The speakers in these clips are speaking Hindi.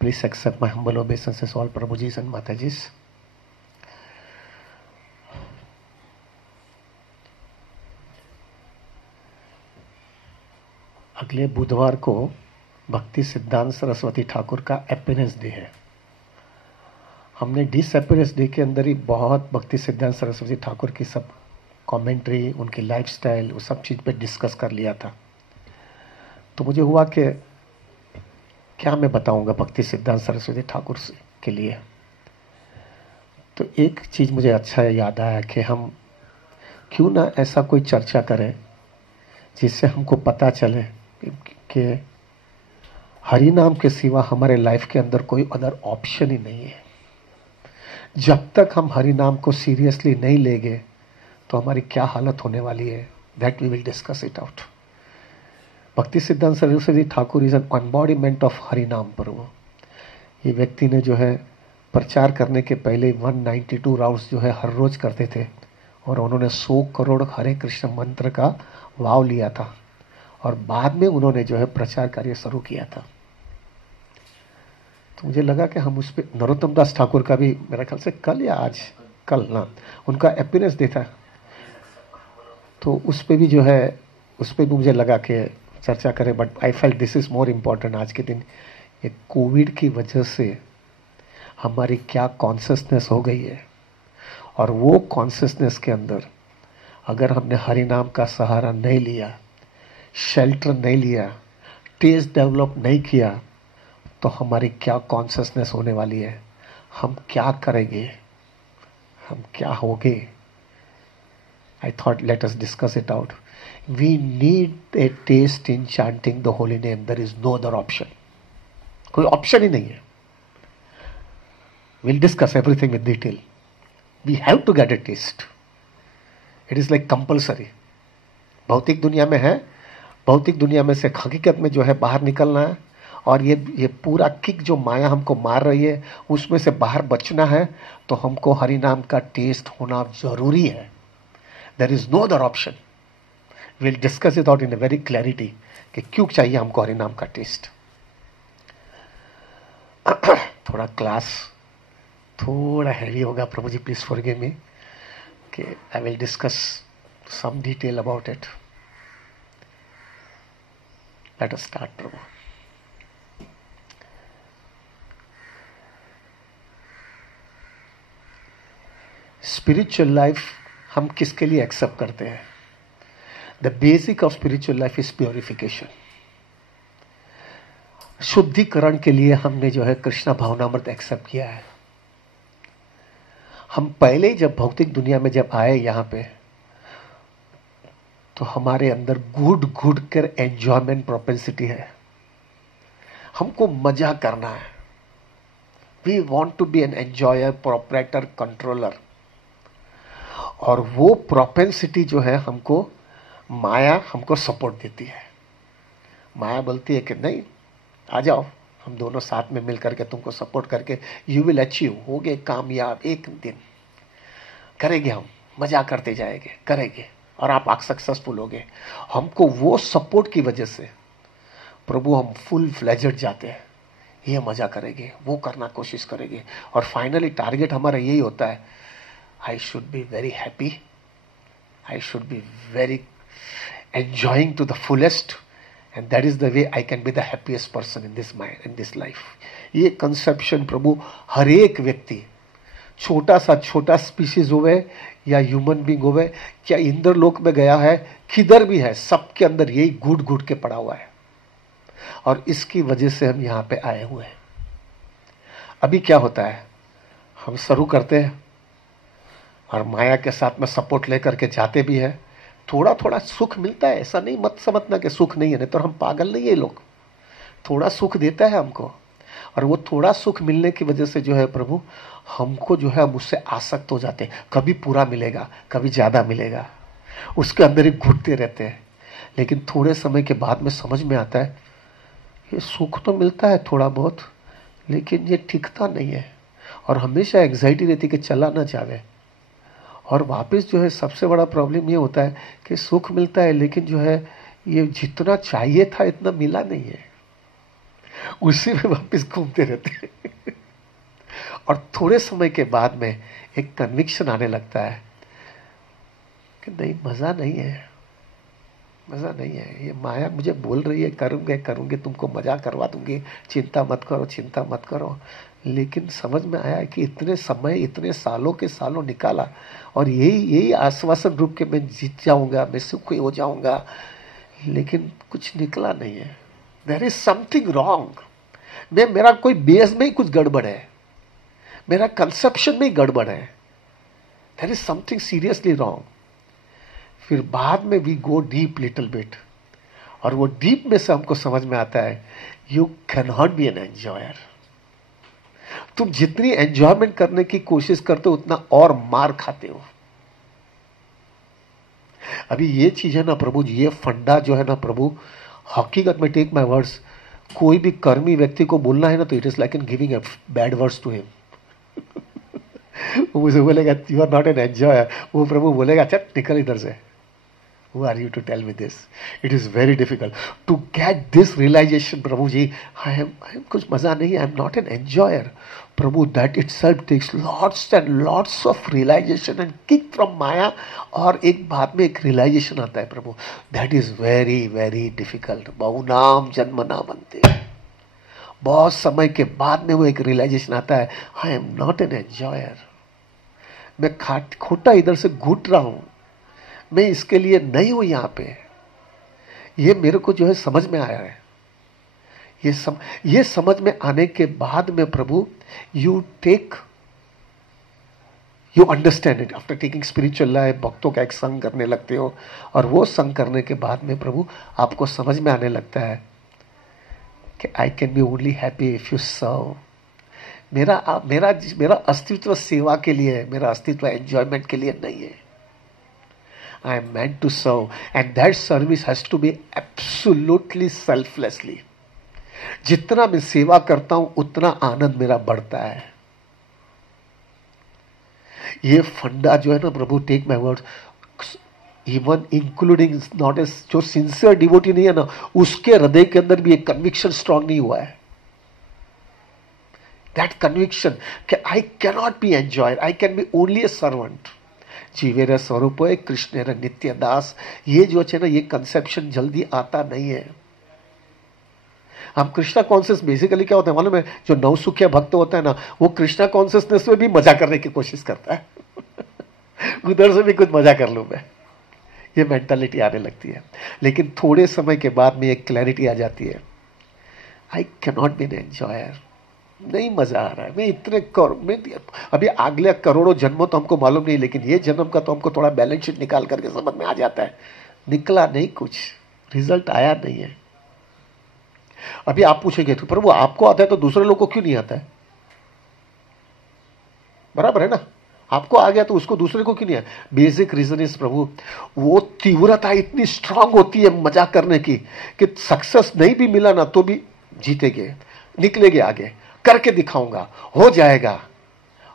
Please accept my humble obeisances, all Prabhujis and Matajis. अगले बुधवार को भक्ति सिद्धांत सरस्वती ठाकुर का अपीयरेंस डे है। हमने डिस अपीयरेंस डे के अंदर ही बहुत भक्ति सिद्धांत सरस्वती ठाकुर की सब कमेंट्री, उनकी लाइफस्टाइल, वो सब चीज़ पे डिस्कस कर लिया था। तो मुझे हुआ कि क्या मैं बताऊंगा भक्ति सिद्धांत सरस्वती ठाकुर के लिए। तो एक चीज़ मुझे अच्छा याद आया कि हम क्यों ना ऐसा कोई चर्चा करें जिससे हमको पता चले कि हरि नाम के सिवा हमारे लाइफ के अंदर कोई अदर ऑप्शन ही नहीं है। जब तक हम हरि नाम को सीरियसली नहीं लेंगे तो हमारी क्या हालत होने वाली है, that we will discuss it out. Bhakti Siddhanta Saraswati Thakur is an embodiment of Hari naam Prabhu. ये व्यक्ति ने जो है प्रचार करने के पहले 192 राउंड्स जो है हर रोज करते थे और उन्होंने 100 करोड़ हरे कृष्ण मंत्र का वाव लिया था और बाद में उन्होंने जो है प्रचार कार्य शुरू किया था। तो मुझे लगा कि हम उस पर नरोत्तम दास ठाकुर का भी मेरा ख्याल से कल या आज कल ना उनका अपीयरेंस देता, तो उस पर भी जो है उस पर भी मुझे लगा कि चर्चा करें। But I felt this is more important आज के दिन। ये कोविड की वजह से हमारी क्या कॉन्शियसनेस हो गई है और वो कॉन्शियसनेस के अंदर अगर हमने हरि नाम का सहारा नहीं लिया, शेल्टर नहीं लिया, टेस्ट डेवलप नहीं किया तो हमारी क्या कॉन्शियसनेस होने वाली है, हम क्या करेंगे, हम क्या होंगे। I thought let us discuss it out. We need a taste in chanting the holy name. There is no other option. कोई ऑप्शन ही नहीं है। We'll discuss everything with detail. We have to get a taste. It is like compulsory. भौतिक दुनिया में है, भौतिक दुनिया में से हकीकत में जो है बाहर निकलना है और ये पूरा किक जो माया हमको मार रही है उसमें से बाहर बचना है तो हमको हरि नाम का टेस्ट होना जरूरी है। There is no other option. We'll discuss it out in a very clarity कि क्यों चाहिए हमको हरि नाम का टेस्ट। थोड़ा क्लास थोड़ा हैवी होगा प्रभु जी, प्लीज फॉरगिव मी कि I will discuss some detail about it. Let us start Prabhu. Spiritual life हम किसके लिए एक्सेप्ट करते हैं? The basic of spiritual life is purification. शुद्धिकरण के लिए हमने जो है कृष्णा भावनामृत एक्सेप्ट किया है। हम पहले जब भौतिक दुनिया में जब आए यहां पे तो हमारे अंदर घुट घुट कर एंजॉयमेंट प्रोपेंसिटी है, हमको मजा करना है। We want to be an enjoyer, proprietor, controller. और वो प्रोपेंसिटी जो है हमको माया हमको सपोर्ट देती है। माया बोलती है कि नहीं, आ जाओ, हम दोनों साथ में मिल करके तुमको सपोर्ट करके यू विल अचीव, होगे कामयाब, एक दिन करेंगे, हम मजा करते जाएंगे, करेंगे और आप सक्सेसफुल होगे। हमको वो सपोर्ट की वजह से प्रभु हम फुल फ्लेजेड जाते हैं, ये मजा करेंगे, वो करना कोशिश करेंगे और फाइनली टारगेट हमारा यही होता है, I should be very happy, I should be very enjoying to the fullest and that is the way I can be the happiest person in this life. ये कंसेप्शन प्रभु हर एक व्यक्ति, छोटा सा छोटा स्पीशीज होवे या ह्यूमन बींग होवे, क्या इंद्र लोक में गया है, किधर भी है, सबके अंदर यही घुट घुट के पड़ा हुआ है और इसकी वजह से हम यहां पे आए हुए हैं। अभी क्या होता है, हम शुरू करते हैं और माया के साथ में सपोर्ट लेकर के जाते भी है, थोड़ा थोड़ा सुख मिलता है, ऐसा नहीं मत समझना कि सुख नहीं है, नहीं तो हम पागल नहीं है लोग। थोड़ा सुख देता है हमको और वो थोड़ा सुख मिलने की वजह से जो है प्रभु हमको जो है हम उससे आसक्त हो जाते हैं। कभी पूरा मिलेगा, कभी ज़्यादा मिलेगा, उसके अंदर ही घुटते रहते हैं। लेकिन थोड़े समय के बाद में समझ में आता है ये सुख तो मिलता है थोड़ा बहुत, लेकिन ये टिकता नहीं है और हमेशा एंग्जाइटी रहती कि चला ना जावे। और वापस जो है सबसे बड़ा प्रॉब्लम ये होता है कि सुख मिलता है लेकिन जो है ये जितना चाहिए था इतना मिला नहीं है। उसी में वापस घूमते रहते हैं। और थोड़े समय के बाद में एक कन्विक्शन आने लगता है कि नहीं, मजा नहीं है, मजा नहीं है। ये माया मुझे बोल रही है करूंगे, तुमको मजा करवा दूंगी, चिंता मत करो, चिंता मत करो। लेकिन समझ में आया कि इतने समय, इतने सालों के सालों निकाला, और यही यही आश्वासन रूप के मैं जीत जाऊंगा, मैं सुखी हो जाऊंगा, लेकिन कुछ निकला नहीं है। There is something wrong. मेरा कोई बेस में ही कुछ गड़बड़ है, मेरा कंसेप्शन में ही गड़बड़ है। There is something seriously wrong. फिर बाद में we go deep little bit, और वो डीप में से हमको समझ में आता है you can not be an enjoyer. तुम जितनी एंजॉयमेंट करने की कोशिश करते हो उतना और मार खाते हो। अभी ये चीज है ना प्रभु, ये फंडा जो है ना प्रभु, हकीकत में टेक माय वर्ड्स, कोई भी कर्मी व्यक्ति को बोलना है ना तो it is like in giving a bad words to him. वो मुझे बोलेगा you are not an enjoyer, वो प्रभु बोलेगा अच्छा निकल इधर से। Who are you to tell me this? It is very difficult to get this realization, Prabhu ji, I am कुछ मजा नहीं है, I am not an enjoyer. Prabhu, that itself takes lots and lots of realization and kick from Maya, और एक बाद में एक realization आता है प्रभु, that is very very difficult. बहुनाम जन्म ना बनते, बहुत समय के बाद में वो एक realization आता है, I am not an enjoyer. मैं खोटा इधर से घुट रहा हूं, मैं इसके लिए नहीं हूं यहां पे। ये मेरे को जो है समझ में आया है। ये समझ में आने के बाद में प्रभु you understand it. After taking spiritual life, भक्तों का एक संग करने लगते हो, और वो संग करने के बाद में प्रभु आपको समझ में आने लगता है कि I can be only happy if you serve. मेरा अस्तित्व सेवा के लिए है, मेरा अस्तित्व एंजॉयमेंट के लिए नहीं है। I am meant to serve, and that service has to be absolutely selflessly. जितना मैं सेवा करता हूं उतना आनंद मेरा बढ़ता है। ये फंडा जो है ना प्रभु, take my word, even including not S, जो सिंसियर डिवोटी नहीं है ना, उसके हृदय के अंदर भी एक कन्विक्शन स्ट्रांग नहीं हुआ है। दैट कन्विक्शन कि I cannot be enjoyer, I can be only a servant. जीवेर स्वरूप कृष्णेर नित्य दास, ये जो है ना, ये कंसेप्शन जल्दी आता नहीं है। हम कृष्णा कॉन्शियस बेसिकली क्या होता है मालूम है, जो नवसुखिया भक्त होता है ना, वो कृष्णा कॉन्शियसनेस में भी मजा करने की कोशिश करता है। उधर से भी कुछ मजा कर लूं मैं, ये मेंटालिटी आने लगती है। लेकिन थोड़े समय के बाद में एक क्लैरिटी आ जाती है, I can not be an enjoyer. नहीं मजा आ रहा है, मैं इतने अभी अगले करोड़ों जन्मों तो हमको मालूम नहीं, लेकिन ये जन्म का तो हमको थोड़ा बैलेंस शीट निकाल करके समझ में आ जाता है, निकला नहीं, कुछ रिजल्ट आया नहीं है। अभी आप पूछेंगे तो प्रभु आपको आता है तो दूसरे लोगों को क्यों नहीं आता है? बराबर है ना, आपको आ गया तो उसको दूसरे को क्यों नहीं आया? बेसिक रीजन इज प्रभु, वो तीव्रता इतनी स्ट्रांग होती है मजा करने की कि सक्सेस नहीं भी मिला ना तो भी जीतेंगे, निकलेंगे आगे, करके दिखाऊंगा, हो जाएगा।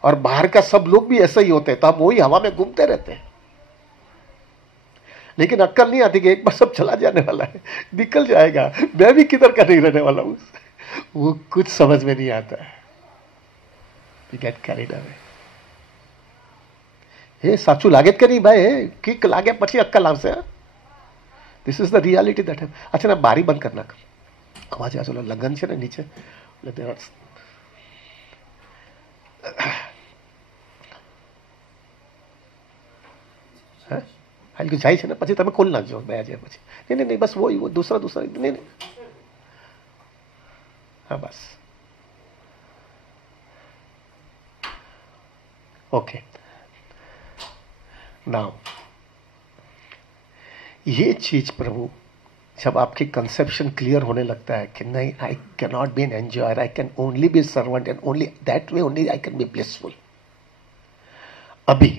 और बाहर का सब लोग भी ऐसा ही होते हैं, तो हम वही हवा में घूमते रहते हैं। लेकिन अक्कल नहीं आती कि एक बार सब चला जाने वाला है, निकल जाएगा, मैं भी किधर का नहीं रहने वाला हूं। वो कुछ समझ में नहीं आता है। We get carried away. हे साचू लागेत का नहीं भाई, किक लागे पची अक्कल आवशे। This is the reality that है। अच्छा ना, बारी बंद करना, आवाज आ, लगन છે ને નીચે, हल्की જાય છે ને, પછી તમે ખોલ નાખજો બે આજે પછી। नहीं नहीं बस वो दूसरा नहीं, हाँ बस ओके। नाउ ये चीज प्रभु जब आपकी कंसेप्शन क्लियर होने लगता है कि नहीं, I can not be an enjoyer, I can only be servant, and only that way only I can be blissful. अभी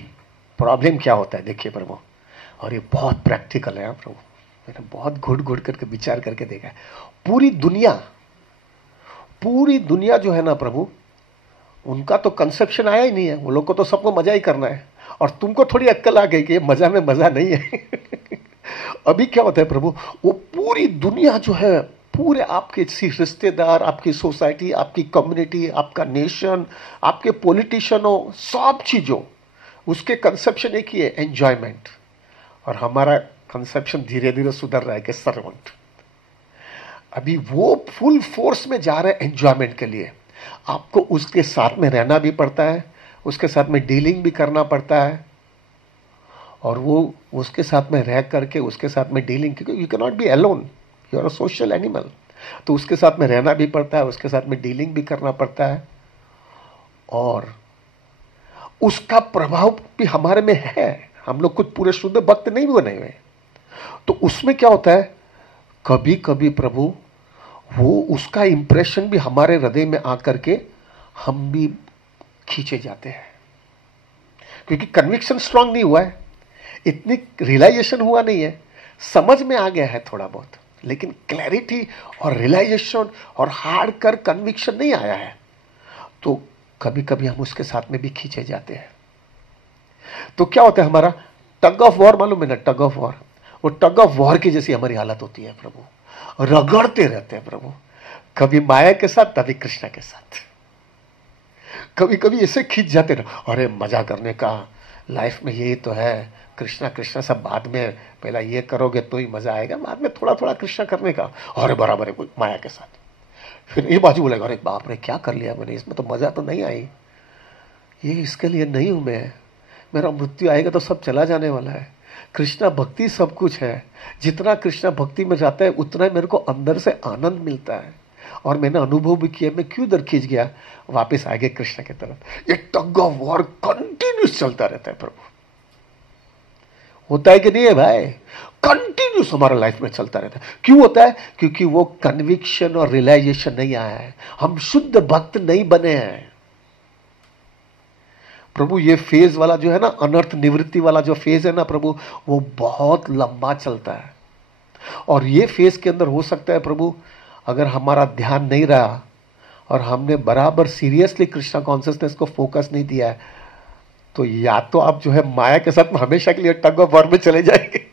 प्रॉब्लम क्या होता है देखिए प्रभु, और ये बहुत प्रैक्टिकल है प्रभु, मैंने बहुत घुट करके विचार करके देखा है। पूरी दुनिया जो है ना प्रभु, उनका तो कंसेप्शन आया ही नहीं है, वो लोग को तो सबको मजा ही करना है, और तुमको थोड़ी अक्कल आ गई कि मजा में मजा नहीं है। अभी क्या होता है प्रभु, वो पूरी दुनिया जो है पूरे आपके रिश्तेदार, आपकी सोसाइटी, आपकी कम्युनिटी, आपका नेशन, आपके पॉलिटिशियनों, सब चीजों, उसके कंसेप्शन एक ही है, एंजॉयमेंट। और हमारा कंसेप्शन धीरे धीरे सुधर रहा है कि सर्वेंट। अभी वो फुल फोर्स में जा रहे हैं एंजॉयमेंट के लिए। आपको उसके साथ में रहना भी पड़ता है, उसके साथ में डीलिंग भी करना पड़ता है, और वो उसके साथ में रह करके उसके साथ में डीलिंग, क्योंकि you can not be alone, you are a social animal. तो उसके साथ में रहना भी पड़ता है, उसके साथ में डीलिंग भी करना पड़ता है, और उसका प्रभाव भी हमारे में है। हम लोग कुछ पूरे शुद्ध भक्त नहीं बने हुए। तो उसमें क्या होता है, कभी कभी प्रभु वो उसका इंप्रेशन भी हमारे हृदय में आकर के हम भी खींचे जाते हैं, क्योंकि कन्विक्शन स्ट्रांग नहीं हुआ है, इतनी रियलाइजेशन हुआ नहीं है, समझ में आ गया है थोड़ा बहुत, लेकिन क्लैरिटी और रियलाइजेशन और हार्ड कर कन्विक्शन नहीं आया है। तो कभी कभी हम उसके साथ में भी खींचे जाते हैं। तो क्या होता है, हमारा टग ऑफ वॉर, मालूम है ना, टग ऑफ वॉर, वो टग ऑफ वॉर की जैसी हमारी हालत होती है प्रभु। रगड़ते रहते हैं प्रभु, कभी माया के साथ, कभी कृष्णा के साथ। कभी कभी ऐसे खींच जाते ना, अरे मजा करने का, लाइफ में यही तो है, कृष्णा कृष्णा सब बाद में, पहला ये करोगे तो ही मजा आएगा, बाद में थोड़ा थोड़ा कृष्णा करने का। अरे बराबर है कोई माया के साथ। फिर ये बाजू बोलेगा, अरे बाप रे क्या कर लिया मैंने, इसमें तो मजा तो नहीं आई, ये इसके लिए नहीं हूं मैं, मेरा मृत्यु आएगा तो सब चला जाने वाला है। कृष्णा भक्ति सब कुछ है, जितना कृष्णा भक्ति में जाता है उतना मेरे को अंदर से आनंद मिलता है, और मैंने अनुभव भी किया, मैं क्यों इधर खींच गया, वापस आ गए कृष्ण की तरफ। ये टग ऑफ वॉर कंटिन्यूस चलता रहता है प्रभु। होता है कि नहीं है भाई, कंटिन्यूस हमारा लाइफ में चलता रहता है। क्यों होता है, क्योंकि वो कन्विक्शन और रियलाइजेशन नहीं आया है, हम शुद्ध भक्त नहीं बने हैं प्रभु। ये फेज वाला जो है ना, अनर्थ निवृत्ति वाला जो फेज है ना प्रभु, वो बहुत लंबा चलता है। और ये फेज के अंदर हो सकता है प्रभु, अगर हमारा ध्यान नहीं रहा और हमने बराबर सीरियसली कृष्णा कॉन्शियसनेस को फोकस नहीं दिया है, तो या तो आप जो है माया के साथ में हमेशा के लिए टग ऑफ वॉर में चले जाएंगे,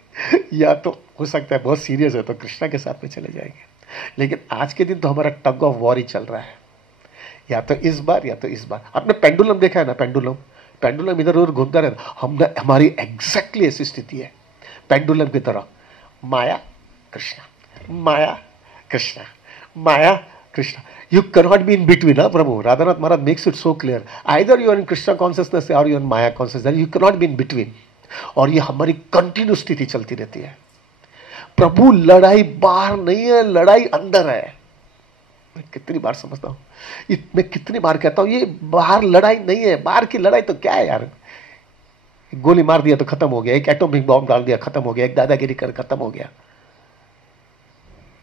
या तो हो सकता है बहुत सीरियस है तो कृष्णा के साथ में चले जाएंगे। लेकिन आज के दिन तो हमारा टग ऑफ वॉर ही चल रहा है, या तो इस बार या तो इस बार। आपने पेंडुलम देखा है ना, पेंडुलम, पेंडुलम इधर उधर घूमता रहता, हमने, हमारी एग्जैक्टली ऐसी स्थिति है पेंडुलम की तरह, माया कृष्णा, माया कृष्णा, माया Krishna. You cannot be in between, huh, Prabhu? Radhanath Maharaj makes it so clear. Either you are in Krishna consciousness or you are in Maya consciousness. You cannot be in between. और ये हमारी कंटिन्यू स्थिति चलती रहती है प्रभु। लड़ाई बाहर नहीं है, लड़ाई अंदर है। मैं कितनी बार समझता हूं, मैं कितनी बार कहता हूं, ये बाहर लड़ाई नहीं है। बाहर की लड़ाई तो क्या है यार, गोली मार दिया तो खत्म हो गया, एक एटॉमिक बॉम्ब डाल दिया खत्म हो गया, एक दादागिरी कर खत्म हो गया।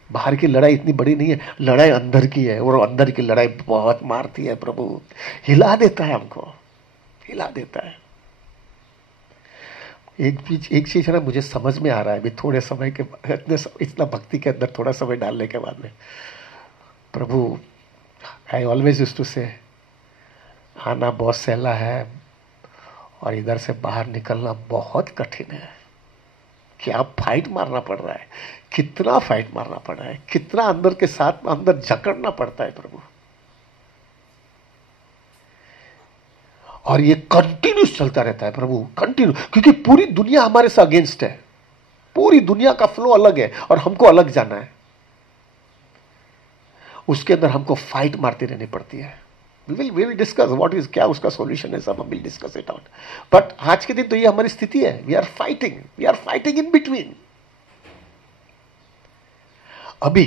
बाहर की लड़ाई इतनी बड़ी नहीं है, लड़ाई अंदर की है, और अंदर की लड़ाई बहुत मारती है प्रभु, हिला देता है हमको, हिला देता है। एक चीज है ना, मुझे समझ में आ रहा है अभी थोड़े समय के, इतना भक्ति के अंदर थोड़ा समय डालने के बाद में, प्रभु आई ऑलवेज यूज्ड टू से, आना बहुत सहला है और इधर से बाहर निकलना बहुत कठिन है। क्या फाइट मारना पड़ रहा है, कितना फाइट मारना पड़ रहा है, कितना अंदर के साथ अंदर जकड़ना पड़ता है प्रभु। और ये कंटिन्यूस चलता रहता है प्रभु, कंटिन्यू, क्योंकि पूरी दुनिया हमारे से अगेंस्ट है, पूरी दुनिया का फ्लो अलग है और हमको अलग जाना है। उसके अंदर हमको फाइट मारती रहनी पड़ती है। we will discuss what is, क्या उसका सॉल्यूशन है, सब हम will discuss it out। But आज के दिन तो ये हमारी स्थिति है, we are fighting in between। अभी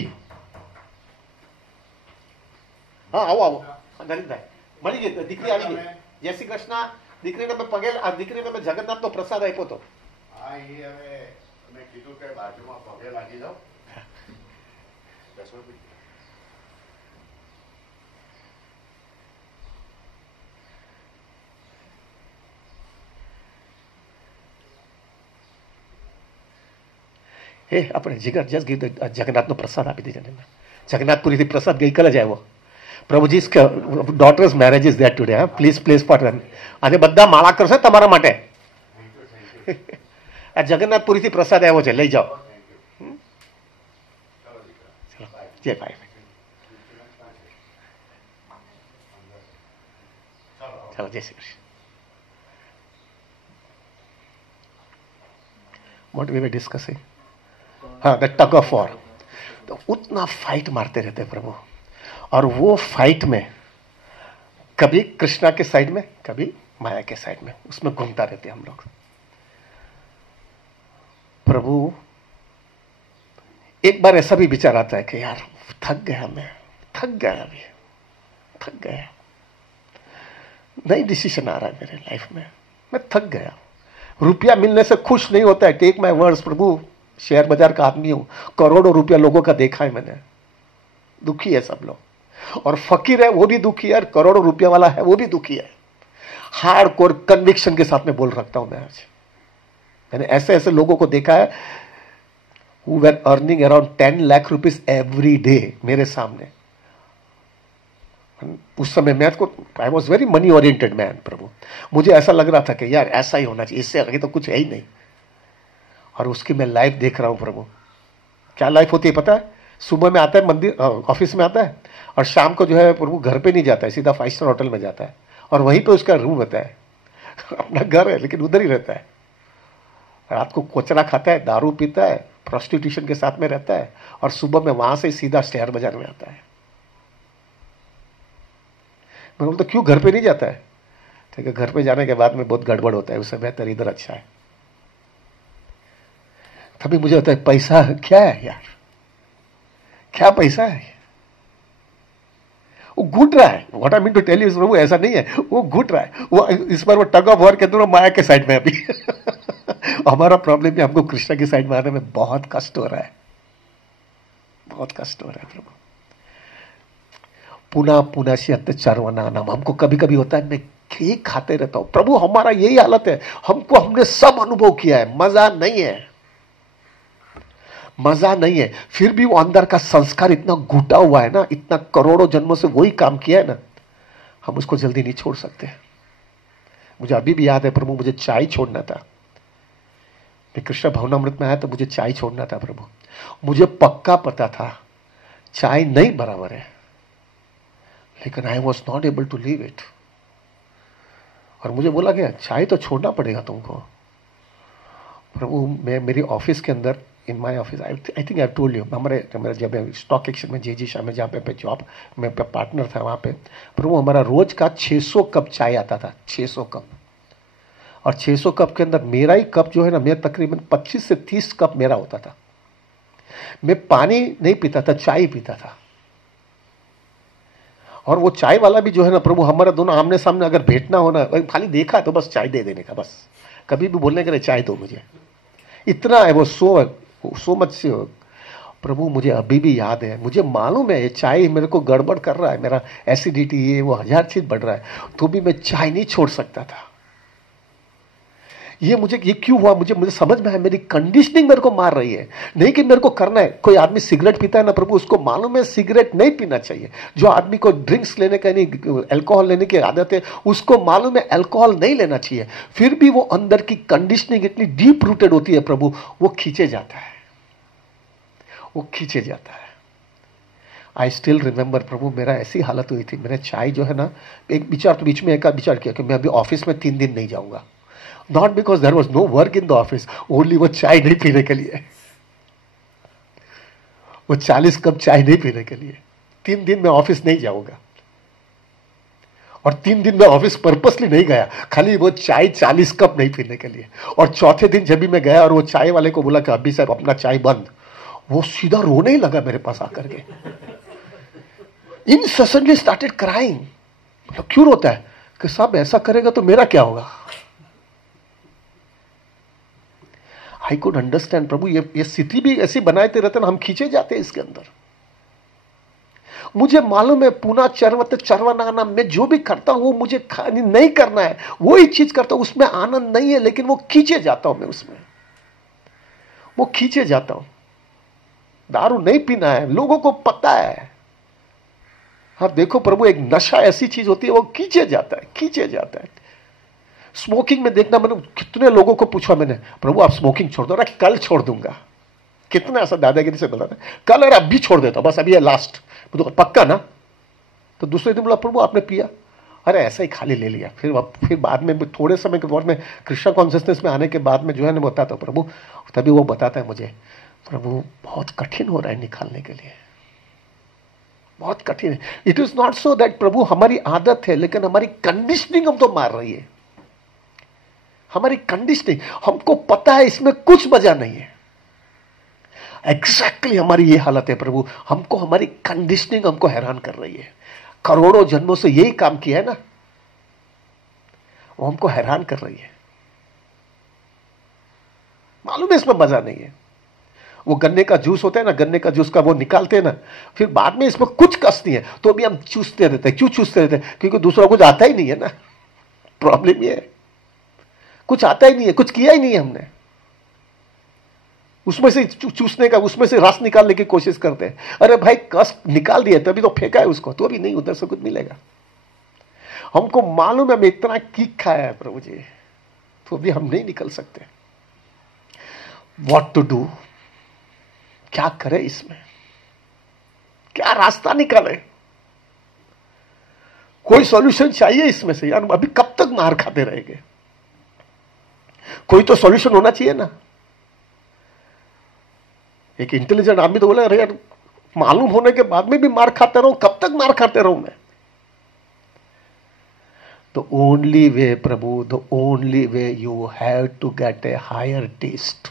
हाँ आओ नलिन भाई, मળી ગઈ દીકરી આવી ગઈ, જય શ્રી કૃષ્ણ। દીકરીને મેં પગે, આ દીકરીને મેં જગન્નાથનો પ્રસાદ આપ્યો તો, હા એ હવે મેં કીધું કે બાજુમાં પગે લાગી જાઓ, 10 મિનિટ। હે આપણે જીગર જસ ગીત જગન્નાથનો પ્રસાદ આપી દેજે ને, જગન્નાથપુરીથી પ્રસાદ ગઈકાલે જ આવ્યો। પ્રભુજી daughter's marriage is that today, હા પ્લીઝ પ્લીઝ પાર્ટનર, આજે બધા માળા કરશે તમારા માટે। આ જગન્નાથપુરીથી પ્રસાદ આવ્યો છે, લઈ જાઓ। जय भाई। चलो जय Shri Krishna. What we were discussing? हाँ, द टग ऑफ वॉर। तो उतना फाइट मारते रहते प्रभु, और वो फाइट में कभी कृष्णा के साइड में, कभी माया के साइड में, उसमें घूमता रहते हम लोग। प्रभु एक बार ऐसा भी विचार आता है कि यार थक गया, मैं थक गया, अभी थक गया, नई डिसीजन आ रहा है मेरे लाइफ में, मैं थक गया। रुपया मिलने से खुश नहीं होता है, टेक माय वर्ड्स प्रभु, शेयर बाजार का आदमी हूं, करोड़ों रुपया लोगों का देखा है मैंने, दुखी है सब लोग, और फकीर है वो भी दुखी है, और करोड़ों रुपया वाला है वो भी दुखी है। हार्डकोर कन्विक्शन के साथ में बोल रखता हूं मैं आज। मैंने ऐसे ऐसे लोगों को देखा है who were earning around 10 लाख रुपीस एवरी डे मेरे सामने। उस समय मैं को I was very money oriented man प्रभु, मुझे ऐसा लग रहा था कि यार ऐसा ही होना चाहिए, इससे आगे तो कुछ है ही नहीं। और उसकी मैं लाइफ देख रहा हूं प्रभु, क्या लाइफ होती है पता है? सुबह में आता है मंदिर, ऑफिस में आता है, और शाम को जो है प्रभु घर पे नहीं जाता है, सीधा 5 स्टार होटल में जाता है, और वहीं पे उसका रूम रहता है। अपना घर है लेकिन उधर ही रहता है। रात को कोचरा खाता है, दारू पीता है, प्रोस्टिट्यूशन के साथ में रहता है, और सुबह में वहां से सीधा शेयर बाजार में आता है। मैं बोलता क्यों घर पे नहीं जाता है? ठीक है, घर पे जाने के बाद में बहुत गड़बड़ होता है, उससे बेहतर इधर अच्छा है। तभी मुझे होता है पैसा क्या है यार, क्या पैसा है? वो घुट रहा है। What I mean to tell you प्रभु, ऐसा नहीं है, वो घुट रहा है। वो इस बार वो टग ऑफ वॉर के अंदर माया के साइड में अभी हमारा प्रॉब्लम है, हमको कृष्णा की साइड में आने में बहुत कष्ट हो रहा है, बहुत कष्ट हो रहा है प्रभु। पुनः पुनः से अत्याचार नाम, हमको कभी कभी होता है मैं केक खाते रहता हूं प्रभु, हमारा यही हालत है। हमने सब अनुभव किया है, मजा नहीं है, मजा नहीं है। फिर भी वो अंदर का संस्कार इतना घुटा हुआ है ना, इतना करोड़ों जन्मों से वही काम किया है ना, हम उसको जल्दी नहीं छोड़ सकते। मुझे अभी भी याद है प्रभु, मुझे चाय छोड़ना था। मैं कृष्ण भवनामृत में आया तो मुझे चाय छोड़ना था प्रभु। मुझे पक्का पता था चाय नहीं बराबर है, लेकिन I was not able to leave it. और मुझे बोला गया चाय तो छोड़ना पड़ेगा तुमको। प्रभु मैं मेरी ऑफिस के अंदर, in my office, I think I told you, हमारे जब स्टॉक एक्सचेंज में जी शाह में जहाँ पे जॉब में पार्टनर था वहाँ पे, प्रभु हमारा रोज का 600 कप चाय आता था, 600 कप। और 600 कप के अंदर मेरा ही कप जो है ना, मेरा तकरीबन 25 से 30 कप मेरा होता था। मैं पानी नहीं पीता था, चाय पीता था। और वो चाय वाला भी जो है ना प्रभु, हमारा दोनों आमने सामने अगर भेंटना हो ना, खाली देखा तो बस चाय दे देने का, बस कभी भी बोलने के लिए चाय दो मुझे, इतना है वो। सो मच से प्रभु मुझे अभी भी याद है, मुझे मालूम है ये चाय मेरे को गड़बड़ कर रहा है, मेरा एसिडिटी ये वो 1000 चीज बढ़ रहा है, तो भी मैं चाय नहीं छोड़ सकता था। ये क्यों हुआ? मुझे समझ में है, मेरी कंडीशनिंग मेरे को मार रही है, नहीं कि मेरे को करना है। कोई आदमी सिगरेट पीता है ना प्रभु, उसको मालूम है सिगरेट नहीं पीना चाहिए। जो आदमी को ड्रिंक्स लेने का नहीं, अल्कोहल लेने की आदत है, उसको मालूम है अल्कोहल नहीं लेना चाहिए, फिर भी वो अंदर की कंडीशनिंग इतनी डीप रूटेड होती है प्रभु, वो खींचे जाता है, वो खींचे जाता है। आई स्टिल रिमेंबर प्रभु, मेरा ऐसी हालत हुई थी, मैंने चाय जो है ना, एक विचार तो बीच में एक विचार किया कि मैं अभी ऑफिस में 3 दिन नहीं जाऊंगा। Not because there was no work in the office, only वो चाय नहीं पीने के लिए, वो 40 कप चाय नहीं पीने के लिए 3 दिन मैं ऑफिस नहीं जाऊंगा। और 3 दिन मैं ऑफिस पर्पसली नहीं गया, खाली वो चाय 40 कप नहीं पीने के लिए। और चौथे दिन जब भी मैं गया और वो चाय वाले को बोला कि अभी साहब अपना चाय बंद, वो सीधा रोने ही लगा मेरे पास आकर के, इनसेसेंटली स्टार्टेड क्राइंग। मतलब क्यों रोता है? कि साहब ऐसा करेगा तो मेरा क्या होगा। आई कुड अंडरस्टैंड प्रभु, ये स्थिति भी ऐसी बनाते रहते ना, हम खींचे जाते हैं इसके अंदर। मुझे मालूम है पुनः चरवत चरवनाना, मैं जो भी करता हूं वो मुझे नहीं करना है, वही चीज करता हूं, उसमें आनंद नहीं है, लेकिन वो खींचे जाता हूं मैं उसमें, वो खींचे जाता हूं। दारू नहीं पीना है, लोगों को पता है। हाँ देखो प्रभु, एक नशा ऐसी चीज होती है, वो खींचे जाता है, खींचे जाता है। स्मोकिंग में देखना, मैंने कितने लोगों को पूछा मैंने, प्रभु आप स्मोकिंग छोड़ दो। अरे कल छोड़ दूंगा, कितना ऐसा दादागिरी से बताता है, कल और अब भी छोड़ देता बस, अभी है लास्ट। तो पक्का ना? तो दूसरे दिन बोला प्रभु आपने पिया? अरे ऐसा ही खाली ले लिया। फिर बाद में थोड़े समय के बाद में कृष्णा कॉन्शियसनेस में आने के बाद में जो है ना बताता प्रभु, तभी वो बताता है मुझे, प्रभु बहुत कठिन हो रहा है निकालने के लिए, बहुत कठिन है। It is not so that प्रभु हमारी आदत है, लेकिन हमारी कंडीशनिंग हम तो मार रही है, हमारी कंडीशनिंग। हमको पता है इसमें कुछ मजा नहीं है, एग्जैक्टली हमारी ये हालत है प्रभु। हमको हमारी कंडीशनिंग हमको हैरान कर रही है। करोड़ों जन्मों से यही काम किया है ना, वो हमको हैरान कर रही है। मालूम है इसमें मजा नहीं है। वो गन्ने का जूस होता है ना, गन्ने का जूस का वो निकालते हैं ना, फिर बाद में इसमें कुछ कस नहीं है, तो भी हम चूसते रहते हैं। क्यों चूसते रहते हैं? क्योंकि दूसरा कुछ आता ही नहीं है ना। प्रॉब्लम ये है, कुछ आता ही नहीं है, कुछ किया ही नहीं है हमने। उसमें से चूसने का, उसमें से रस निकालने की कोशिश करते हैं। अरे भाई कस निकाल दिया तभी तो फेंका है उसको, तो भी नहीं, उधर से कुछ मिलेगा। हमको मालूम है हमें इतना किक खाया है प्रभु जी, तो भी हम नहीं निकल सकते। What to do? क्या करें इसमें? क्या रास्ता निकाले? कोई सॉल्यूशन चाहिए इसमें से यार। अभी कब तक मार खाते रहेंगे? कोई तो सॉल्यूशन होना चाहिए ना। एक इंटेलिजेंट आदमी तो बोला, अरे यार मालूम होने के बाद में भी मार खाते रहो, कब तक मार खाते रहूं मैं? द ओनली वे प्रभु, the only way, you have to get a higher taste.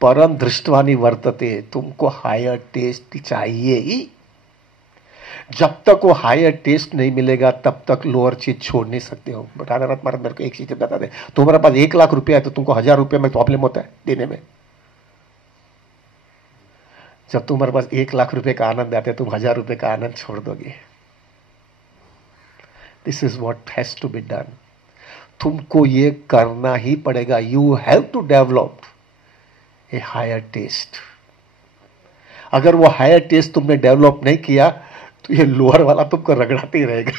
परम दृष्टवानी वर्तते, तुमको हायर टेस्ट चाहिए ही। जब तक वो हायर टेस्ट नहीं मिलेगा तब तक लोअर चीज छोड़ नहीं सकते हो। राधा रथ महाराज मेरे को एक चीज बता दे, तुम्हारे पास 1 लाख रुपया है तो तुमको 1000 रुपये में प्रॉब्लम होता है देने में। जब तुम्हारे पास 1 लाख रुपए का आनंद आता है, तुम 1000 रुपए का आनंद छोड़ दोगे। This is what has to be done. तुमको ये करना ही पड़ेगा। You have to develop a higher taste. अगर वो हायर टेस्ट तुमने डेवलप नहीं किया तो ये लोअर वाला तुमको रगड़ाते ही रहेगा।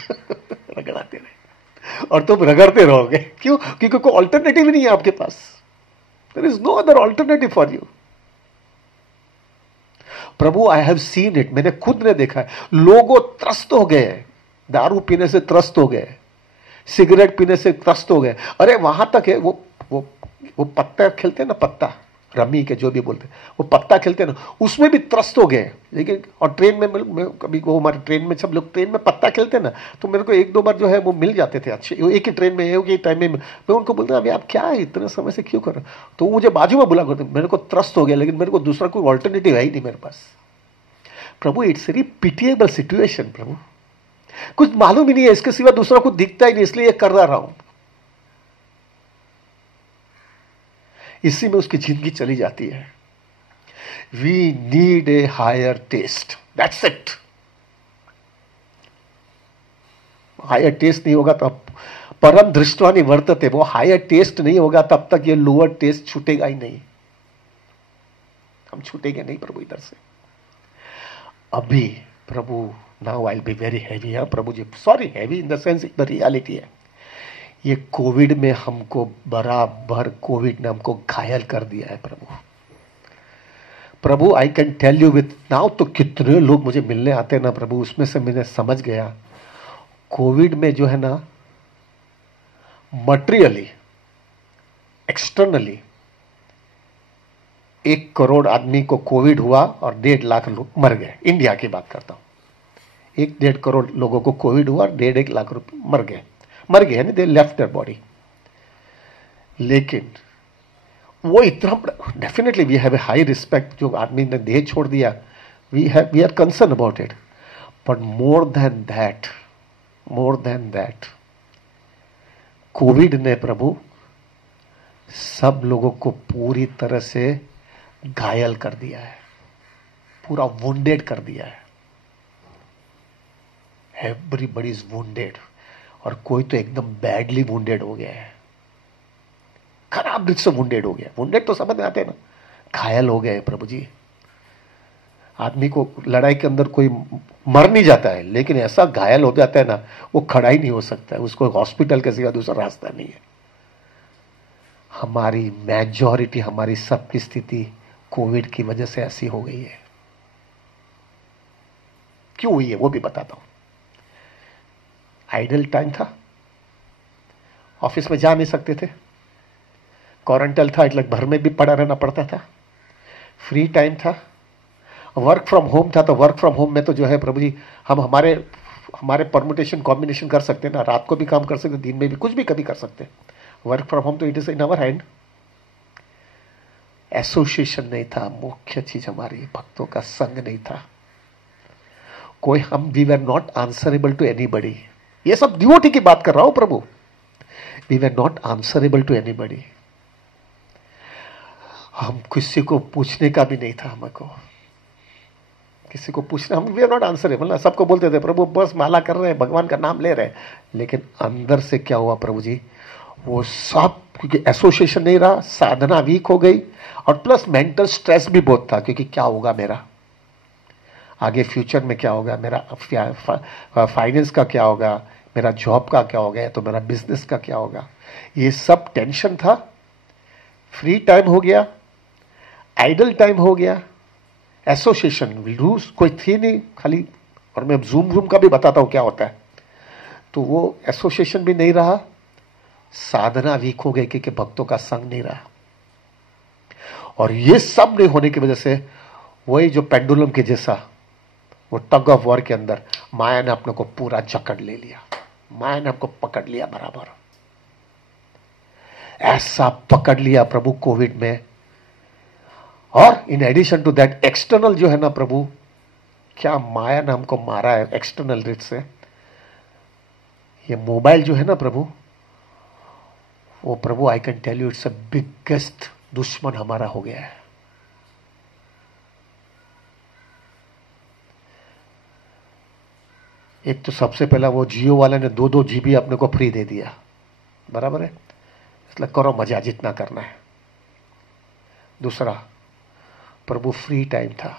रगड़ाते रहेगा और तुम रगड़ते रहोगे। क्यों? क्योंकि कोई ऑल्टरनेटिव नहीं है आपके पास। There is no other alternative for you. प्रभु आई हैव सीन इट, मैंने खुद ने देखा है। लोगों त्रस्त हो गए, दारू पीने से त्रस्त हो गए, सिगरेट पीने से त्रस्त हो गए। अरे वहां तक है वो पत्ता खेलते हैं ना, पत्ता रमी के जो भी बोलते हैं, वो पत्ता खेलते हैं ना, उसमें भी त्रस्त हो गए। लेकिन और ट्रेन में कभी वो हमारे ट्रेन में सब लोग ट्रेन में पत्ता खेलते हैं ना, तो मेरे को 1-2 बार जो है वो मिल जाते थे अच्छे, एक ही ट्रेन में एक ही टाइम में। मैं उनको बोलता अभी आप क्या है इतने समय से क्यों कर रहे हो? तो वो मुझे बाजू में बुला करते, मेरे को त्रस्त हो गया, लेकिन मेरे को दूसरा कोई ऑल्टरनेटिव है ही नहीं मेरे पास। प्रभु इट्स वेरी पिटिएबल सिचुएशन प्रभु। कुछ मालूम ही नहीं है, इसके सिवा दूसरा कुछ दिखता ही नहीं, इसलिए ये कर रहा हूं। इसी में उसकी जिंदगी चली जाती है। We need a higher taste, that's it. Higher taste नहीं होगा तो परम दृष्टवानी वर्तते, वो हायर टेस्ट नहीं होगा तब तक ये लोअर टेस्ट छूटेगा ही नहीं। हम छूटेंगे नहीं प्रभु इधर से। अभी प्रभु, now I will be very heavy. हाँ प्रभु जी, sorry, heavy in the sense the reality है। ये कोविड में हमको बराबर, कोविड ने हमको घायल कर दिया है प्रभु। प्रभु I can tell you with now, तो कितने लोग मुझे मिलने आते हैं ना प्रभु, उसमें से मैंने समझ गया कोविड में जो है ना, मटेरियली एक्सटर्नली 1 करोड़ आदमी को कोविड हुआ और 1.5 लाख लोग मर गए। इंडिया की बात करता हूं। 1-1.5 करोड़ लोगों को कोविड हुआ और 1.5 लाख रुपये मर गए यानी दे लेफ्ट देयर बॉडी। लेकिन वो इतना, definitely we have a high respect, जो आदमी ने देह छोड़ दिया, we are concern about it. But more than that Covid ने प्रभु सब लोगों को पूरी तरह से घायल कर दिया है, पूरा वुंडेड कर दिया है। एवरीबॉडी इज वुंडेड, और कोई तो एकदम बैडली वुंडेड हो गया है, खराब रीत से वुंडेड हो गया। वुंडेड तो समझ में आते हैं ना, घायल हो गए प्रभु जी। आदमी को लड़ाई के अंदर कोई मर नहीं जाता है, लेकिन ऐसा घायल हो जाता है ना, वो खड़ा ही नहीं हो सकता है, उसको हॉस्पिटल के सिवा दूसरा रास्ता नहीं है। हमारी मेजॉरिटी, हमारी सबकी स्थिति कोविड की वजह से ऐसी हो गई है। क्यों हुई है वो भी बताता हूं। आइडल टाइम था, ऑफिस में जा नहीं सकते थे, क्वारंटाइन था, એટલે घर में भी पड़ा रहना पड़ता था, फ्री टाइम था, वर्क फ्रॉम होम था। तो वर्क फ्रॉम होम में तो जो है प्रभु जी हम हमारे हमारे परमुटेशन कॉम्बिनेशन कर सकते हैं ना, रात को भी काम कर सकते, दिन में भी कुछ भी कभी कर सकते हैं। वर्क फ्रॉम होम तो it is in our hand. Association नहीं था, मुख्य चीज हमारी भक्तों का संग नहीं था। कोई हम we were not answerable to anybody. ये सब डिवोटी की बात कर रहा हूं प्रभु। We were not answerable to anybody. हम किसी को पूछने का भी नहीं था, हमको किसी को पूछना, हम वी आर नॉट आंसरेबल ना। सबको बोलते थे प्रभु बस माला कर रहे हैं, भगवान का नाम ले रहे हैं, लेकिन अंदर से क्या हुआ प्रभु जी, वो सब क्योंकि एसोसिएशन नहीं रहा, साधना वीक हो गई, और प्लस मेंटल स्ट्रेस भी बहुत था क्योंकि क्या होगा मेरा आगे, फ्यूचर में क्या होगा मेरा, फाइनेंस का क्या होगा, मेरा जॉब का क्या होगा, तो मेरा बिजनेस का क्या होगा, ये सब टेंशन था। फ्री टाइम हो गया, आइडल टाइम हो गया, एसोसिएशन रूल्स कोई थी नहीं खाली, और मैं जूम रूम का भी बताता हूं क्या होता है। तो वो एसोसिएशन भी नहीं रहा, साधना वीक हो गई क्योंकि भक्तों का संग नहीं रहा, और ये सब नहीं होने की वजह से वही जो पेंडुलम के जैसा वो टग ऑफ वॉर के अंदर माया ने अपने को पूरा जकड़ ले लिया, माया ने हमको पकड़ लिया बराबर, ऐसा पकड़ लिया प्रभु कोविड में। और in addition to that external जो है ना प्रभु, क्या माया ने हमको मारा है एक्सटर्नल रिच से। ये मोबाइल जो है ना प्रभु, वो प्रभु I can tell you it's a biggest दुश्मन हमारा हो गया है। एक तो सबसे पहला वो जियो वाले ने 2-2 GB अपने को फ्री दे दिया, बराबर है, इसलिए करो मजा जितना करना है। दूसरा प्रभु फ्री टाइम था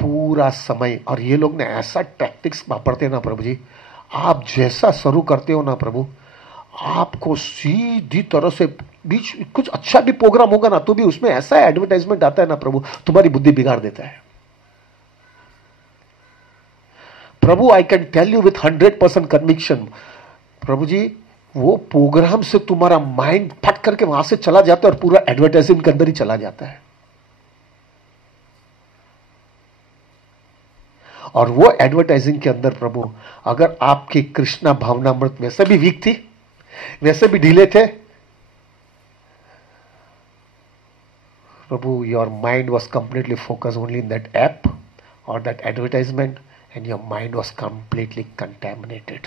पूरा समय, और ये लोग ने ऐसा टैक्टिक्स वापरते ना प्रभु जी, आप जैसा शुरू करते हो ना प्रभु, आपको सीधी तरह से बीच कुछ अच्छा भी प्रोग्राम होगा ना तो भी उसमें ऐसा एडवर्टाइजमेंट आता है ना प्रभु, तुम्हारी बुद्धि बिगाड़ देता है प्रभु। I can tell you with 100% conviction प्रभु जी, वो प्रोग्राम से तुम्हारा माइंड फट करके वहां से चला जाता है और पूरा एडवर्टाइजिंग के अंदर ही चला जाता है। और वो एडवर्टाइजिंग के अंदर प्रभु, अगर आपकी कृष्णा भावनामृत वैसे भी वीक थी, वैसे भी ढीले थे प्रभु, your mind was completely focus only in that app और that advertisement, and your mind was completely contaminated.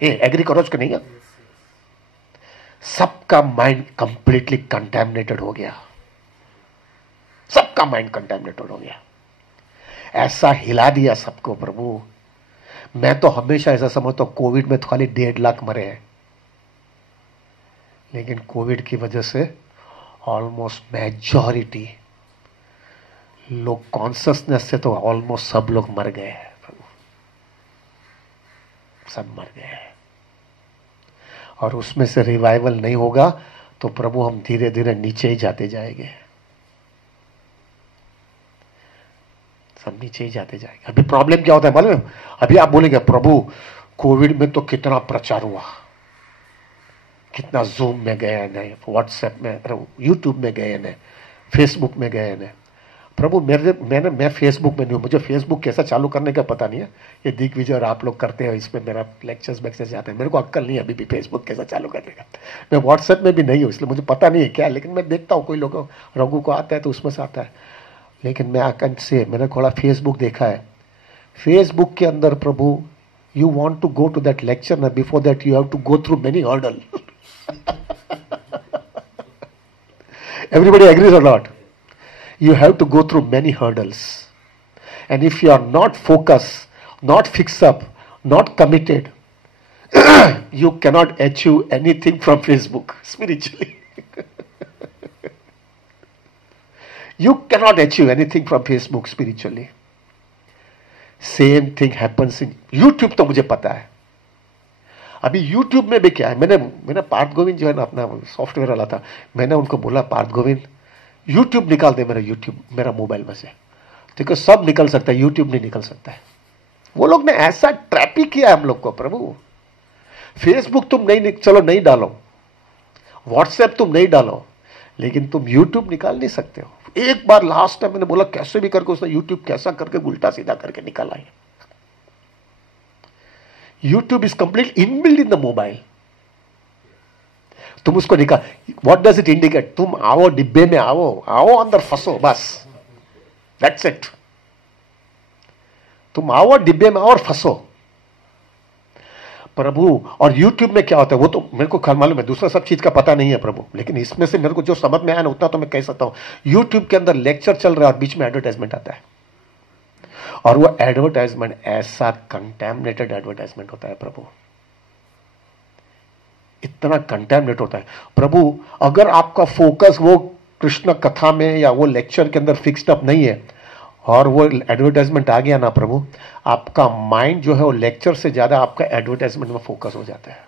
Agree करो कि नहीं? सबका माइंड कंप्लीटली कंटेमिनेटेड हो गया, सबका माइंड कंटेमिनेटेड हो गया, ऐसा हिला दिया सबको प्रभु। मैं तो हमेशा ऐसा समझता हूं कोविड में तो खाली 1.5 लाख मरे हैं, लेकिन कोविड की वजह से ऑलमोस्ट मेजॉरिटी लोग कॉन्शियसनेस से तो ऑलमोस्ट सब लोग मर गए हैं प्रभु, सब मर गए हैं। और उसमें से रिवाइवल नहीं होगा तो प्रभु हम धीरे धीरे नीचे ही जाते जाएंगे, सब नीचे ही जाते जाएंगे। अभी प्रॉब्लम क्या होता है मालूम है? अभी आप बोलेंगे प्रभु कोविड में तो कितना प्रचार हुआ, कितना जूम में गए ने, व्हाट्सएप में, यूट्यूब में गए ने, फेसबुक में गए ने। प्रभु मैं फेसबुक में नहीं हूं, मुझे फेसबुक कैसा चालू करने का पता नहीं है। ये दिग्विजय और आप लोग करते हैं, इसमें मेरा लेक्चर्स मैक्चर्स जाते हैं, मेरे को अक्कल नहीं है अभी भी फेसबुक कैसा चालू करने का। मैं व्हाट्सएप में भी नहीं हूँ, इसलिए मुझे पता नहीं है क्या, लेकिन मैं देखता हूँ कोई लोग रघु को आता है तो उसमें से आता है, लेकिन मैं आकन से मैंने थोड़ा फेसबुक देखा है। फेसबुक के अंदर प्रभु you want to go to that lecture ना, before that you have to go through many hurdle. Everybody agrees or not? You have to go through many hurdles. And if you are not focused, not fixed up, not committed, you cannot achieve anything from Facebook spiritually. You cannot achieve anything from Facebook spiritually. Same thing happens in YouTube। तो मुझे पता है अभी YouTube में भी क्या है। मैंने पार्थ गोविंद जो है ना अपना सॉफ्टवेयर वाला था, मैंने उनको बोला पार्थ गोविंद यूट्यूब निकाल दे मेरा मोबाइल में से, देखो सब निकल सकता है, यूट्यूब नहीं निकल सकता है। वो लोग ने ऐसा ट्रैप ही किया हम लोग को प्रभु। फेसबुक तुम चलो नहीं डालो, व्हाट्सएप तुम नहीं डालो, लेकिन तुम यूट्यूब निकाल नहीं सकते हो। एक बार लास्ट टाइम मैंने बोला कैसे भी करके उसने यूट्यूब कैसा करके उल्टा सीधा करके निकाला है। YouTube is complete inbuilt in the mobile. तुम उसको निकाल, व्हाट डज इट इंडिकेट? तुम आओ डिब्बे में, आओ अंदर फंसो, बस दैट्स इट। तुम आओ डिब्बे में और फंसो प्रभु। और YouTube में क्या होता है वो तो मेरे को मालूम है, दूसरा सब चीज का पता नहीं है प्रभु, लेकिन इसमें से मेरे को जो समझ में आया ना उतना तो मैं कह सकता हूं। YouTube के अंदर लेक्चर चल रहा है और बीच में एडवर्टाइजमेंट आता है, और वो एडवर्टाइजमेंट ऐसा कंटैमिनेटेड एडवर्टाइजमेंट होता है प्रभु, इतना कंटैमिनेट होता है प्रभु। अगर आपका फोकस वो कृष्ण कथा में या वो लेक्चर के अंदर फिक्स्ड अप नहीं है और वो एडवर्टाइजमेंट आ गया ना प्रभु, आपका माइंड जो है वो लेक्चर से ज्यादा आपका एडवर्टाइजमेंट में फोकस हो जाता है।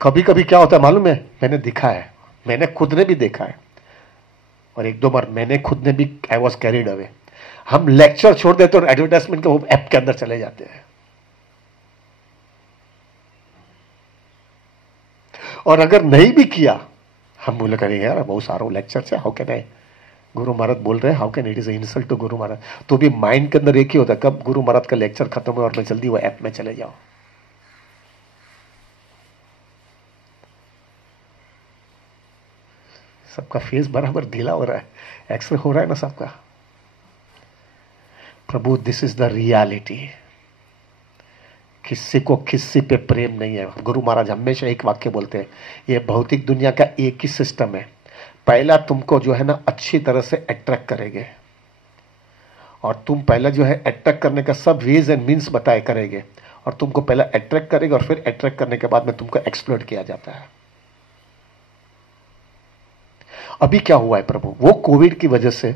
कभी कभी क्या होता है मालूम है, मैंने दिखा है, मैंने खुद ने भी देखा है, और एक दो बार मैंने खुद ने भी, आई वॉज कैरिड अवे, हम लेक्चर छोड़ देते और एडवर्टाइजमेंट के वो ऐप के अंदर चले जाते हैं। और अगर नहीं भी किया, हम बोले करेंगे यार बहुत सारा लेक्चर से, how can I, Guru Maharaj बोल रहे हैं, how can it is insult to Guru Maharaj. तो भी माइंड के अंदर एक ही होता है, कब गुरु महाराज का लेक्चर खत्म हो और मैं जल्दी वो ऐप में चले जाऊं। सबका फेस बराबर ढीला हो रहा है, एक्सरे हो रहा है ना सबका। प्रभु दिस इज द रियलिटी। किसी को किसी पे प्रेम नहीं है। गुरु महाराज हमेशा एक वाक्य बोलते हैं, ये भौतिक दुनिया का एक ही सिस्टम है, पहला तुमको जो है ना अच्छी तरह से अट्रैक्ट करेंगे, और तुम पहला जो है अट्रैक्ट करने का सब वेज एंड मीन्स बताए करेंगे, और तुमको पहला अट्रैक्ट करेंगे और फिर अट्रैक्ट करने के बाद में तुमको एक्सप्लोर किया जाता है। अभी क्या हुआ है प्रभु, वो कोविड की वजह से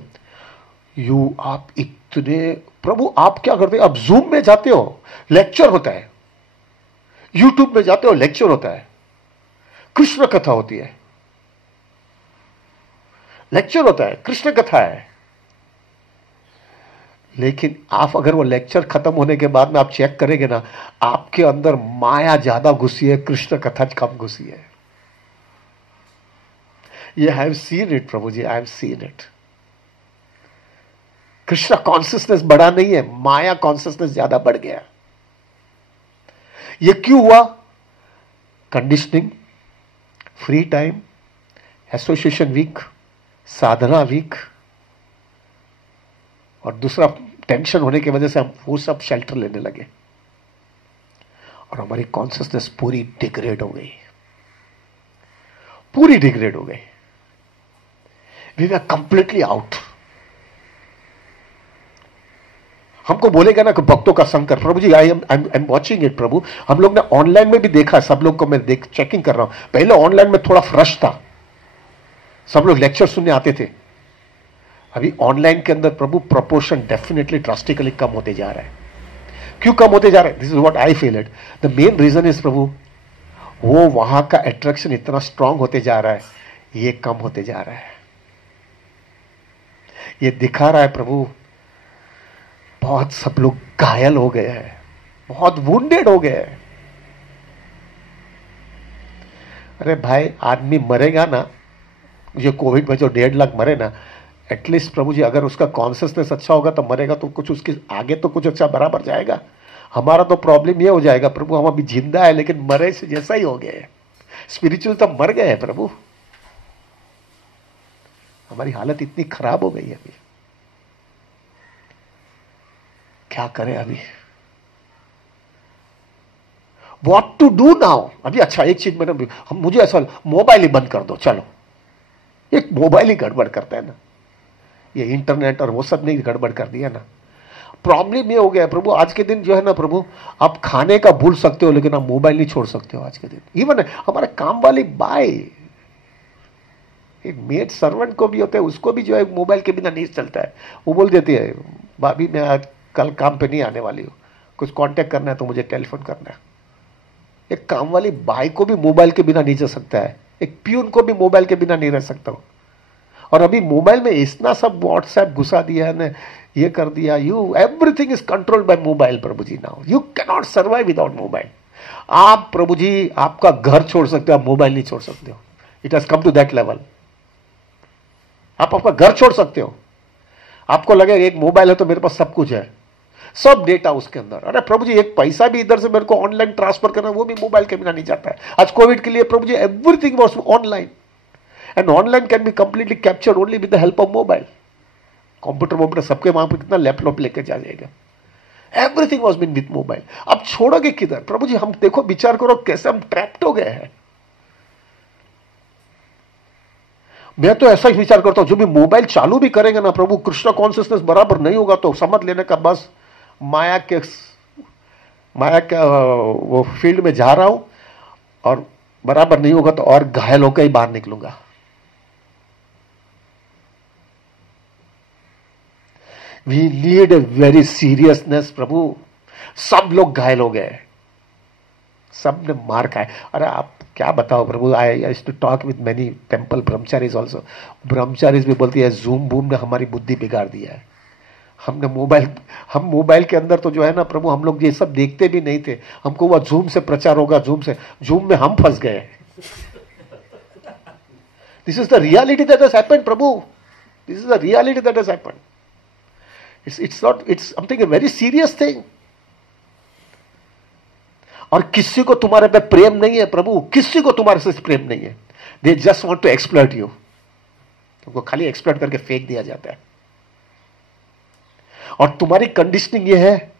आप इतने, प्रभु आप क्या करते हो, आप जूम में जाते हो लेक्चर होता है, यूट्यूब में जाते हो लेक्चर होता है, कृष्ण कथा होती है, लेक्चर होता है, कृष्ण कथा है, लेकिन आप अगर वो लेक्चर खत्म होने के बाद में आप चेक करेंगे ना, आपके अंदर माया ज्यादा घुसी है, कृष्ण कथा कम घुसी है। ये आई हैव सीन इट प्रभु जी, I have seen it. Krishna consciousness बढ़ा नहीं है, माया कॉन्सियसनेस ज्यादा बढ़ गया। ये क्यों हुआ? Conditioning, free time, association weak, sadhana weak, और दूसरा टेंशन होने की वजह से हम वो सब शेल्टर लेने लगे, और हमारी कॉन्सियसनेस पूरी डिग्रेड हो गई, पूरी डिग्रेड हो गई। We were completely out. हमको बोलेगा ना कि भक्तों का संकर, प्रभु जी आई एम वॉचिंग इट प्रभु। हम लोग ने ऑनलाइन में भी देखा, सब लोग को मैं चेकिंग कर रहा हूं। पहले ऑनलाइन में थोड़ा रश था, सब लोग लेक्चर सुनने आते थे। अभी ऑनलाइन के अंदर प्रभु प्रोपोर्शन डेफिनेटली ड्रास्टिकली कम होते जा रहा है। क्यों कम होते जा रहा है? This is what I feel it. The main reason is प्रभु, वो वहां का अट्रैक्शन इतना स्ट्रांग होते जा रहा है, ये कम होते जा रहा है। ये दिखा रहा है प्रभु, बहुत सब लोग घायल हो गए हैं, बहुत वुंडेड हो गए हैं। अरे भाई आदमी मरेगा ना, ये कोविड में जो 1.5 लाख मरे ना, एटलीस्ट प्रभु जी अगर उसका कॉन्सियसनेस अच्छा होगा तो मरेगा तो कुछ उसके आगे तो कुछ अच्छा बराबर जाएगा। हमारा तो प्रॉब्लम ये हो जाएगा प्रभु, हम अभी जिंदा है लेकिन मरे से जैसा ही हो गए, स्पिरिचुअल तो मर गए हैं प्रभु। हमारी हालत इतनी खराब हो गई है, अभी क्या करें अभी? What to do now? अभी अच्छा एक चीज मैंने, मुझे ऐसा, मोबाइल ही बंद कर दो, चलो। एक मोबाइल ही गड़बड़ करता है ना, ये इंटरनेट और वो सब नहीं गड़बड़ कर दिया ना। प्रॉब्लम ये हो गया प्रभु, आज के दिन जो है ना प्रभु, आप खाने का भूल सकते हो लेकिन आप मोबाइल नहीं छोड़ सकते हो आज के दिन। इवन हमारे काम वाली बाई, एक मेड सर्वेंट को भी होता है, उसको भी जो है मोबाइल के बिना नहीं चलता है। वो बोल देती है, भाभी मैं आज कल काम पे नहीं आने वाली हूँ, कुछ कांटेक्ट करना है तो मुझे टेलीफोन करना है। एक काम वाली बाई को भी मोबाइल के बिना नहीं जा सकता है, एक प्यून को भी मोबाइल के बिना नहीं रह सकता। और अभी मोबाइल में इतना सब व्हाट्सएप घुसा दिया है ना, ये कर दिया, you everything is controlled by mobile प्रभु जी। Now you can not survive without mobile. आप प्रभु जी आपका घर छोड़ सकते हो, आप मोबाइल नहीं छोड़ सकते हो। It has come to that level. आप आपका घर छोड़ सकते हो, आपको लगे एक मोबाइल है तो मेरे पास सब कुछ है, सब डेटा उसके अंदर। अरे प्रभु जी एक पैसा भी इधर से मेरे को ऑनलाइन ट्रांसफर करना, वो भी मोबाइल के बिना नहीं जाता है। आज कोविड के लिए प्रभु जी everything was online, and online can be completely captured only with the help of mobile. Computer सबके वहां पर कितना लैपटॉप लेके जा जाएगा। Everything was been with mobile. अब छोड़ोगे किधर प्रभु जी? हम देखो, विचार करो कैसे हम ट्रैप्ड हो गए हैं। मैं तो ऐसा ही विचार करता हूं, जो भी मोबाइल चालू भी करेंगे ना प्रभु, कृष्ण कॉन्शियसनेस बराबर नहीं होगा तो समझ लेने का बस माया के वो फील्ड में जा रहा हूं, और बराबर नहीं होगा तो और घायल होकर ही बाहर निकलूंगा। We need a very seriousness प्रभु। सब लोग घायल हो गए, सब ने मार खाए। अरे आप क्या बताओ प्रभु, I used to talk with many temple brahmacharis also. Brahmacharis भी बोलती है जूम बूम ने हमारी बुद्धि बिगाड़ दिया है। हम मोबाइल के अंदर तो जो है ना प्रभु, हम लोग ये सब देखते भी नहीं थे। हमको वह जूम से प्रचार होगा, जूम में हम फंस गए। This is the reality that has happened Prabhu. This is the reality that has happened. It's something A very serious thing. और किसी को तुम्हारे पे प्रेम नहीं है प्रभु, किसी को तुम्हारे से प्रेम नहीं है। They just want to exploit you. तुमको खाली एक्सप्लॉइट करके फेंक दिया जाता है। और तुम्हारी कंडीशनिंग ये है,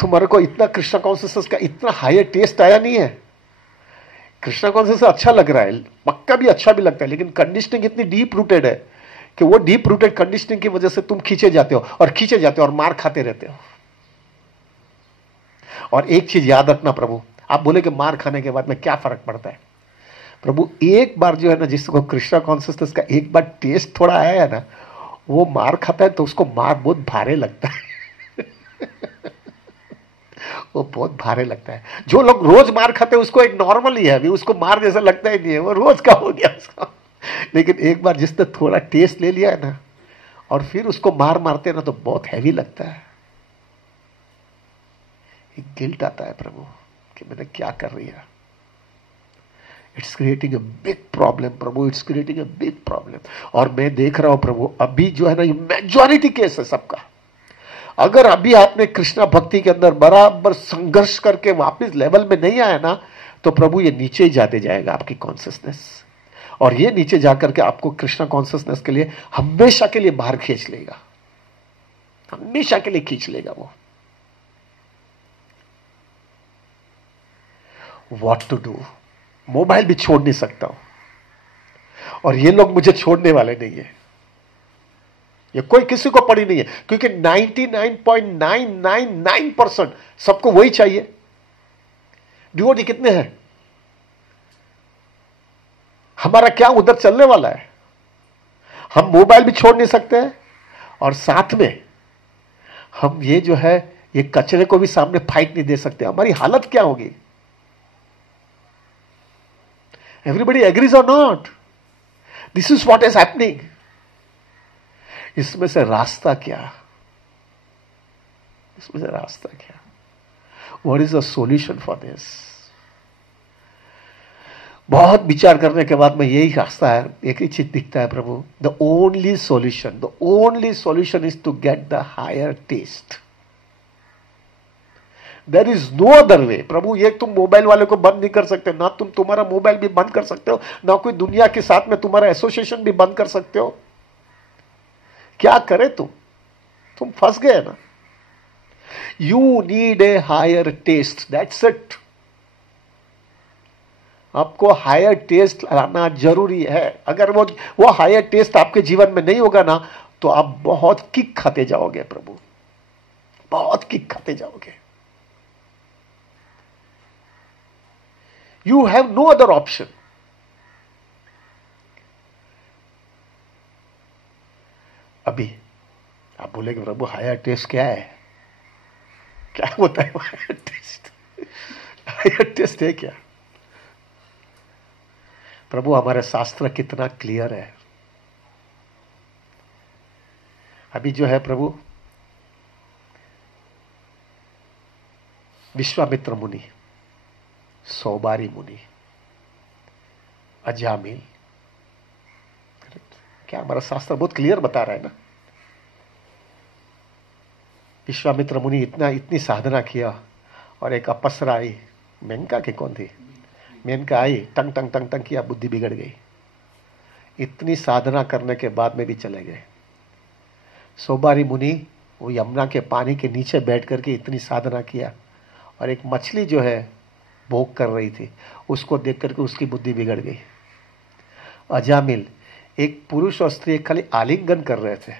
तुम्हारे को इतना कृष्णा कॉन्शियसनेस का इतना हायर टेस्ट आया नहीं है। कृष्णा कॉन्शियसनेस अच्छा लग रहा है, पक्का भी अच्छा भी लगता है, लेकिन कंडीशनिंग इतनी डीप रूटेड है कि वो डीप रूटेड कंडीशनिंग की वजह से तुम खींचे जाते हो और मार खाते रहते हो। और एक चीज याद रखना प्रभु, आप बोले कि मार खाने के बाद में क्या फर्क पड़ता है प्रभु? एक बार जो है ना, जिसको कृष्णा कॉन्शियसनेस का एक बार टेस्ट थोड़ा आया है ना, वो मार खाता है तो उसको मार बहुत भारे लगता है। वो बहुत भारे लगता है। जो लोग रोज मार खाते हैं उसको एक नॉर्मल ही है, अभी उसको मार जैसा लगता ही नहीं है, वो रोज का हो गया उसका। लेकिन एक बार जिसने थोड़ा टेस्ट ले लिया है ना, और फिर उसको मार मारते हैं ना, तो बहुत हैवी लगता है। एक गिल्ट आता है प्रभु कि मैंने क्या कर लिया। It's creating a big problem Prabhu, it's creating a big problem. और मैं देख रहा हूं प्रभु, अभी जो है ना, ये मेजॉरिटी केस है सबका। अगर अभी आपने कृष्णा भक्ति के अंदर बराबर संघर्ष करके वापस लेवल में नहीं आया ना, तो प्रभु ये नीचे ही जाते जाएगा आपकी कॉन्शियसनेस। और ये नीचे जाकर के आपको कृष्णा कॉन्शियसनेस के लिए हमेशा के लिए बाहर खींच लेगा, हमेशा के लिए खींच लेगा वो। What to do? मोबाइल भी छोड़ नहीं सकता हूं, और ये लोग मुझे छोड़ने वाले नहीं है। ये कोई किसी को पड़ी नहीं है, क्योंकि 99.999% सबको वही चाहिए। डिवोटी कितने हैं? हमारा क्या उधर चलने वाला है? हम मोबाइल भी छोड़ नहीं सकते हैं, और साथ में हम ये जो है, ये कचरे को भी सामने फाइट नहीं दे सकते। हमारी हालत क्या होगी? Everybody agrees or not? This is what is happening. इसमें से रास्ता क्या? इसमें से रास्ता क्या? What is the solution for this? बहुत विचार करने के बाद में यही रास्ता है, एक ही चीज दिखता है प्रभु। The only solution is to get the higher taste. There is no other way प्रभु। ये तुम मोबाइल वाले को बंद नहीं कर सकते ना, तुम तुम्हारा मोबाइल भी बंद कर सकते हो ना, कोई दुनिया के साथ में तुम्हारा एसोसिएशन भी बंद कर सकते हो। क्या करे तुम फंस गए ना। You need a higher taste, that's it. आपको हायर टेस्ट लाना जरूरी है। अगर वो हायर टेस्ट आपके जीवन में नहीं होगा ना, तो आप बहुत किक खाते जाओगे प्रभु, बहुत किक खाते जाओगे। You have no other option. अभी आप बोलेंगे प्रभु हायर टेस्ट क्या है? क्या होता है हायर टेस्ट? हायर टेस्ट है क्या? प्रभु हमारे शास्त्र कितना क्लियर है। अभी जो है प्रभु, विश्वामित्र मुनि, सौबारी मुनि, अजामिल, क्या हमारा शास्त्र बहुत क्लियर बता रहा है ना। विश्वामित्र मुनि इतनी साधना किया और एक अपसरा आई, मेनका की कौन थी, मेनका आई, टंग टंग टंग टंग किया, बुद्धि बिगड़ गई। इतनी साधना करने के बाद में भी चले गए। सोबारी मुनि वो यमुना के पानी के नीचे बैठ करके इतनी साधना किया और एक मछली जो है भोग कर रही थी, उसको देख करके उसकी बुद्धि बिगड़ गई। अजामिल एक पुरुष और स्त्री खाली आलिंगन कर रहे थे,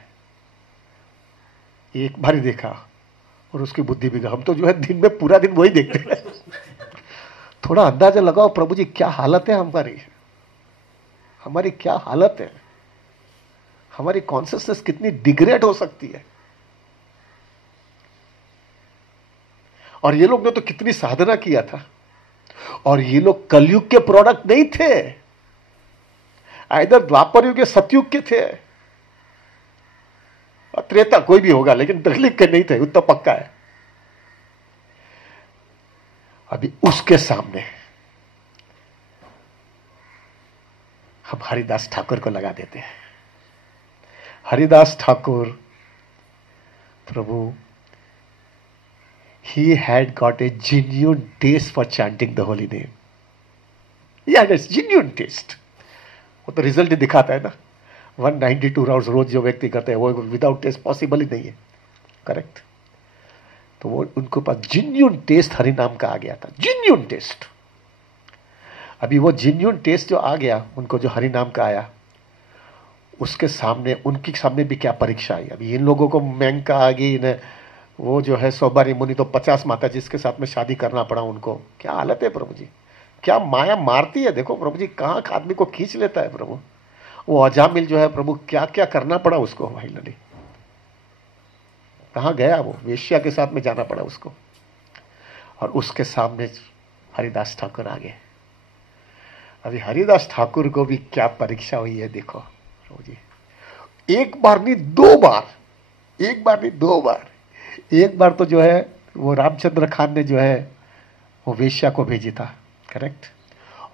एक बार ही देखा और उसकी बुद्धि बिगड़। हम तो जो है दिन में पूरा दिन वही देखते हैं। थोड़ा अंदाजा लगाओ प्रभु जी क्या हालत है हमारी क्या हालत है, हमारी कॉन्शियसनेस कितनी डिग्रेड हो सकती है। और ये लोग ने तो कितनी साधना किया था, और ये लोग कलयुग के प्रोडक्ट नहीं थे, इधर द्वापर युग के सतयुग के थे, त्रेता कोई भी होगा लेकिन कलयुग के नहीं थे, उतना पक्का है। अभी उसके सामने हम हरिदास ठाकुर को लगा देते हैं। हरिदास ठाकुर प्रभु, he had got a genuine taste for chanting the holy name. He had a genuine taste. वो तो रिजल्ट ही दिखाता है ना। 192 राउंड्स रोज जो व्यक्ति करते हैं वो विदाउट टेस्ट पॉसिबल ही नहीं है, करेक्ट। तो वो उनको पास जेन्युइन टेस्ट हरि नाम का आ गया था, जेन्युइन टेस्ट। अभी वो जेन्युइन टेस्ट जो आ गया उनको, जो हरि नाम का आया, उसके सामने, उनके सामने भी क्या परीक्षा आई। अभी इन लोगों को महंगा आ गई, इन्हें वो जो है सौबारी मुनि तो 50 माता जिसके साथ में शादी करना पड़ा उनको। क्या हालत है प्रभु जी, क्या माया मारती है। देखो प्रभु जी कहाँ आदमी को खींच लेता है प्रभु। वो अजामिल जो है प्रभु, क्या क्या करना पड़ा उसको, भाई लड़ी कहाँ गया, वो वेश्या के साथ में जाना पड़ा उसको। और उसके सामने हरिदास ठाकुर आ गए। अभी हरिदास ठाकुर को भी क्या परीक्षा हुई है देखो प्रभु जी। एक बार नहीं दो बार, एक बार नहीं दो बार। एक बार तो जो है वो रामचंद्र खान ने जो है वो वेश्या को भेजी था, करेक्ट।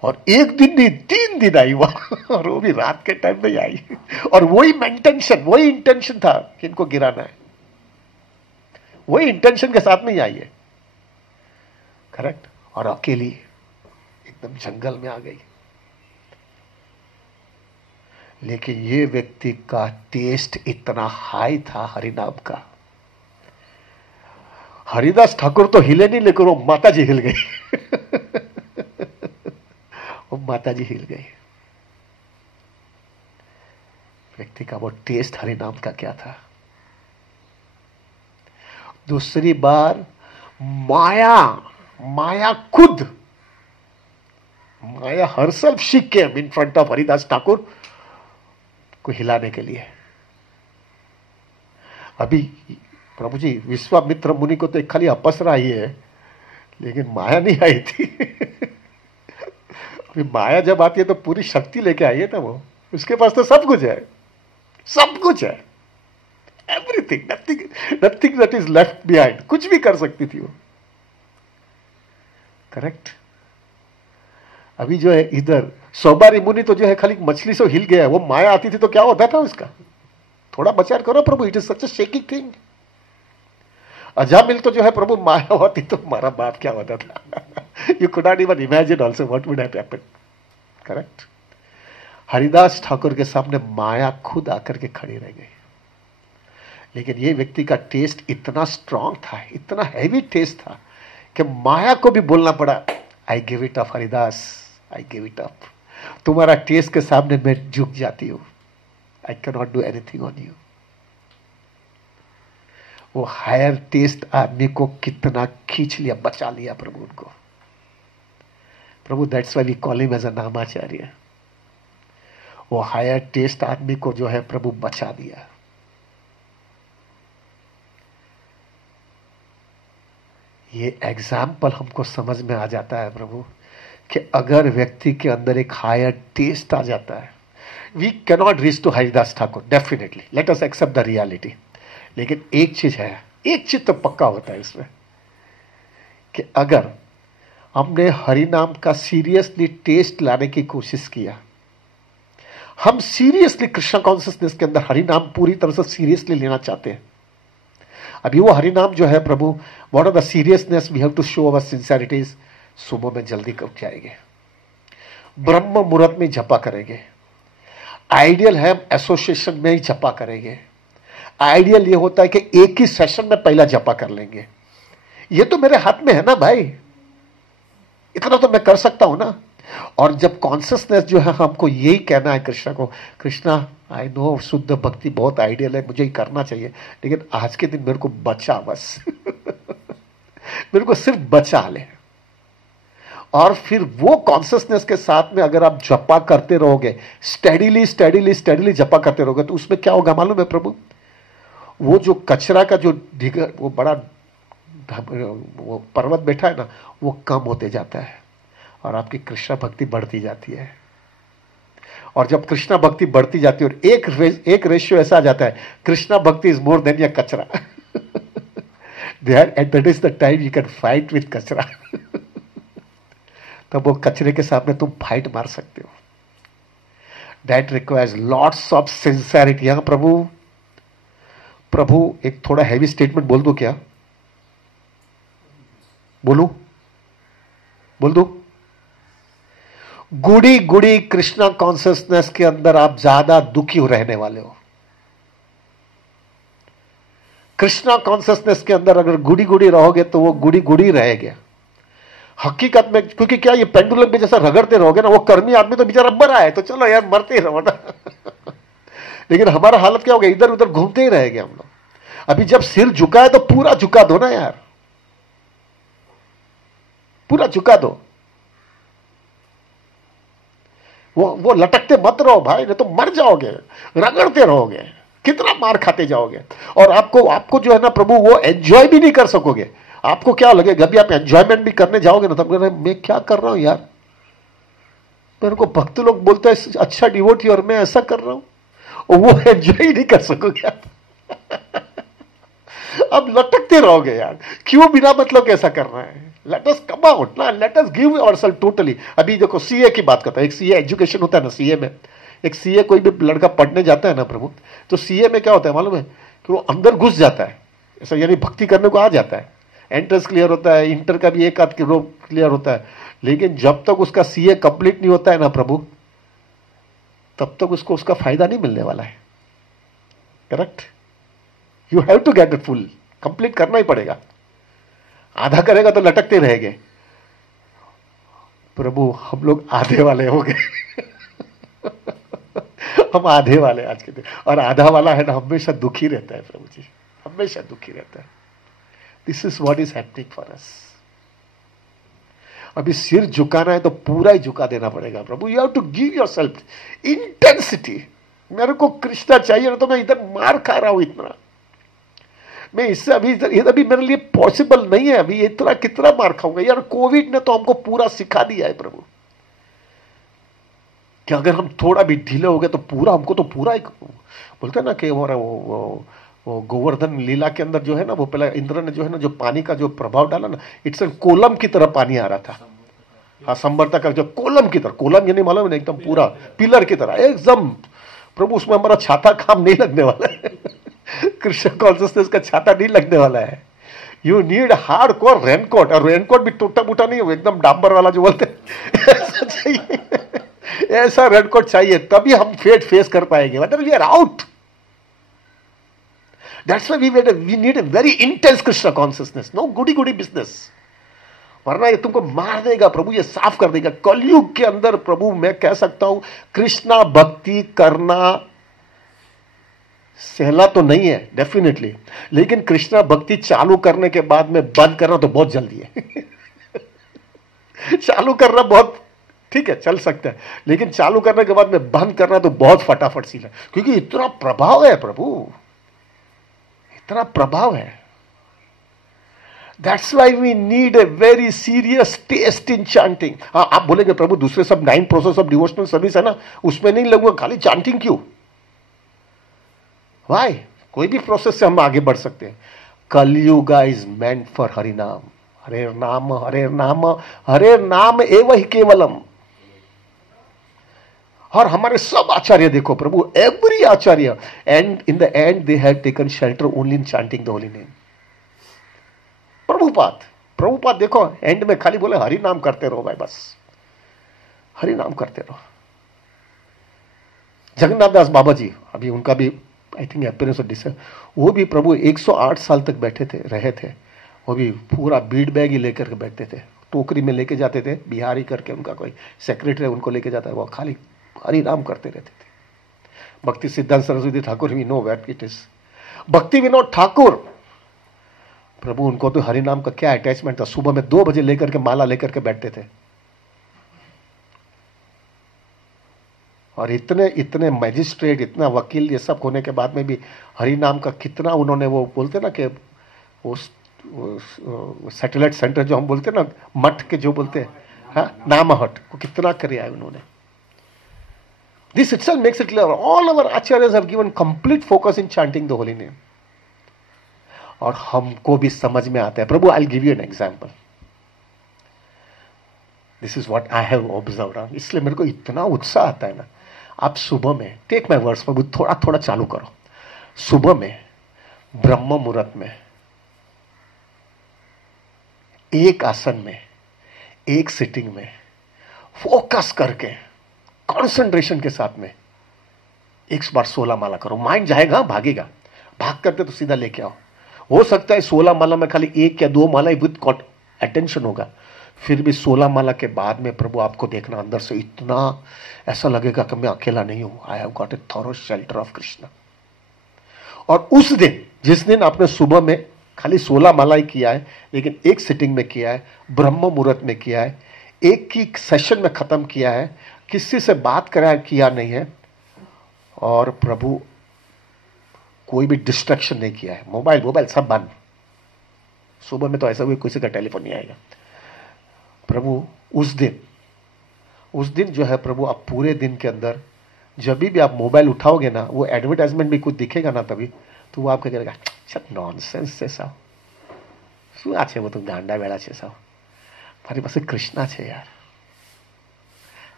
और एक दिन नहीं 3 दिन आई वह, और वो भी रात के टाइम में ही आई। और वही इंटेंशन था कि इनको गिराना है, वही इंटेंशन के साथ में ही आई है, करेक्ट। और अकेली एकदम जंगल में आ गई। लेकिन ये व्यक्ति का टेस्ट इतना हाई था हरिनाम का, हरिदास ठाकुर तो हिले नहीं, लेकिन वो माता जी हिल गई। वो माता जी हिल गई। व्यक्ति का वो टेस्ट हरिनाम का क्या था। दूसरी बार माया खुद, Maya herself she came in front of Haridas Thakur को हिलाने के लिए। अभी प्रभु जी विश्वामित्र मुनि को तो एक खाली अपसरा ही है, लेकिन माया नहीं आई थी। अभी माया जब आती है तो पूरी शक्ति लेके आई है ना वो, उसके पास तो सब कुछ है, सब कुछ है, everything, nothing that is left behind, कुछ भी कर सकती थी वो, करेक्ट। अभी जो है इधर सौबारी मुनि तो जो है खाली मछली से हिल गया, वो माया आती थी तो क्या होता था उसका। थोड़ा बचार करो प्रभु, it is such a shaking thing. Ajamil तो जो है प्रभु माया होती तो हमारा बाप क्या होता था। You could not even imagine also what would have happened, correct. Haridas Thakur के सामने माया खुद आकर के खड़ी रह गई। लेकिन ये व्यक्ति का टेस्ट इतना स्ट्रांग था, इतना हैवी टेस्ट था कि माया को भी बोलना पड़ा, I give it up Haridas, I give it up. तुम्हारा टेस्ट के सामने मैं झुक जाती हूं, I can not do anything on you. वो हायर टेस्ट आदमी को कितना खींच लिया, बचा लिया प्रभु उनको। प्रभु that's why we call him as a नामाचार्य। वो हायर टेस्ट आदमी को जो है प्रभु बचा दिया। ये एग्जाम्पल हमको समझ में आ जाता है प्रभु कि अगर व्यक्ति के अंदर एक हायर टेस्ट आ जाता है, we cannot reach to Haridas Thakur, definitely, let us accept the reality. लेकिन एक चीज है, एक चीज तो पक्का होता है इसमें, कि अगर हमने हरि नाम का सीरियसली टेस्ट लाने की कोशिश किया, हम सीरियसली कृष्ण कॉन्शियसनेस के अंदर हरि नाम पूरी तरह से सीरियसली लेना चाहते हैं। अभी वो हरि नाम जो है प्रभु, what are the seriousness we have to show our sincerities, सुबह में जल्दी करके आएंगे, ब्रह्म मुहूर्त में जपा करेंगे। आइडियल है हम एसोसिएशन में ही जपा करेंगे। आइडियल ये होता है कि एक ही सेशन में पहला जपा कर लेंगे। ये तो मेरे हाथ में है ना भाई, इतना तो मैं कर सकता हूं ना। और जब कॉन्शियसनेस जो है, हमको यही कहना है कृष्णा को, कृष्णा आई नो शुद्ध भक्ति बहुत आइडियल है, मुझे ही करना चाहिए, लेकिन आज के दिन मेरे को बचा बस मेरे को सिर्फ बचा ले। और फिर वो कॉन्शियसनेस के साथ में अगर आप जपा करते रहोगे, स्टडीली स्टडीली स्टडीली जपा करते रहोगे, तो उसमें क्या होगा मालूम है प्रभु? वो जो कचरा का जो ढिगर, वो बड़ा वो पर्वत बैठा है ना, वो कम होते जाता है और आपकी कृष्णा भक्ति बढ़ती जाती है। और जब कृष्णा भक्ति बढ़ती जाती है और एक रेशियो ऐसा आ जाता है, कृष्णा भक्ति इज मोर देन या कचरा that is the time you can fight with कचरा तब वो कचरे के सामने तुम फाइट मार सकते हो। That requires lots of sincerity. यहां प्रभु एक थोड़ा हैवी स्टेटमेंट बोल दो क्या? बोल दो। गुड़ी गुड़ी कृष्णा कॉन्शियसनेस के अंदर आप ज्यादा दुखी रहने वाले हो। कृष्णा कॉन्शियसनेस के अंदर अगर गुड़ी गुड़ी रहोगे तो वो गुड़ी गुड़ी रहेगा हकीकत में। क्योंकि क्या, ये पेंडुलम में जैसा रगड़ते रहोगे ना, वो कर्मी आदमी तो बेचारा मरा है, तो चलो यार मरते ही रहो ना लेकिन हमारा हालत क्या हो गया, इधर उधर घूमते ही रहेंगे हम लोग। अभी जब सिर झुका है तो पूरा झुका दो ना यार, पूरा झुका दो। वो लटकते मत रहो भाई, नहीं तो मर जाओगे, रगड़ते रहोगे, कितना मार खाते जाओगे। और आपको जो है ना प्रभु, वो एंजॉय भी नहीं कर सकोगे। आपको क्या लगेगा, अभी आप एंजॉयमेंट भी करने जाओगे ना, तब मैं क्या कर रहा हूं यार, मेरे को भक्त लोग बोलते हैं अच्छा डिवोटी और मैं ऐसा कर रहा हूं, और वो एंजॉय ही नहीं कर सकोगे आप अब लटकते रहोगे यार, क्यों बिना मतलब कैसा करना है। लेट अस कम आउट ना, let us give ourselves totally. अभी देखो सीए की बात करता है, एक सीए एजुकेशन होता है ना, सीए में एक सीए कोई भी लड़का पढ़ने जाता है ना प्रभु, तो सीए में क्या होता है मालूम है, कि वो अंदर घुस जाता है, ऐसा यानी भक्ति करने को आ जाता है, एंट्रेंस क्लियर होता है, इंटर का भी एक आध क्लियर होता है, लेकिन जब तक उसका सीए कंप्लीट नहीं होता है ना प्रभु, तब तक उसको उसका फायदा नहीं मिलने वाला है। Correct? You have to get it full, complete करना ही पड़ेगा। आधा करेगा तो लटकते रहेंगे। प्रभु हम लोग आधे वाले हो गए हम आधे वाले आज के दिन, और आधा वाला है ना हमेशा दुखी रहता है प्रभु जी, हमेशा दुखी रहता है। This is what is happening for us. अभी सिर झुकाना है तो पूरा ही झुका देना पड़ेगा प्रभु। You have to give yourself intensity. मेरे को कृष्णा चाहिए ना, तो मैं इधर मार खा रहा हूं इतना, मैं इससे अभी मेरे लिए पॉसिबल नहीं है। अभी इतना कितना मार खाऊंगा यार। कोविड ने तो हमको पूरा सिखा दिया है प्रभु, कि अगर हम थोड़ा भी ढीले हो गए तो पूरा, हमको तो पूरा एक बोलते हैं ना कि वो गोवर्धन लीला के अंदर जो है ना, वो पहले इंद्र ने जो है ना, जो पानी का जो प्रभाव डाला ना, इट्स एन कोलम की तरह पानी आ रहा था। हाँ, संबरता का जो कोलम की तरह, कोलम ये नहीं मालूम है, एकदम पूरा पिलर की तरह एकदम प्रभु। उसमें हमारा छाता काम नहीं लगने वाला है कृष्ण कॉन्शियसनेस का छाता नहीं लगने वाला है। You need hard core raincoat, और रेनकोट भी टूटा फूटा नहीं, एकदम डांबर वाला जो बोलते हैं ऐसा चाहिए, ऐसा रेनकोट चाहिए, तभी हम फेट फेस कर पाएंगे, मतलब we are out. That's why we need a very intense Krishna consciousness, no goody goody business, वरना ये तुमको मार देगा प्रभु, ये साफ कर देगा। कलयुग के अंदर प्रभु मैं कह सकता हूं, कृष्णा भक्ति करना सहला तो नहीं है डेफिनेटली, लेकिन कृष्णा भक्ति चालू करने के बाद में बंद करना तो बहुत जल्दी है चालू करना बहुत ठीक है, चल सकता है, लेकिन चालू करने के बाद में बंद करना तो बहुत फटाफट सीला, क्योंकि इतना प्रभाव है प्रभु, इतना प्रभाव है। That's why we need a very serious taste in chanting. हाँ, आप बोलेंगे प्रभु दूसरे सब 9 प्रोसेस ऑफ डिवोशनल सर्विस है ना, उसमें नहीं लगूंगा, खाली चांटिंग क्यों? वाई? कोई भी प्रोसेस से हम आगे बढ़ सकते हैं. कलयुगा इज मेंट फॉर हरिनाम. हरे नाम हरे नाम हरे नाम एव ही केवलम. और हमारे सब आचार्य देखो प्रभु, every acharya, and in the end they have taken shelter only in chanting the holy name. Prabhupada देखो एंड में खाली बोले हरि नाम करते रहो भाई, बस हरि नाम करते रहो. जगन्नाथ दास बाबा जी, अभी उनका भी I think appearance of this, वो भी प्रभु 108 साल तक बैठे थे, रहे थे. वो भी पूरा बीड बैग ही लेकर के बैठते थे, टोकरी में लेके जाते थे, बिहारी करके उनका कोई सेक्रेटरी उनको लेके जाता है, वो खाली हरि नाम करते रहते थे. Bhakti Siddhanta Saraswati Thakur, we know where it is. Bhakti Vinod Thakur प्रभु, उनको तो हरि नाम का क्या अटैचमेंट था. सुबह में 2 बजे लेकर के माला लेकर के बैठते थे. और इतने इतने मैजिस्ट्रेट, इतना वकील, ये सब होने के बाद में भी हरि नाम का कितना उन्होंने, वो बोलते ना कि वो सैटेलाइट सेंटर जो हम बोलते ना, मठ के जो बोलते हैं, हाँ, नामहट, वो कितना करे आए उन्होंने. This itself makes it clear all our acharyas have given complete focus in chanting the holy name. और हमको भी समझ में आता है. प्रभु, I will give you an example. This is what I have observed. इसलिए मेरे को इतना उत्साह आता है ना. आप सुबह में, टेक माय वर्ड्स, प्रभु थोड़ा थोड़ा चालू करो. सुबह में ब्रह्म मुहूर्त में एक आसन में, एक सिटिंग में फोकस करके कंसंट्रेशन के साथ में एक बार 16 माला करो. माइंड जाएगा, भागेगा, भाग करते तो सीधा लेके आओ. हो सकता है 16 माला में खाली 1 या 2 माला विद अटेंशन होगा. फिर भी 16 माला के बाद में प्रभु आपको देखना अंदर से इतना ऐसा लगेगा कि मैं अकेला नहीं हूं. I have got A thorough shelter of Krishna. और उस दिन, जिस दिन आपने सुबह में खाली 16 माला ही किया है, लेकिन एक सिटिंग में किया है, ब्रह्म मुहूर्त में किया है, एक ही सेशन में खत्म किया है, किसी से बात करा किया नहीं है, और प्रभु कोई भी डिस्ट्रैक्शन नहीं किया है, मोबाइल सब बंद. सुबह में तो ऐसा भी किसी का टेलीफोन नहीं आएगा. प्रभु उस दिन जो है प्रभु, आप पूरे दिन के अंदर जब भी आप मोबाइल उठाओगे ना, वो एडवर्टाइजमेंट भी कुछ दिखेगा ना, तभी तो वो आपको कहेगा नॉनसेंस છે સાવ, શું આ છે બધું ગાંડા વેળા છે સાવ, મારી પાસે કૃષ્ણા છે યાર.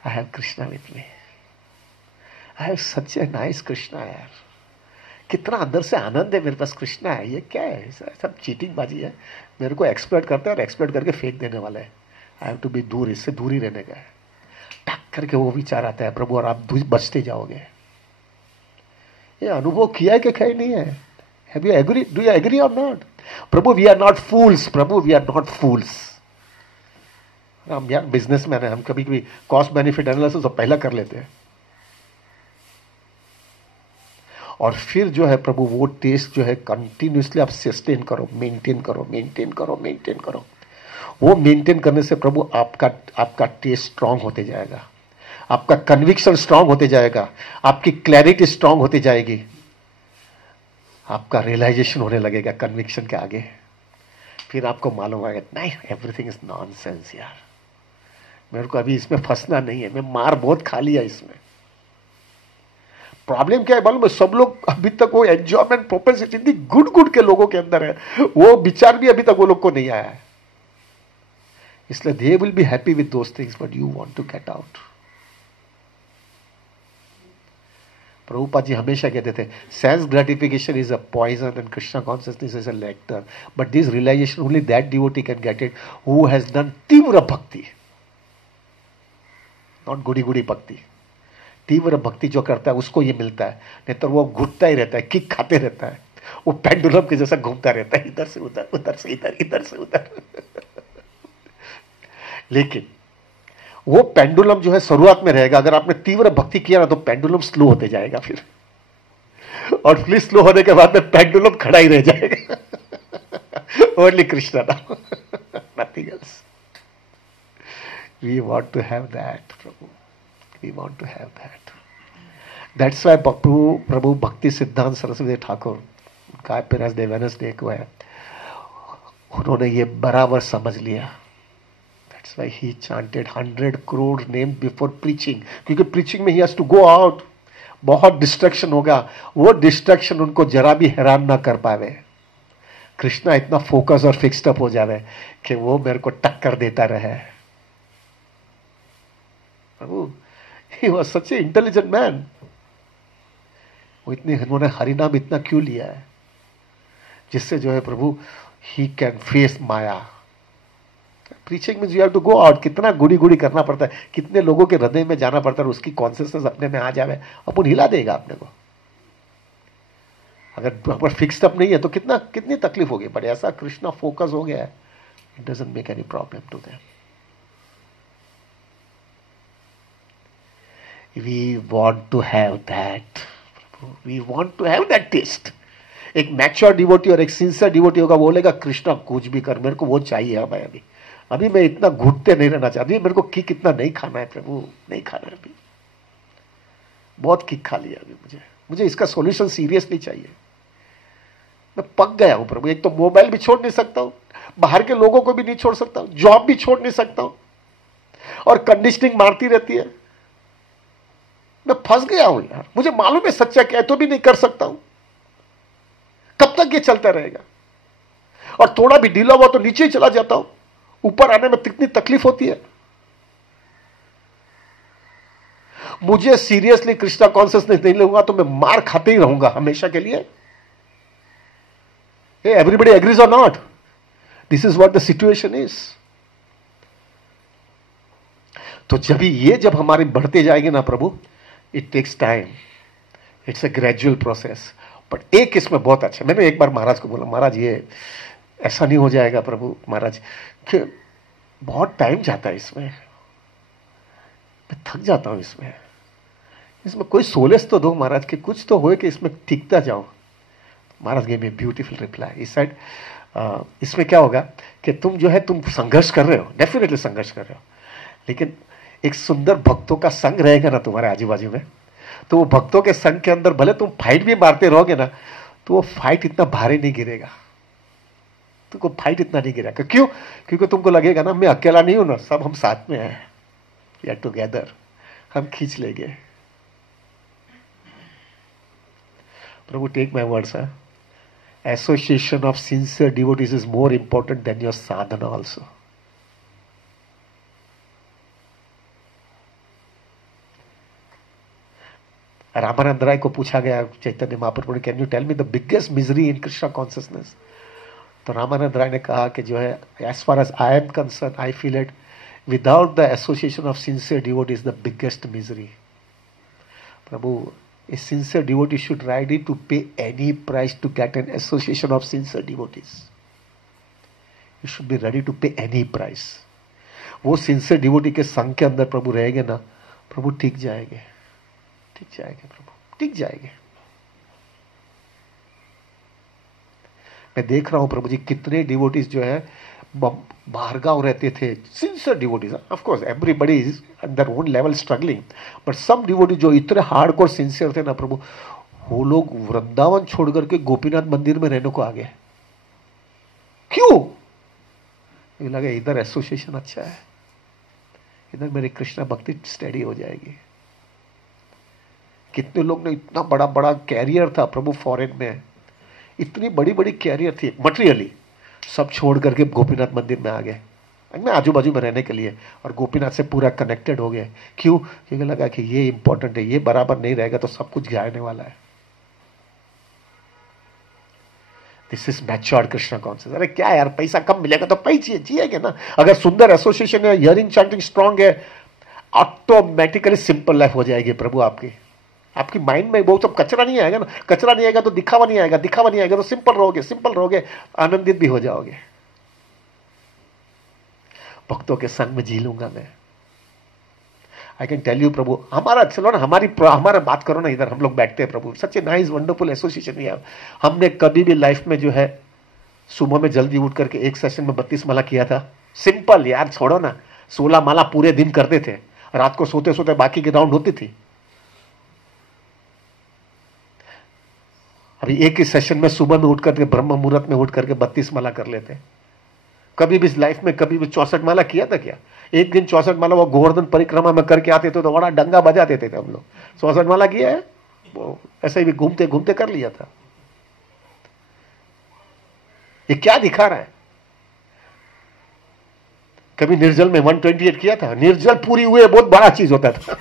I have Krishna with me. I have such a nice Krishna यार. कितना अंदर से आनंद है, मेरे पास कृष्णा है. ये क्या है? सब चीटिंग बाजी है. मेरे को एक्सप्लॉइट करते हैं और एक्सप्लॉइट करके फेंक देने वाला है. आई हैव टू बी दूर, इससे दूर ही रहने का है. टक करके वो विचार आता है प्रभु, और आप बचते जाओगे. ये अनुभव किया है कि कहीं नहीं है? Have you agree? Do you agree और not? Prabhu, we are not fools. Prabhu, we are not fools. हम यार बिजनेसमैन है, हम कभी कभी कॉस्ट बेनिफिट एनालिसिस तो पहला कर लेते हैं. और फिर जो है प्रभु, वो टेस्ट जो है कंटिन्यूसली आप सस्टेन करो, मेंटेन करो. वो मेंटेन करने से प्रभु आपका टेस्ट स्ट्रांग होते जाएगा, आपका कन्विक्शन स्ट्रांग होते जाएगा, आपकी क्लैरिटी स्ट्रांग होती जाएगी, आपका रियलाइजेशन होने लगेगा कन्विक्शन के आगे. फिर आपको मालूम आएगा नहीं, एवरीथिंग इज नॉनसेंस यार, मेरे को अभी इसमें फंसना नहीं है, मैं मार बहुत खा लिया इसमें. प्रॉब्लम क्या है मालूम है? सब लोग अभी तक वो एंजॉयमेंट प्रोपेंसिटी इतनी गुड के लोगों के अंदर है, वो विचार भी अभी तक वो लोग को नहीं आया है. इसलिए they will be happy with those things, but you want to get out. Prabhupada ji हमेशा कहते थे, sense gratification is a poison and Krishna consciousness is a nectar, but this realization only that devotee can get it who has done tivra bhakti, not Gudi भक्ति. तीव्र भक्ति जो करता है उसको ये मिलता है, नहीं तो वो घुटता ही रहता है, किक खाते रहता है, वो पेंडुलम के जैसा घूमता रहता है, इधर से उधर, उधर से इधर, इधर से उधर. लेकिन वो पेंडुलम जो है शुरुआत में रहेगा. अगर आपने तीव्र भक्ति किया ना, तो पेंडुलम स्लो होते जाएगा फिर, और फिर स्लो होने के बाद में पेंडुलम खड़ा ही रह जाएगा. ओनली कृष्णा नाम, nothing else. We want to have that, Prabhu. We want to have that. That's why Prabhu Bhakti Siddhanta Saraswati Thakur, उनका appearance Devanas Day को है. उन्होंने ये बराबर समझ लिया। That's why he chanted 100 crore name before preaching, क्योंकि preaching में he has to go out, बहुत डिस्ट्रैक्शन होगा, वो डिस्ट्रैक्शन उनको जरा भी हैरान ना कर पावे। कृष्णा इतना फोकस और फिक्स्ड अप हो जावे कि वो मेरे को टक्कर देता रहे। प्रभु, he was such an intelligent man। वो इतने, उन्होंने हरिनाम इतना क्यों लिया है जिससे जो है प्रभु he can face maya. Preaching means you have to go out. कितना गुड़ी गुड़ी करना पड़ता है, कितने लोगों के हृदय में जाना पड़ता है, उसकी कॉन्सियसनेस अपने में आ जावे, अपन हिला देगा अपने को। अगर फिक्स्ड अप नहीं है तो कितनी तकलीफ होगी। बट ऐसा कृष्णा फोकस हो गया है, it doesn't make any problem to them. We want to have that, we want to have that taste. एक मैच्योर डिवोटी और एक सिंसियर डिवोटी होगा, बोलेगा कृष्णा कुछ भी कर, मेरे को वो चाहिए। अब अभी मैं इतना घुटते नहीं रहना चाहती, मेरे को किक इतना नहीं खाना है प्रभु, नहीं खाना है अभी, बहुत किक खा लिया अभी, मुझे इसका सॉल्यूशन सीरियसली चाहिए। मैं पक गया हूं प्रभु। एक तो मोबाइल भी छोड़ नहीं सकता हूं, बाहर के लोगों को भी नहीं छोड़ सकता हूं, जॉब भी छोड़ नहीं सकता हूं, और कंडीशनिंग मारती रहती है। मैं फंस गया हूं यार। मुझे मालूम है सच्चा क्या है, तो भी नहीं कर सकता हूं। कब तक ये चलता रहेगा? और थोड़ा भी ढीला हुआ तो नीचे ही चला जाता हूं, ऊपर आने में कितनी तकलीफ होती है। मुझे सीरियसली कृष्णा कॉन्शियसनेस नहीं लूंगा तो मैं मार खाते ही रहूंगा हमेशा के लिए। एवरीबडी एग्रीज और not, this is what the situation is. तो जब हमारी बढ़ते जाएगी ना Prabhu, it takes time, it's a gradual process. But एक इसमें बहुत अच्छा, मैंने एक बार महाराज को बोला, महाराज ये ऐसा नहीं हो जाएगा प्रभु महाराज, कि बहुत टाइम जाता है इसमें, मैं थक जाता हूं इसमें कोई सोलेस तो दो महाराज, कि कुछ तो होए कि इसमें टिकता जाओ। महाराज गेव मी ब्यूटीफुल रिप्लाई। इस साइड इसमें क्या होगा कि तुम जो है तुम संघर्ष कर रहे हो, डेफिनेटली संघर्ष कर रहे हो, लेकिन एक सुंदर भक्तों का संग रहेगा ना तुम्हारे आजू बाजू में, तो वो भक्तों के संग के अंदर भले तुम फाइट भी मारते रहोगे ना, तो वो फाइट इतना भारी नहीं गिरेगा, तुमको फाइट इतना नहीं गिरेगा। क्यों? क्योंकि तुमको लगेगा ना मैं अकेला नहीं हूं ना, सब हम साथ में हैं, वी आर टुगेदर, हम खींच लेंगे। Prabhu take my words, association of sincere devotees is more important than your sadhana also. Ramanand Rai को पूछा गया Chaitanya Mahaprabhu, can you tell me the biggest misery in Krishna consciousness? तो रामानंद राय ने कहा कि जो है, as far as I am concern, I feel it without the association of sincere devotees the biggest misery. Prabhu, a sincere devotee should ready to pay any price to get an association of sincere devotees. You should be ready to pay any price. वो sincere devotee के संग के अंदर प्रभु रहेंगे ना, प्रभु टिक जाएंगे, टिक जाएंगे प्रभु, टिक जाएंगे। मैं देख रहा हूं प्रभु जी कितने डिवोटीज जो है बाहर गांव रहते थे, sincere devotees. Of course everybody is at their own level struggling, but some devotees जो इतने हार्डकोर सिंसियर थे ना प्रभु, वो लोग वृंदावन छोड़ करके गोपीनाथ मंदिर में रहने को आ गए। क्यों? ये लगा इधर एसोसिएशन अच्छा है, इधर मेरी कृष्णा भक्ति स्टडी हो जाएगी। कितने लोग ने इतना बड़ा बड़ा कैरियर था प्रभु, फॉरेन में इतनी बड़ी बड़ी कैरियर थी, मटेरियली सब छोड़ करके गोपीनाथ मंदिर में आ गए, मैं आजू बाजू में रहने के लिए, और गोपीनाथ से पूरा कनेक्टेड हो गए। क्यों? क्योंकि लगा कि ये इंपॉर्टेंट है, ये बराबर नहीं रहेगा तो सब कुछ गायने वाला है। This is matured Krishna consciousness. अरे क्या यार, पैसा कम मिलेगा तो पैसे जिएंगे ना। अगर सुंदर एसोसिएशन है, हियरिंग चैंटिंग स्ट्रांग है, ऑटोमेटिकली सिंपल लाइफ हो जाएगी प्रभु आपकी माइंड में वो सब कचरा नहीं आएगा ना। कचरा नहीं आएगा तो दिखावा नहीं आएगा, दिखावा नहीं आएगा तो सिंपल रहोगे, आनंदित भी हो जाओगे। भक्तों के संग में जी लूंगा मैं। आई कैन टेल यू प्रभु, हमारा चलो ना, हमारा बात करो ना, इधर हम लोग बैठते हैं Prabhu, such a nice wonderful association we have. हमने कभी भी लाइफ में जो है सुबह में जल्दी उठ करके एक सेशन में 32 माला किया था। सिंपल यार, छोड़ो ना, 16 माला पूरे दिन करते थे, रात को सोते सोते बाकी की राउंड होती थी। अभी एक ही सेशन में सुबह में उठ करके, ब्रह्म मुहूर्त में उठ करके 32 माला कर लेते। कभी भी इस लाइफ में कभी भी 64 माला किया था क्या? एक दिन 64 माला वो गोवर्धन परिक्रमा में करके आते थे तो बड़ा डंगा बजा देते थे हम लोग। 64 माला किया है, वो ऐसे ही भी घूमते घूमते कर लिया था। ये क्या दिखा रहा है? कभी निर्जल में 128 किया था? निर्जल पूरी हुए बहुत बड़ा चीज होता था।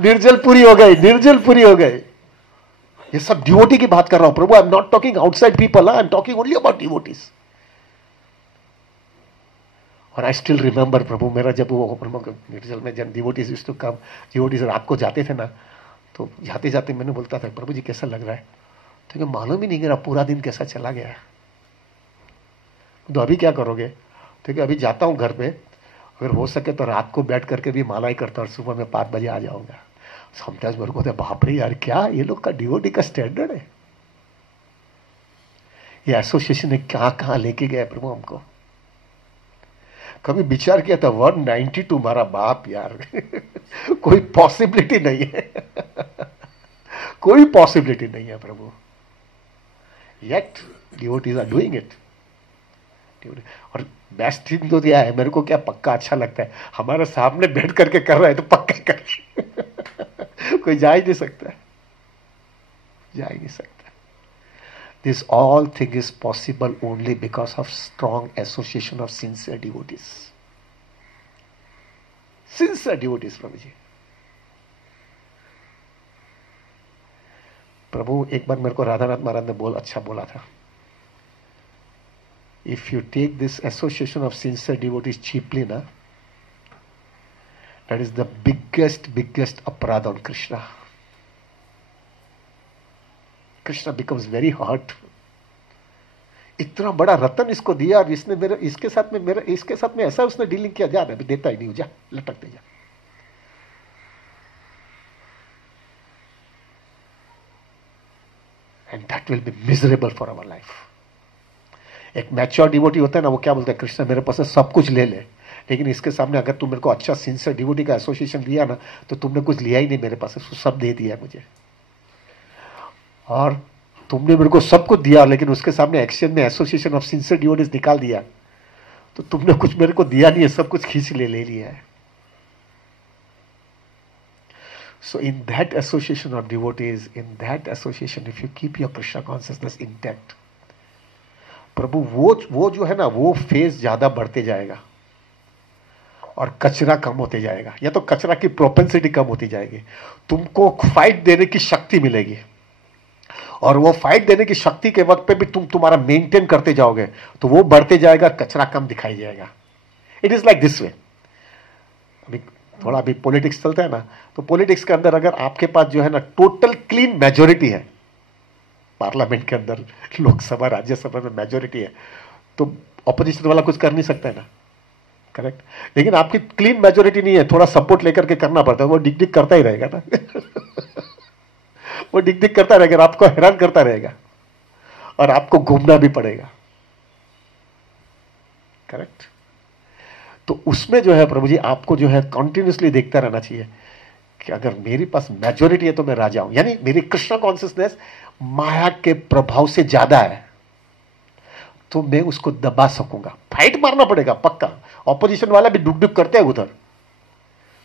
निर्जल पूरी हो गई, निर्जल पूरी हो गई। ये सब डिवोटी की बात कर रहा हूं प्रभु। I am not talking outside people, I am talking only about devotees. और आई स्टिल रिमेंबर प्रभु, मेरा जब वो निर्जल में जब devotees used to come, devotees रात को जाते थे ना, तो जाते जाते मैंने बोलता था प्रभु जी कैसा लग रहा है? तो मालूम ही नहीं गिरा पूरा दिन कैसा चला गया। तो अभी क्या करोगे? ठीक है, अभी जाता हूं घर पे, अगर हो सके तो रात को बैठ करके भी माला ही करता हूं, सुबह में 5 बजे आ जाऊंगा। समटाइम्स मेरे को तो बाप रे यार, क्या ये लोग का डिवोटी का स्टैंडर्ड है। ये एसोसिएशन ने कहां लेके गया प्रभु हमको। कभी विचार किया था 192 तुम्हारा बाप यार। कोई पॉसिबिलिटी नहीं है। कोई पॉसिबिलिटी नहीं है प्रभु। Yet devotees are doing it. और बेस्ट थिंग तो क्या है, मेरे को क्या पक्का अच्छा लगता है, हमारे सामने बैठ करके कर रहा है तो पक्का कर। कोई जा ही नहीं सकता, जा ही नहीं सकता। This all thing is possible only because of strong association of sincere devotees. Sincere devotees Prabhu ji. प्रभु एक बार मेरे को राधानाथ महाराज ने अच्छा बोला था, if you take this association of sincere devotees cheaply na, that is the biggest aparadha on Krishna. Krishna becomes very hurt. इतना बड़ा रतन इसको दिया और इसने इसके साथ में ऐसा उसने डीलिंग किया, जा अभी देता ही नहीं, जा लटकते जा। and that will be miserable for our life. एक मैच्योर डिवोटी होता है ना, वो क्या बोलता है, कृष्ण मेरे पास से सब कुछ ले ले, लेकिन इसके सामने अगर तुम मेरे को अच्छा सिंसियर डिवोटी का एसोसिएशन दिया ना, तो तुमने कुछ लिया ही नहीं मेरे पास से, सब दे दिया मुझे। और तुमने मेरे को सब कुछ दिया, लेकिन उसके सामने एक्सचेंज में एसोसिएशन ऑफ सिंसियर डिवोटीज निकाल दिया, तो तुमने कुछ मेरे को दिया नहीं है, सब कुछ खींच ले लिया है। So in that association of devotees, in that association, if you keep your Krishna consciousness intact, प्रभु वो जो है ना, वो फेज ज्यादा बढ़ते जाएगा और कचरा कम होते जाएगा, या तो कचरा की प्रोपेंसिटी कम होती जाएगी, तुमको फाइट देने की शक्ति मिलेगी, और वो फाइट देने की शक्ति के वक्त पे भी तुम्हारा मेंटेन करते जाओगे तो वो बढ़ते जाएगा, कचरा कम दिखाई जाएगा। इट इज लाइक दिस वे। अभी थोड़ा अभी पॉलिटिक्स चलता है ना, तो पॉलिटिक्स के अंदर अगर आपके पास जो है ना टोटल क्लीन मेजोरिटी है, पार्लियामेंट के अंदर लोकसभा राज्यसभा में मेजोरिटी है, तो ऑपोजिशन वाला कुछ कर नहीं सकता है ना, करेक्ट। लेकिन आपकी क्लीन मेजोरिटी नहीं है, थोड़ा सपोर्ट लेकर के करना पड़ता है, वो डिग डिग करता ही रहेगा ना। वो डिग डिग करता रहेगा, आपको हैरान करता रहेगा और आपको घूमना भी पड़ेगा, करेक्ट। तो उसमें जो है प्रभु जी आपको जो है कंटिन्यूसली देखता रहना चाहिए कि अगर मेरे पास मेजोरिटी है तो मैं राजा हूं, यानी मेरी कृष्ण कॉन्शियसनेस माया के प्रभाव से ज्यादा है, तो मैं उसको दबा सकूंगा। फाइट मारना पड़ेगा पक्का, ऑपोजिशन वाला भी डुक डुक करते हैं, उधर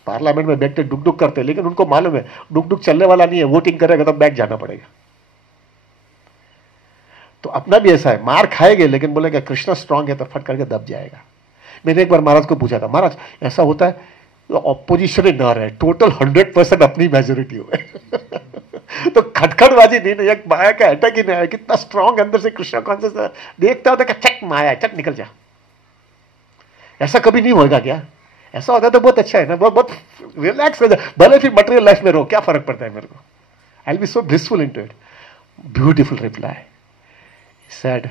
पार्लियामेंट में बैठते डुक डुक करते हैं, लेकिन उनको मालूम है डुक डुक चलने वाला नहीं है, वोटिंग करेगा तो बैठ जाना पड़ेगा। तो अपना भी ऐसा है, मार खाएंगे लेकिन बोलेगा कृष्ण स्ट्रांग है तो फट करके दब जाएगा। मैंने एक बार महाराज को पूछा था, महाराज ऐसा होता है ऑपोजिशन ना रहे, टोटल 100% अपनी मेजोरिटी हो तो खटखटबाजी नहीं, एक माया का अटैक ही नहीं है, कितना स्ट्रांग अंदर से कृष्ण कॉन्शियसनेस देखता होता है, चक माया चक निकल जा। ऐसा कभी नहीं होगा क्या? ऐसा होता तो बहुत अच्छा है ना, बहुत रिलैक्स हो जाए, भले फिर मटेरियल लाइफ में रहो, क्या फर्क पड़ता है मेरे को, आई will B so blissful into it. Beautiful reply said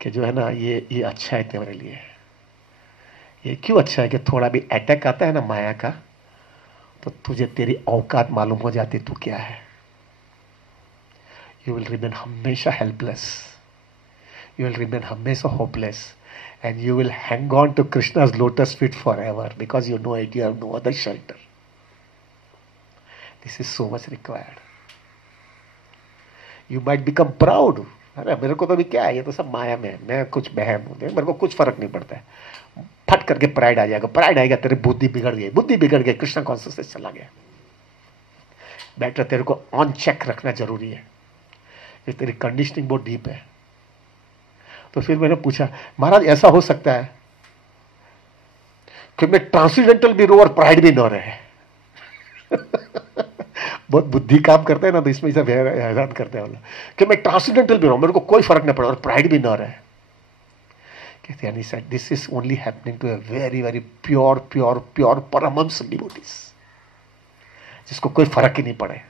कि जो है ना ये अच्छा है तेरे लिए। ये क्यों अच्छा है कि थोड़ा भी अटैक आता है ना माया का, तो तुझे तेरी औकात मालूम हो जाती तू क्या है। यू विल रिमेन हमेशा हेल्पलेस, यू विल रिमेन हमेशा hopeless, and you will hang on to Krishna's lotus feet forever because you know it, you have no other shelter. This is so much required. You might become proud अरे मेरे को तो अभी क्या है, ये तो सब माया में है, मैं कुछ बहम हूं, मेरे को कुछ फर्क नहीं पड़ता है। फट करके प्राइड आ जाएगा, प्राइड आएगा तेरी बुद्धि बिगड़ गई, बुद्धि बिगड़ गई, कृष्ण कॉन्शियसनेस चला गया। बेटर तेरे को ऑन चेक रखना जरूरी है, ये तेरी कंडीशनिंग बहुत डीप है। तो फिर मैंने पूछा, महाराज ऐसा हो सकता है कि मैं ट्रांसीडेंटल भी रहूं और प्राइड भी न रहे? बहुत बुद्धि काम करते हैं ना, तो इसमें सब हैरान करते हैं वाला कि मैं ट्रांसीडेंटल भी रहूं, मेरे को कोई फर्क नहीं पड़ा, और प्राइड भी न रहे। कहते हैं, sir this is only happening to a very very pure pure pure paramahamsa devotees, जिसको कोई फर्क ही नहीं पड़े।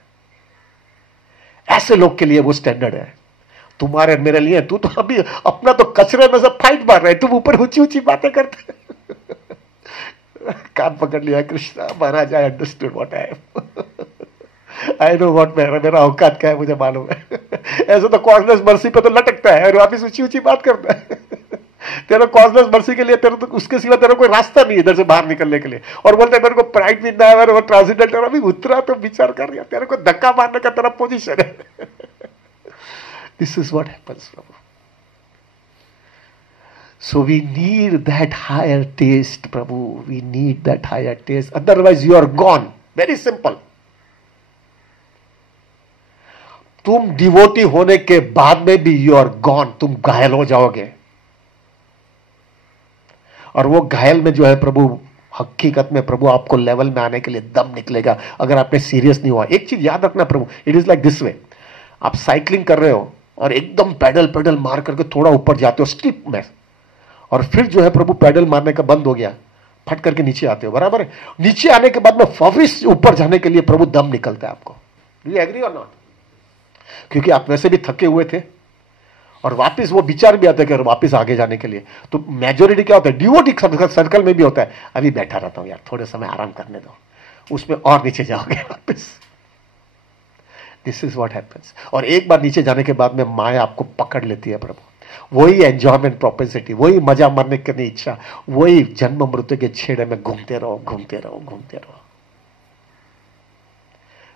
ऐसे लोग के लिए वो स्टैंडर्ड है। तुम्हारे मेरे लिए, तू तो अभी अपना तो कचरे में सब फाइट मार रहे, तुम ऊपर ऊंची ऊंची बातें करते। कान पकड़ लिया, Krishna Maharaj, I understood what I I know what, मेरा औकात क्या है मुझे मालूम है। ऐसे तो कॉर्नलेस मर्सी पे तो लटकता है और वापिस ऊंची ऊंची बात करता है। तेरा कॉर्नलेस मर्सी के लिए तेरा तो उसके सिवा तेरा कोई रास्ता नहीं इधर से बाहर निकलने के लिए, और बोलते हैं मेरे को प्राइड भी ना है, मेरे को ट्रांसीडेंटल। अभी उतरा तो विचार कर रहा, तेरे को धक्का मारने का तेरा पोजीशन है। This is what happens Prabhu. So we need that higher taste, Prabhu. We need that higher taste. Otherwise you are gone. Very simple. तुम डिवोटी होने के बाद में भी यू आर गॉन, तुम घायल हो जाओगे। और वो घायल में जो है प्रभु, हकीकत में प्रभु आपको लेवल में आने के लिए दम निकलेगा, अगर आपने सीरियस नहीं हुआ। एक चीज याद रखना Prabhu, it is like this way, आप साइकिलिंग कर रहे हो और एकदम पैडल पैडल मार करके थोड़ा ऊपर जाते हो स्लिप में, और फिर जो है प्रभु पैडल मारने का बंद हो गया, फट करके नीचे आते हो, बराबर है। नीचे आने के बाद में वापिस ऊपर जाने के लिए प्रभु दम निकलता है आपको। डू यू एग्री और नॉट? क्योंकि आप वैसे भी थके हुए थे, और वापस वो विचार भी आता है कि वापस आगे जाने के लिए। तो मेजोरिटी क्या होता है, डिवोटी सर्कल में भी होता है, अभी बैठा रहता हूं यार, थोड़े समय आराम करने दो, उसमें और नीचे जाओगे वापस। This is what happens. और एक बार नीचे जाने के बाद में माया आपको पकड़ लेती है प्रभु, वही एंजॉयमेंट प्रोपेंसिटी, वही मजा मारने की इच्छा, वही जन्म मृत्यु के छेड़े में घूमते रहो घूमते रहो घूमते रहो।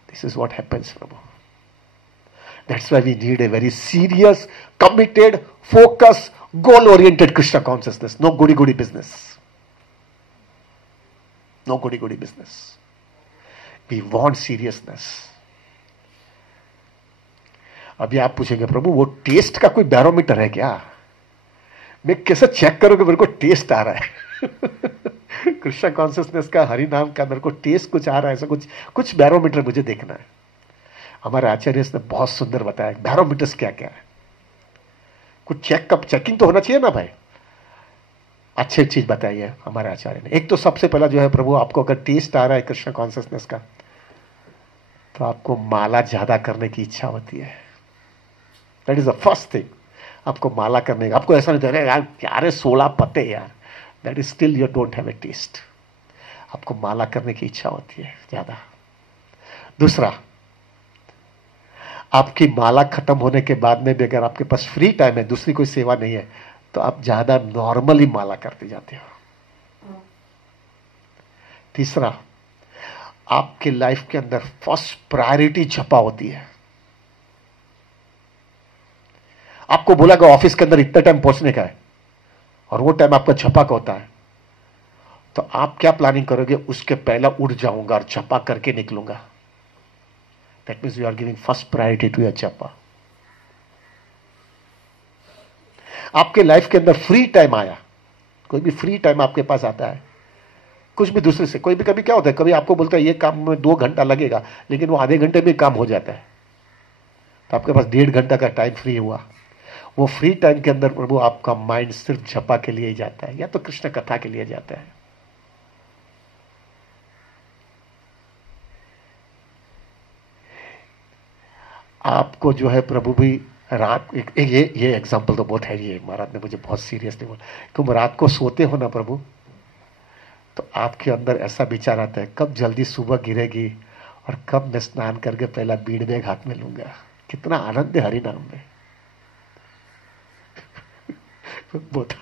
This is what happens Prabhu. That's why we need a very serious, committed, focused, goal-oriented Krishna consciousness. No goody-goody business. No goody-goody business. We want seriousness. अभी आप पूछेंगे प्रभु वो टेस्ट का कोई बैरोमीटर है क्या? मैं कैसे चेक करूं कि मेरे को टेस्ट आ रहा है? कृष्णा कॉन्शियसनेस का, हरि नाम का मेरे को टेस्ट कुछ आ रहा है, ऐसा कुछ बैरोमीटर मुझे देखना है। हमारे आचार्य ने बहुत सुंदर बताया बैरोमीटर्स क्या क्या है। कुछ चेकिंग तो होना चाहिए ना भाई। अच्छी चीज बताइए हमारे आचार्य ने। एक तो सबसे पहला जो है प्रभु, आपको अगर टेस्ट आ रहा है कृष्ण कॉन्शियसनेस का, तो आपको माला ज्यादा करने की इच्छा होती है। That is the first thing. आपको माला करने का, आपको ऐसा नहीं कहना यार यार 16 पत्ते यार, that is still you don't have a taste. आपको माला करने की इच्छा होती है ज्यादा। दूसरा, आपकी माला खत्म होने के बाद में भी अगर आपके पास फ्री टाइम है, दूसरी कोई सेवा नहीं है, तो आप ज्यादा नॉर्मली माला करते जाते हो। तीसरा, आपके लाइफ के अंदर फर्स्ट प्रायोरिटी जपा होती है। आपको बोला कि ऑफिस के अंदर इतना टाइम पहुंचने का है और वो टाइम आपका जपा का होता है, तो आप क्या प्लानिंग करोगे? उसके पहले उठ जाऊंगा और जपा करके निकलूंगा। That means you are giving first priority to your japa. आपके लाइफ के अंदर फ्री टाइम आया, कोई भी फ्री टाइम आपके पास आता है, कुछ भी दूसरे से, कोई भी कभी क्या होता है, कभी आपको बोलता है ये काम में 2 घंटा लगेगा, लेकिन वो आधे घंटे में काम हो जाता है, तो आपके पास 1.5 घंटा का टाइम फ्री हुआ। वो फ्री टाइम के अंदर प्रभु आपका माइंड सिर्फ जपा के लिए ही जाता है, या तो कृष्ण कथा के लिए जाता है। आपको जो है प्रभु भी रात, ये एग्जांपल तो बहुत है, ये महाराज ने मुझे बहुत सीरियसली बोला, तुम रात को सोते हो ना प्रभु, तो आपके अंदर ऐसा विचार आता है कब जल्दी सुबह गिरेगी और कब मैं स्नान करके पहला बीड़ बैग हाथ में लूंगा। कितना आनंद है हरि नाम में। बहुत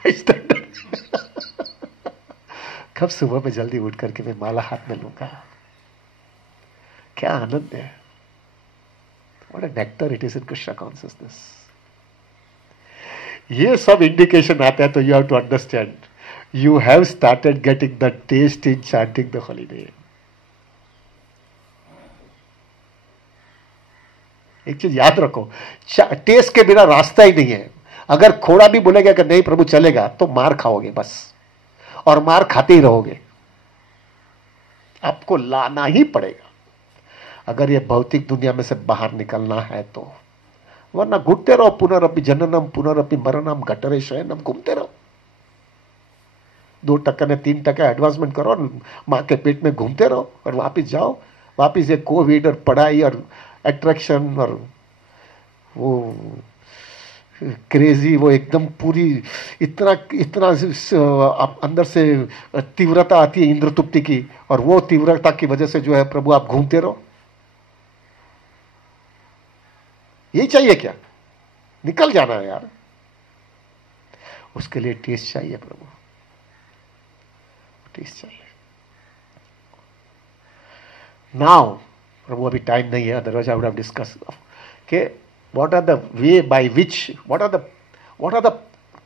कब सुबह में जल्दी उठ करके मैं माला हाथ में लूंगा, क्या आनंद है। What a nectar it is in Krishna consciousness. ये सब इंडिकेशन आता है, तो you have to understand you have started getting the taste in chanting the holy name. एक चीज याद रखो, टेस्ट के बिना रास्ता ही नहीं है। अगर खोड़ा भी बोलेगा कि नहीं प्रभु चलेगा, तो मार खाओगे बस, और मार खाते ही रहोगे। आपको लाना ही पड़ेगा अगर ये भौतिक दुनिया में से बाहर निकलना है तो, वरना घुटते रहो। पुनरअपि जननम पुनरअपि मरणम घटरे शयनम, घूमते रहो। 2% ने 3% एडवांसमेंट करो और माँ के पेट में घूमते रहो, और वापिस जाओ। वापिस ये कोविड और पढ़ाई और अट्रैक्शन और वो क्रेजी, वो एकदम पूरी इतना इतना अंदर से तीव्रता आती है इंद्रतुप्ति की, और वो तीव्रता की वजह से जो है प्रभु आप घूमते रहो। यही चाहिए क्या? निकल जाना है यार। उसके लिए टेस्ट चाहिए प्रभु, टेस्ट चाहिए। नाउ प्रभु अभी टाइम नहीं है, otherwise I would have discuss के what are the way by which, what are the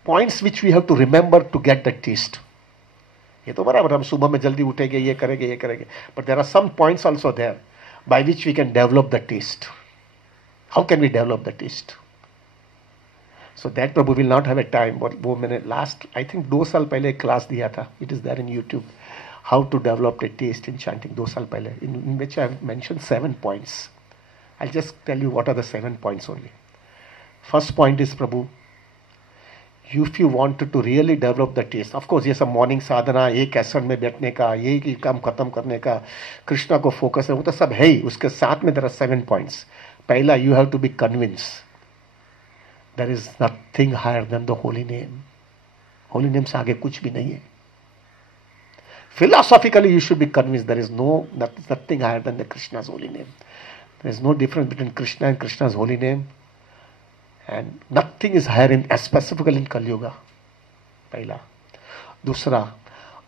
points which we have to remember to get the taste. ये तो बराबर, हम सुबह में जल्दी उठेंगे, ये करेंगे, but there are some points also there by which we can develop the taste. How can we develop the taste? So that Prabhu will not have a time. वो मैंने last I think 2 साल पहले एक क्लास दिया था, it is there in YouTube, how to develop a taste in chanting, 2 साल पहले, in which I have mentioned 7 points. I'll just tell you what are the 7 points only. First point is, Prabhu, if you wanted to really develop the taste, of course ये सब मॉर्निंग साधना, एक एसन में बैठने का, यही काम खत्म करने का, कृष्णा को फोकस है, वो तो सब है ही। उसके साथ में there are 7 points. पहला, you have to be convinced there is nothing higher than the holy name. holy name से आगे कुछ भी नहीं है। Philosophically you should be convinced there is nothing higher than the Krishna's holy name. There is no difference between Krishna and Krishna's holy name, and nothing is higher in, specifically in Kali Yuga. पहला। दूसरा,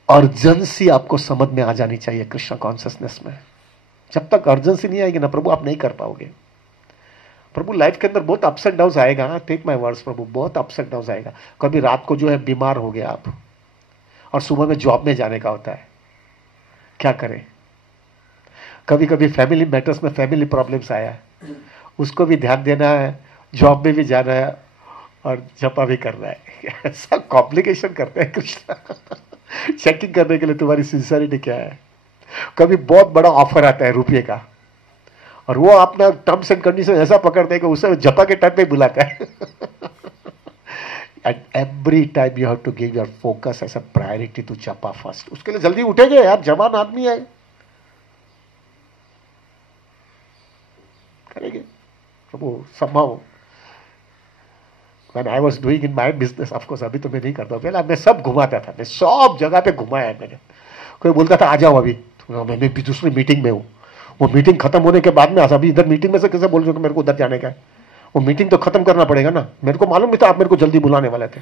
अर्जेंसी आपको समझ में आ जानी चाहिए कृष्णा कॉन्शियसनेस में। जब तक अर्जेंसी नहीं आएगी ना प्रभु, आप नहीं कर पाओगे। प्रभु लाइफ के अंदर बहुत अप्स एंड डाउन आएगा, टेक माय वर्ड्स प्रभु, बहुत अप्स एंड डाउन आएगा। कभी रात को जो है बीमार हो गया आप, और सुबह में जॉब में जाने का होता है, क्या करें? कभी कभी फैमिली मैटर्स में फैमिली प्रॉब्लम्स आया है, उसको भी ध्यान देना है, जॉब में भी जाना है, और जपा भी करना है। ऐसा कॉम्प्लिकेशन करते हैं कृष्णा। चेकिंग करने के लिए तुम्हारी सिंसियरिटी क्या है। कभी बहुत बड़ा ऑफर आता है रुपये का, और वो अपना टर्म्स एंड कंडीशन ऐसा पकड़ते हैं कि उसे जपा के टाइम पे बुलाता है। At every time you have to give your focus as a priority to japa first. उसके लिए जल्दी उठेंगे यार, जवान आदमी है, करेंगे प्रभु somehow. When I was doing in my business, of course अभी तो मैं नहीं करता हूँ, पहले मैं सब घुमाता था, मैं सब जगह पे घुमाया है मैंने। कोई बोलता था आ जाओ अभी, तो मैं भी दूसरी मीटिंग में हूँ, वो मीटिंग खत्म होने के बाद में अभी इधर मीटिंग में से कैसे बोल रहे हो मेरे को उधर जाने का है? वो मीटिंग तो खत्म करना पड़ेगा ना। मेरे को मालूम नहीं था आप मेरे को जल्दी बुलाने वाले थे,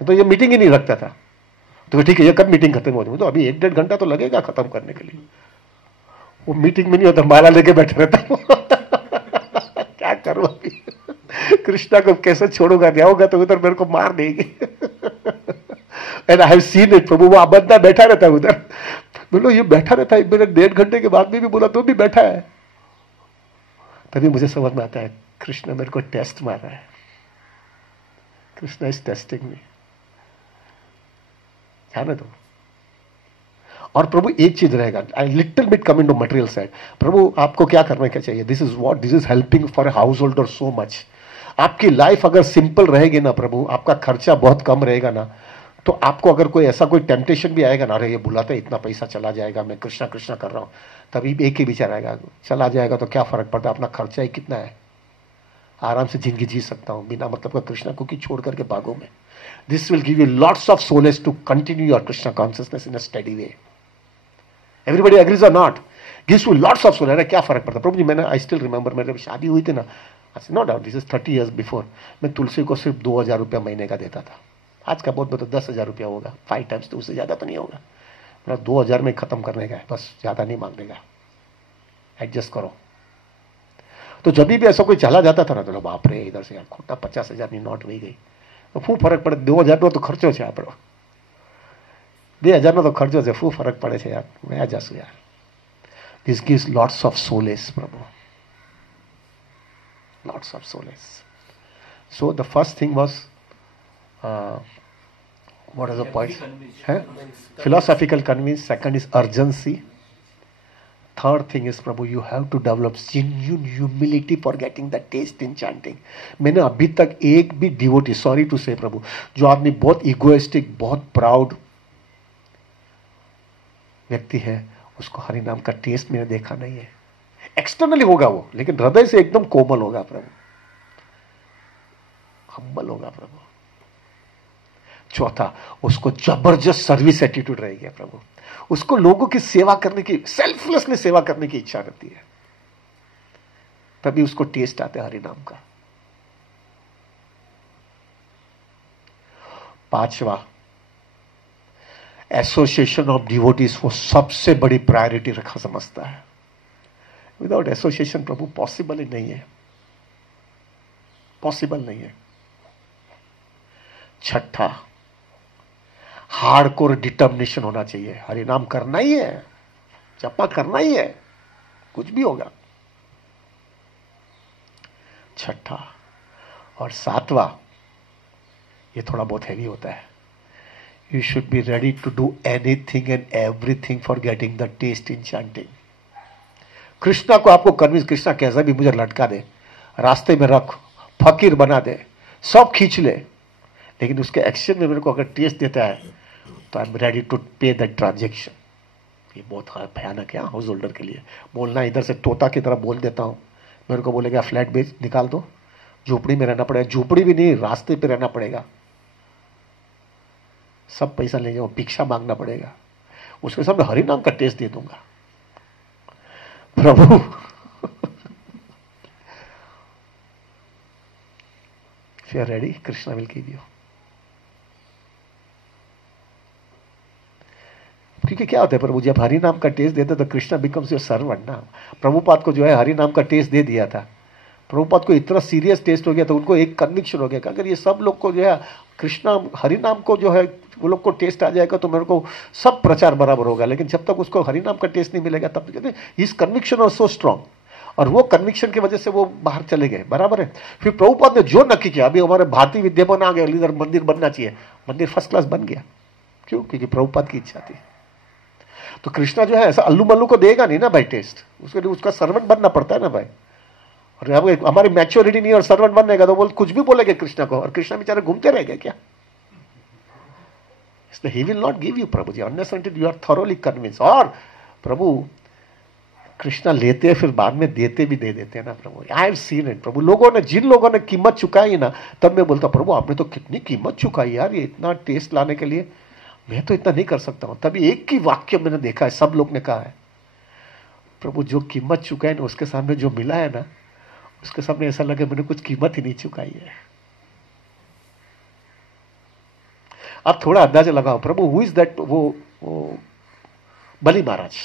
तो ये मीटिंग ही नहीं रखता था। तो ठीक है, ये कब मीटिंग खत्म हो रही है? तो अभी 1-1.5 घंटा तो लगेगा खत्म करने के लिए। वो मीटिंग में नहीं होता, माला लेके बैठे रहता। क्या करूं अभी? कृष्णा को कैसे छोड़ूंगा? जाऊंगा तो उधर मेरे को मार देंगे। And I have seen it Prabhu, वो बंदा बैठा रहता है उधर, बोलो ये बैठा रहता है, मैंने 1.5 घंटे के बाद में भी बोला तो भी बैठा है। तभी मुझे समझ में आता है कृष्णा मेरे को टेस्ट मार रहा है, कृष्णा इज टेस्टिंग मी। जाने दो। और प्रभु एक चीज रहेगा, I little bit come into material side. प्रभु आपको क्या करना क्या चाहिए? This is helping for a householder so much. आपकी लाइफ अगर सिंपल रहेगी ना प्रभु, आपका खर्चा बहुत कम रहेगा ना, तो आपको अगर कोई ऐसा कोई टेम्पटेशन भी आएगा ना, अरे ये बुलाते इतना पैसा चला जाएगा, मैं कृष्णा कृष्णा कर रहा हूं, तभी एक ही विचार आएगा, चला जाएगा तो क्या फर्क पड़ता है, अपना खर्चा ही कितना है, आराम से जिंदगी जी सकता हूं बिना मतलब का कृष्णा को की छोड़ करके भागो में। This will give you lots of solace to continue your Krishna consciousness in a study way. Everybody agrees और not, gives you lots of soul. अरे क्या फर्क पड़ता प्रभु जी, मैंने आई स्टिल रिमेंबर मेरे शादी हुई थी ना, no doubt this is 30 years before, मैं तुलसी को सिर्फ 2,000 रुपया महीने का देता था। आज का बहुत 10,000 रुपया होगा, 5 times, तो उससे ज्यादा तो नहीं होगा। मेरा 2,000 में खत्म करने का है, बस ज्यादा नहीं मांगने का, एडजस्ट करो। तो जब भी ऐसा कोई चला जाता था ना, तो बाप रे इधर से यार खोटा 50,000 की नोट वही गई, શું ફરક પડે? 2000 તો ખર્ચો છે આપણો, 2000 તો ખર્ચો છે, શું ફરક પડે છે યાર, વયા જશું યાર. This gives lots of solace, Prabhu. Lots of solace. So the first thing was, what is the point? Philosophical convince. Second is urgency. Third thing is, Prabhu, you have to develop genuine humility for getting the taste in chanting. मैंने अभी तक एक भी डिवोटी, सॉरी टू से प्रभु, जो आदमी बहुत इगोइस्टिक, बहुत प्राउड व्यक्ति है, उसको हरि नाम का टेस्ट मैंने देखा नहीं है. एक्सटर्नली होगा वो, लेकिन हृदय से एकदम कोमल होगा प्रभु, हम्बल होगा प्रभु. चौथा, उसको जबरदस्त सर्विस एटीट्यूड रहेगी प्रभु, उसको लोगों की सेवा करने की, सेल्फलेसली सेवा करने की इच्छा रहती है, तभी उसको टेस्ट आता है हरि नाम का. पांचवा, एसोसिएशन ऑफ डिवोटीज वो सबसे बड़ी प्रायोरिटी रखा समझता है. विदाउट एसोसिएशन प्रभु पॉसिबल ही नहीं है, पॉसिबल नहीं है. छठा, हार्डकोर डिटर्मिनेशन होना चाहिए, हरि नाम करना ही है, जपा करना ही है, कुछ भी होगा. छठा. और सातवां, ये थोड़ा बहुत हैवी होता है, you should be ready to do anything and everything for getting the taste in chanting. Krishna को आपको कन्विंस, कृष्णा कैसा भी मुझे लटका दे, रास्ते में रख, फकीर बना दे, सब खींच ले, लेकिन उसके एक्शन में मेरे को अगर टेस्ट देता है तो आई एम रेडी टू पे द ट्रांजेक्शन. ये बहुत भयानक है हाउस होल्डर के लिए. बोलना इधर से तोता की तरह बोल देता हूँ, मेरे को बोलेगा फ्लैट बेच निकाल दो, झोपड़ी में रहना पड़ेगा, झोपड़ी भी नहीं, रास्ते पे रहना पड़ेगा, सब पैसा ले जाओ, भिक्षा मांगना पड़ेगा, उसके सामने हरि नाम का टेस्ट दे दूंगा प्रभु. If you are ready, Krishna will give you. क्योंकि क्या होता है प्रभु, जब हरि नाम का टेस्ट देते तो कृष्णा बिकम्स योर सर्वेंट ना. प्रभुपाद को जो है हरि नाम का टेस्ट दे दिया था, प्रभुपाद को इतना सीरियस टेस्ट हो गया था, उनको एक कन्विक्शन हो गया कि अगर ये सब लोग को जो है कृष्णा हरि नाम को जो है वो लोग को टेस्ट आ जाएगा तो मेरे को सब प्रचार बराबर होगा, लेकिन जब तक उसको हरि नाम का टेस्ट नहीं मिलेगा तब कहते इस कन्विक्शन और सो स्ट्रांग, और वो कन्विक्शन की वजह से वो बाहर चले गए. बराबर है. फिर प्रभुपाद ने जो नक्की किया, अभी हमारे भारतीय विद्याभवन आ गए, इधर मंदिर बनना चाहिए, मंदिर फर्स्ट क्लास बन गया. क्यों? क्योंकि प्रभुपाद की इच्छा थी. तो कृष्णा जो है ऐसा अल्लू मल्लू को देगा नहीं ना भाई टेस्ट, उसके लिए उसका सर्वेंट बनना पड़ता है ना भाई. और हमारी मैच्योरिटी नहीं और सर्वेंट बनेगा तो बोल कुछ भी बोलेंगे कृष्णा को, और कृष्णा बेचारे घूमते रहेंगे क्या? इसलिए he will not give you प्रभु जी unless until you are thoroughly convince. और प्रभु कृष्णा लेते हैं फिर बाद में देते भी दे देते हैं ना प्रभु. आई हैव सीन इट प्रभु. लोगों ने, जिन लोगों ने कीमत चुकाई ना, तब मैं बोलता प्रभु आपने तो कितनी कीमत चुकाई यार, ये इतना टेस्ट लाने के लिए, मैं तो इतना नहीं कर सकता हूं. तभी एक ही वाक्य मैंने देखा है, सब लोग ने कहा है प्रभु जो कीमत चुकाई ना, उसके सामने जो मिला है ना, उसके सामने ऐसा लगे मैंने कुछ कीमत ही नहीं चुकाई है. अब थोड़ा अंदाजा लगाओ प्रभु, हु इज दैट? वो बलि महाराज,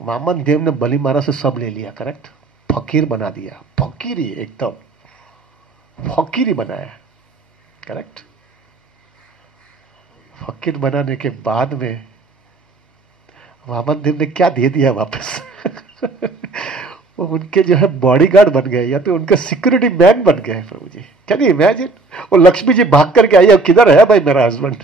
वामन देव ने बलि महाराज से सब ले लिया, करेक्ट, फकीर बना दिया, फकीरी एकदम फकीरी बनाया, करेक्ट. फकीर बनाने के बाद में वामन देव ने क्या दे दिया वापस? वो उनके जो है बॉडीगार्ड बन गए, या तो उनका सिक्योरिटी मैन बन गए Prabhu ji. Can you imagine? वो लक्ष्मी जी भाग करके आई, अब किधर है भाई मेरा हस्बैंड?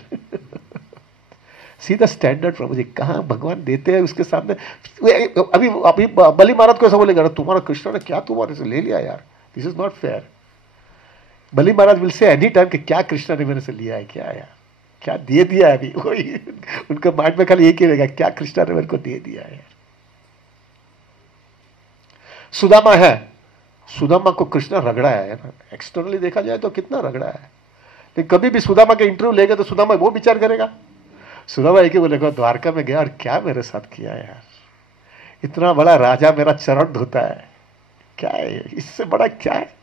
सी द स्टैंडर्ड प्रभु जी, कहाँ भगवान देते हैं उसके सामने. अभी अभी बलि महाराज को ऐसा बोलेगा तुम्हारा कृष्ण ने क्या तुम्हारे से ले लिया यार, this is not fair. Bali Maharaj will say any time कि क्या कृष्ण ने मेरे से लिया है, क्या यार, क्या दे दिया है. अभी वही उनके माइंड में खाली एक ही रहेगा, क्या कृष्ण ने मेरे को दे दिया है. सुदामा है, सुदामा को कृष्ण रगड़ा है ना, एक्सटर्नली देखा जाए तो कितना रगड़ा है, लेकिन कभी भी सुदामा के इंटरव्यू लेगा तो सुदामा वो विचार करेगा. सुदामा एक ही बोलेगा द्वारका में गया और क्या मेरे साथ किया यार, इतना बड़ा राजा मेरा चरण धोता है, क्या है इससे बड़ा, क्या है,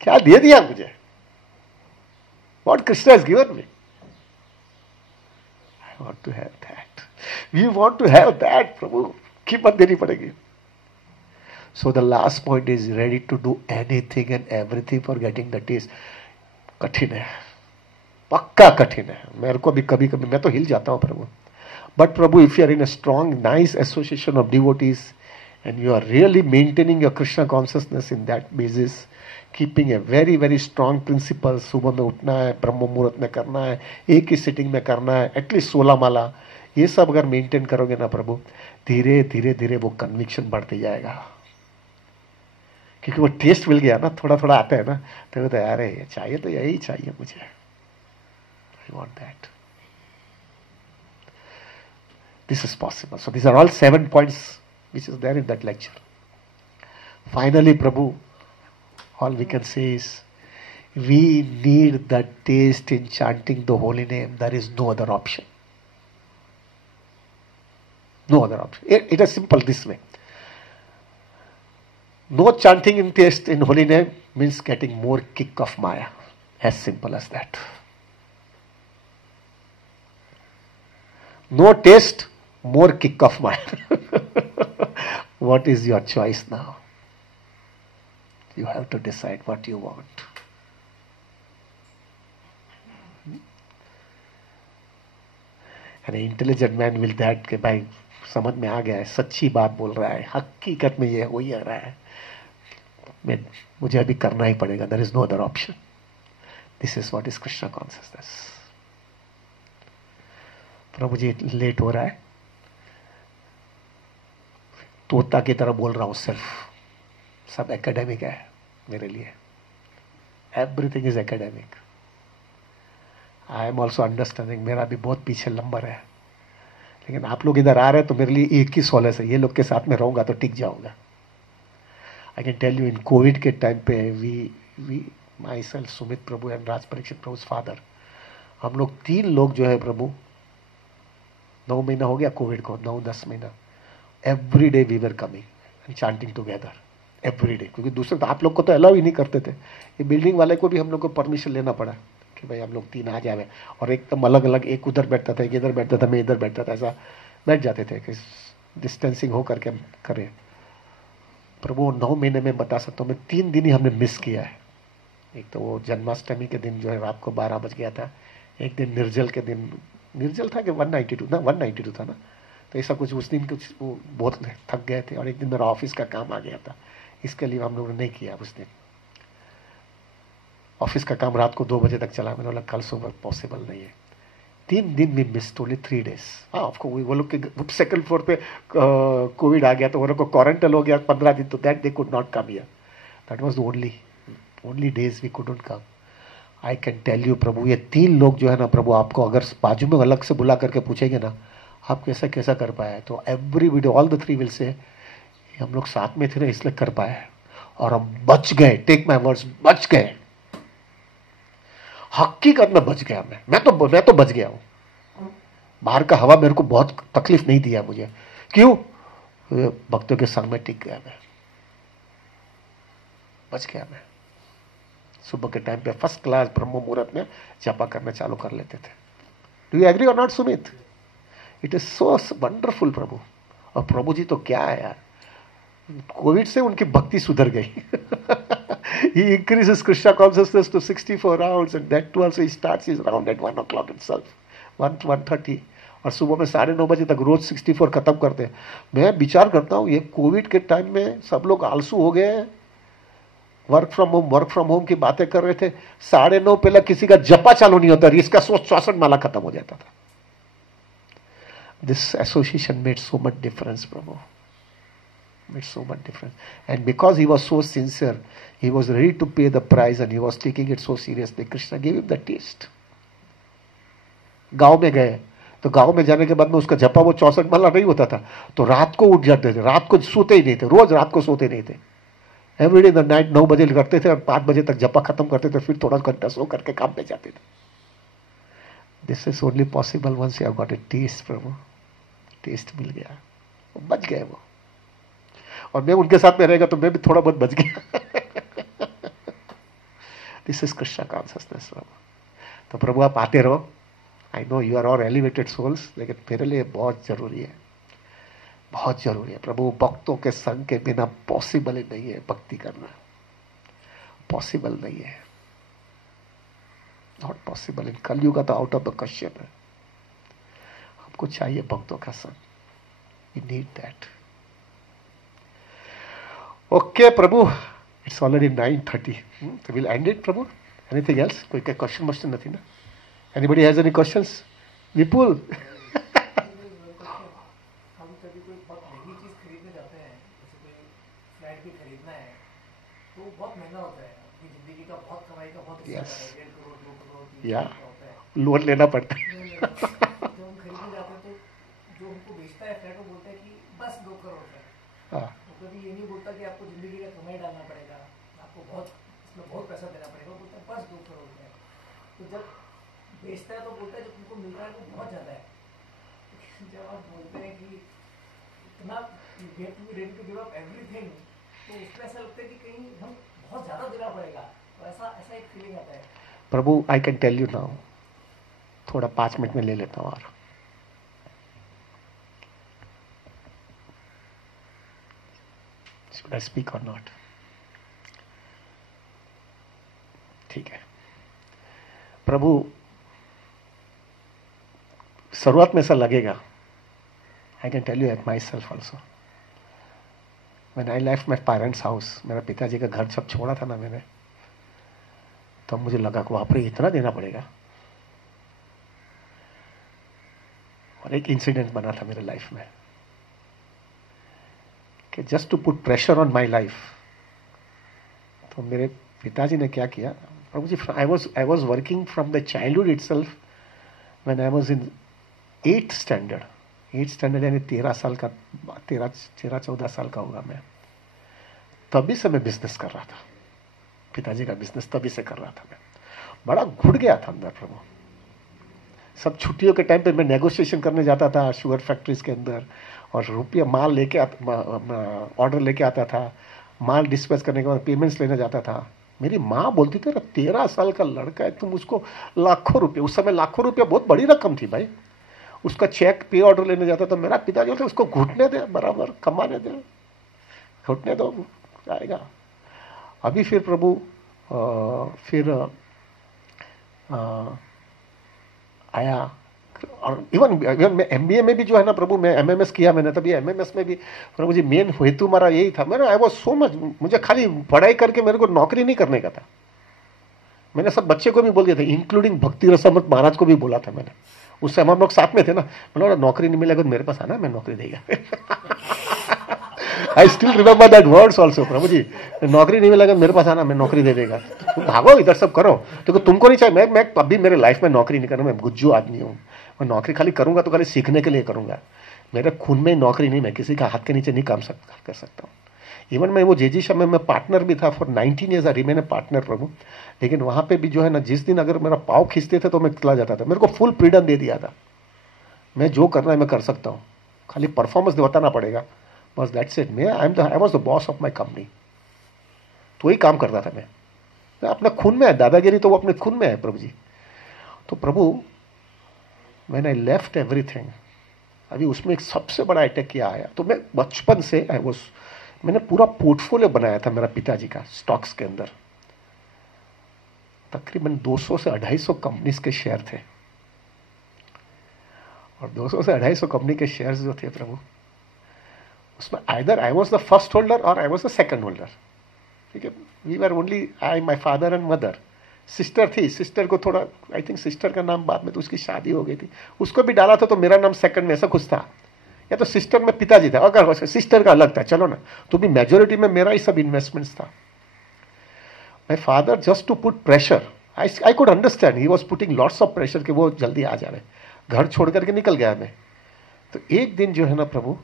क्या दे दिया मुझे, what Krishna has given me. I want to have that, we want to have that Prabhu. कीमत देनी पड़ेगी. So the last point is ready to do anything and everything for getting the taste. कठिन है, पक्का कठिन है. मेरे को भी कभी कभी मैं तो हिल जाता हूँ प्रभु. But Prabhu, if you are in a strong, nice association of devotees and you are really maintaining your Krishna consciousness in that basis, keeping a very very strong principle, सुबह में उठना है, ब्रह्म मुहूर्त में करना है, एक ही सिटिंग में करना है, एटलीस्ट 16 माला, ये सब अगर मेंटेन करोगे ना प्रभु, धीरे धीरे धीरे वो कन्विक्शन बढ़ते जाएगा. क्योंकि वो टेस्ट मिल गया ना, थोड़ा थोड़ा आता है ना, तो यार ये चाहिए तो यही चाहिए मुझे. I want that. This is possible. So these are all 7 points which is there in that lecture. Finally, Prabhu, all we can say is we need that taste in chanting the holy name. There is no other option. No other option. It is simple this way. No chanting in taste in holy name means getting more kick of Maya. As simple as that. No taste, more kick of Maya. What is your choice now? You have to decide what you want. An intelligent man will that कि भाई समझ में आ गया है, सच्ची बात बोल रहा है, हकीकत में ये हो ही रहा है, मुझे अभी करना ही पड़ेगा. There is no other option. This is what is Krishna consciousness. प्रभु जी लेट हो रहा है, तोता की तरह बोल रहा हूं सिर्फ. सब एकेडमिक है मेरे लिए. Everything is academic. I am also understanding. मेरा भी बहुत पीछे नंबर है, लेकिन आप लोग इधर आ रहे हैं तो मेरे लिए एक ही सॉलेस है, ये लोग के साथ में रहूंगा तो टिक जाऊंगा. I can tell you in Covid के टाइम पे we myself, Sumit Prabhu and Raj Parikshit Prabhu's father, हम लोग 3 लोग जो है प्रभु, 9 महीना हो गया कोविड को, 9-10 महीना, every day we were coming and chanting together every day. क्योंकि दूसरे तो आप लोग को तो अलाउ ही नहीं करते थे. ये बिल्डिंग वाले को भी हम लोग को परमिशन लेना पड़ा कि भाई हम लोग 3 आ जाए, और एकदम अलग अलग, एक उधर बैठता था, एक इधर बैठता था, मैं इधर बैठता था, ऐसा बैठ जाते थे कि डिस्टेंसिंग हो करके करें. प्रभु 9 महीने में बता सकता हूँ मैं 3 दिन ही हमने मिस किया है. एक तो वो जन्माष्टमी के दिन जो है रात को 12 बज गया था, एक दिन निर्जल के दिन, निर्जल था कि 192 था ना, तो ऐसा कुछ उस दिन कुछ वो बहुत थक गए थे, और एक दिन मेरा ऑफिस का काम आ गया था, इसके लिए हम लोगों ने नहीं किया उस दिन. ऑफिस का काम रात को 2 बजे तक चला, मैंने बोला कल सुबह पॉसिबल नहीं है. 3 दिन में मिस, ओनली 3 डेज. हाँ आपको वो लोग के सेकंड फ्लोर पे कोविड आ गया, तो वो लोग को क्वारंटाइन हो गया 15 दिन, तो that they could not come here. That was the only days we couldn't come. I can tell you Prabhu, ये 3 लोग जो है ना प्रभु, आपको अगर बाजू में अलग से बुला करके पूछेंगे ना आप कैसा कैसा कर पाए, तो every video all the 3 will say हम लोग साथ में थे ना इसलिए कर पाए, और हम बच गए. टेक माय वर्ड्स, बच गए. हकीकत में बच गया. मैं तो बच गया हूं. बाहर का हवा मेरे को बहुत तकलीफ नहीं दिया मुझे. क्यों? भक्तों के संग में टिक गया, मैं बच गया. मैं सुबह के टाइम पे फर्स्ट क्लास ब्रह्म मुहूर्त में जपा करना चालू कर लेते थे. डू यू एग्री और not Sumit? It is so wonderful Prabhu. और प्रभु जी तो क्या है यार, कोविड से उनकी भक्ति सुधर गई. He increases Krishna consciousness to 64 rounds, and that too also he starts his round at 1 o'clock itself, 1:30, और सुबह में 9:30 बजे तक रोज 64 खत्म करते हैं. मैं विचार करता हूँ ये कोविड के टाइम में सब लोग आलसू हो गए हैं, वर्क फ्रॉम होम की बातें कर रहे थे. 9:30 पहले किसी का जपा चालू नहीं होता, इसका 64 माला खत्म हो जाता था. This association made so much difference Prabhu, made so much difference. And because he was so sincere, he was ready to pay the price, and he was taking it so seriously. Krishna gave him the taste. गांव में गए तो गांव में जाने के बाद में उसका जपा वो 64 माला नहीं होता था, तो रात को उठ जाते थे, रात को सोते ही नहीं थे, रोज रात को सोते नहीं थे. एवरी डे द नाइट 9 बजे करते थे और 5 बजे तक जपा खत्म करते थे, फिर थोड़ा घंटा सो करके काम पे जाते थे. This is only possible once you have got a taste Prabhu. Taste मिल गया, बच गए वो. और मैं उनके साथ में रहेगा तो मैं भी थोड़ा बहुत बच गया. दिस इज कृष्णा कॉन्शियसनेस प्रभु. तो प्रभु आप आते रहो. I know you are all elevated souls, लेकिन मेरे लिए बहुत जरूरी है, बहुत जरूरी है प्रभु। भक्तों के संग के बिना पॉसिबल ही नहीं है भक्ति करना, पॉसिबल नहीं है, नॉट पॉसिबल। इन कलयुग का तो आउट ऑफ द क्वेश्चन है। हमको चाहिए भक्तों का संग, we need that. Okay Prabhu, it's already 9:30, so we'll end it Prabhu. Anything else? कोई क्वेश्चन मश्चन नहीं ना? Anybody has any questions? Vipul? हम कभी कोई बहुत महंगी चीज खरीदने जाते हैं, जैसे कोई फ्लैट भी खरीदना है, तो बहुत महंगा होता है। अपनी जिंदगी का बहुत कमाई का बहुत हिस्सा Yes. होता है, 1.5 करोड़ 2 करोड़ 3 या करोड़ का होता है। लोन लेना पड़ता है। जब हम खरीदने जाते हैं तो जो हमको बेचता है फ्लैट, वो बोलता है कि बस 2 करोड़ का। हाँ, वो कभी ये नहीं बोलता कि आपको जिंदगी का कमाई डालना पड़ेगा, आपको बहुत इसमें बहुत पैसा देना पड़ेगा। वो बोलता है बस 2 करोड़ का है। तो जब बेचता है तो बोलता है जो तुमको मिल रहा है वो बहुत ज़्यादा है। जब आप बोलते हैं कि इतना you have to be ready to give up everything, तो उसमें ऐसा लगता है कि कहीं हम बहुत ज़्यादा देना पड़ेगा। तो ऐसा ऐसा एक फीलिंग आता है। प्रभु I can tell you now, थोड़ा 5 मिनट में ले लेता हूँ और should I speak or not? ठीक है प्रभु, शुरुआत में ऐसा लगेगा। I can tell you at myself also, when I left my parents house, मेरा पिताजी का घर जब छोड़ा था ना मैंने, तब तो मुझे लगा कि वहां पर इतना देना पड़ेगा। और एक इंसिडेंट बना था मेरे लाइफ में कि just to put pressure on my life, तो मेरे पिताजी ने क्या किया, प्रभु जी, I was working from the childhood itself, when I was in 8th standard यानी 13 साल का, 13-14 साल का होगा मैं, तभी से मैं बिजनेस कर रहा था। पिताजी का बिजनेस तभी से कर रहा था मैं। बड़ा घुट गया था अंदर प्रभु। सब छुट्टियों के टाइम पे मैं नेगोशिएशन करने जाता था शुगर फैक्ट्रीज के अंदर, और रुपया माल लेके ऑर्डर लेके आता था, माल डिस्पैच करने के बाद पेमेंट्स लेने जाता था। मेरी माँ बोलती थी, 13 साल का लड़का है तुम, उसको लाखों रुपये, उस समय लाखों रुपया बहुत बड़ी रकम थी भाई। उसका चेक पे ऑर्डर लेने जाता था, मेरा पिताजी बोलते उसको घुटने दे, बराबर कमाने दे, घुटने दो, आएगा। अभी फिर प्रभु फिर आया, और इवन मैं MBA में भी जो है ना प्रभु, मैं MMS किया मैंने, तभी MMS में भी प्रभु जी मेन हेतु हमारा यही था। मेरा आई वॉज सो मच, मुझे खाली पढ़ाई करके मेरे को नौकरी नहीं करने का था। मैंने सब बच्चे को भी बोल दिया था, इंक्लूडिंग भक्ति रसामृत महाराज को भी बोला था मैंने। उस समय हम लोग साथ में थे ना, बोला नौकरी नहीं मिलेगा तो मेरे पास आना, मैं नौकरी देगा। I still remember that words also, Prabhu ji नौकरी नहीं मिलेगा मेरे पास आना, मैं नौकरी दे देगा। तुम भागो इधर सब करो, तो तुमको नहीं चाहिए। मैं अभी मेरे लाइफ में नौकरी नहीं करूँ, मैं गुज्जू आदमी हूँ। मैं नौकरी खाली करूंगा तो खाली सीखने के लिए करूंगा, मेरे खून में नौकरी नहीं, मैं किसी का हाथ के नीचे नहीं काम कर सकता हूँ। इवन मैं वो जेजी शर्मा में पार्टनर भी था for 19 years, I remain partner Prabhu. लेकिन वहां पे भी जो है ना, जिस दिन अगर मेरा पाँव खींचते थे तो मैं चला जाता था। मेरे को फुल फ्रीडम दे दिया था, मैं जो करना है मैं कर सकता हूँ, खाली परफॉर्मेंस बताना पड़ेगा, बस दैट्स इट। मैं आई was the boss of my company. तो वही काम करता था मैं अपने खून में है, दादागिरी तो वो अपने खून में है प्रभु जी। तो प्रभु व्हेन आई लेफ्ट एवरीथिंग, अभी उसमें एक सबसे बड़ा अटैक किया आया। तो मैं बचपन से मैंने पूरा पोर्टफोलियो बनाया था मेरा पिताजी का स्टॉक्स के अंदर। तकरीबन 200 से 250 कंपनीज के शेयर थे, और 200 से 250 कंपनी के शेयर्स जो थे प्रभु, उसमें either I was the first holder और I was the second holder. ठीक है, we were only I, my father and mother. Sister थी, सिस्टर को थोड़ा, आई थिंक सिस्टर का नाम बाद में, तो उसकी शादी हो गई थी, उसको भी डाला था तो मेरा नाम सेकंड में, ऐसा कुछ था। या तो सिस्टर में पिताजी था, अगर सिस्टर का अलग था, चलो ना, तो भी मेजोरिटी में मेरा ही सब इन्वेस्टमेंट्स था। My father just to put pressure, I could understand, he was putting lots of pressure कि वो जल्दी आ जाए। घर छोड़ करके निकल गया मैं। तो एक दिन जो है ना प्रभु,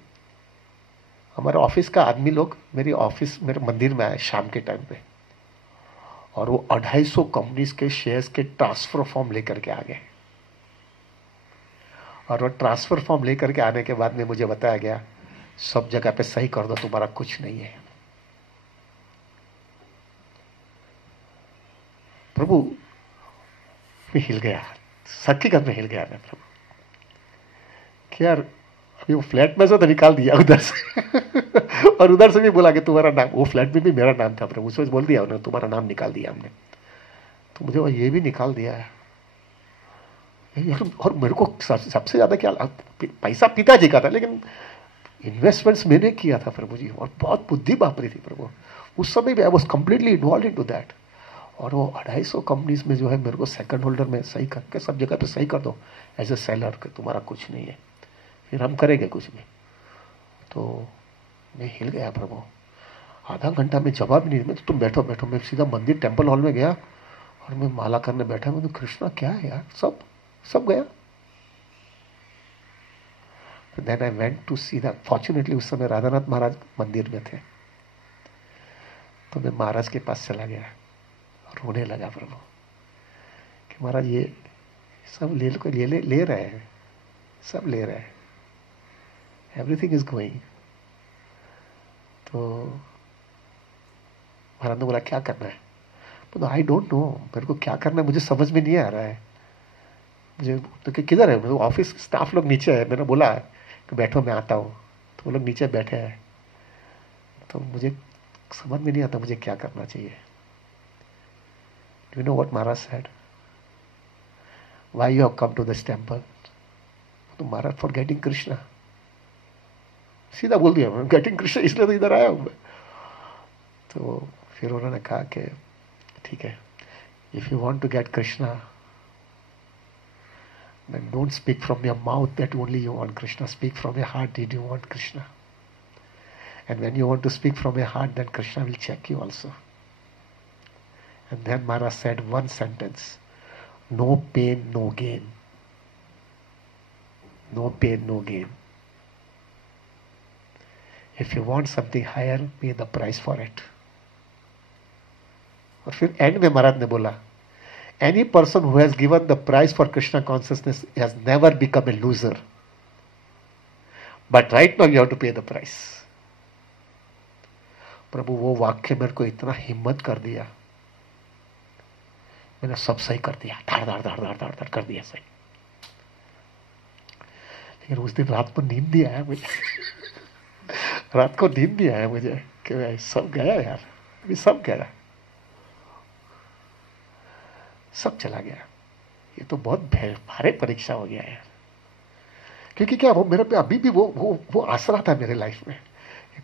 हमारे ऑफिस का आदमी लोग मेरे मंदिर में आए शाम के टाइम पे, और वो 250 कंपनीज के शेयर्स के ट्रांसफर फॉर्म लेकर के आ गए। और वो ट्रांसफर फॉर्म लेकर के आने के बाद में मुझे बताया गया, सब जगह पे सही कर दो, तुम्हारा कुछ नहीं है। प्रभु मैं हिल गया, हकीकत में हिल गया मैं प्रभु। क्या अभी वो फ्लैट में से तो निकाल दिया उधर से और उधर से भी बोला कि तुम्हारा नाम, वो फ्लैट में भी मेरा नाम था प्रभु, उसमें बोल दिया उन्होंने तुम्हारा नाम निकाल दिया हमने, तो मुझे वो ये भी निकाल दिया है। और मेरे को सबसे ज्यादा क्या, पैसा पिताजी का था लेकिन इन्वेस्टमेंट्स मैंने किया था प्रभु जी, और बहुत बुद्धि वापरी थी प्रभु उस समय भी। I was completely involve in to that. और वो 250 कंपनीज में जो है मेरे को सेकंड होल्डर में सही करके सब जगह पे सही कर दो एज ए सेलर, तुम्हारा कुछ नहीं है, फिर हम करेंगे कुछ भी। तो मैं हिल गया प्रभु, आधा घंटा में जवाब नहीं, मैं तो तुम बैठो बैठो। मैं सीधा मंदिर टेम्पल हॉल में गया और मैं माला करने बैठा। मैं कृष्णा क्या है यार, सब गया। Then I went to see that, fortunately उस समय राधानाथ महाराज मंदिर में थे, तो मैं महाराज के पास चला गया, रोने लगा प्रभु कि महाराज ये सब ले रहे हैं, सब ले रहे हैं, एवरीथिंग इज गोइंग। तो महाराज ने बोला क्या करना है? तो आई डोंट नो, मेरे को क्या करना है मुझे समझ में नहीं आ रहा है। मुझे तो किधर है, ऑफिस स्टाफ लोग नीचे है, मैंने बोला कि बैठो मैं आता हूँ, तो वो लोग नीचे बैठे हैं। तो मुझे समझ में नहीं आता मुझे क्या करना चाहिए। Do you know what Maharaj said? Why you have come to this temple? तो महाराज फॉर गेटिंग कृष्णा, सीधा बोल दिया, मैं गेटिंग कृष्णा इसलिए तो इधर आया हूँ। तो फिर उन्होंने कहा कि ठीक है, if you want to get Krishna then don't speak from your mouth that only you want Krishna. Speak from your heart, did you want Krishna? And when you want to speak from your heart, then Krishna will check you also. And then Maharaj said one sentence, no pain, no gain. No pain, no gain. If you want something higher, pay the price for it. और फिर एंड में महाराज ने बोला, any person who has given the price for Krishna consciousness has never become a loser. But right now you have to pay the price. प्रभु वो वाक्य मेरे को इतना हिम्मत कर दिया, मैंने सब सही कर दिया, धाड़ कर दिया सही। लेकिन उस दिन रात को नींद नहीं आया मुझे रात को नींद नहीं आया मुझे कि सब गया यार, अभी सब गया, सब चला गया। ये तो बहुत भारी परीक्षा हो गया यार। क्योंकि क्या वो मेरे पे अभी भी वो आसरा था मेरे लाइफ में,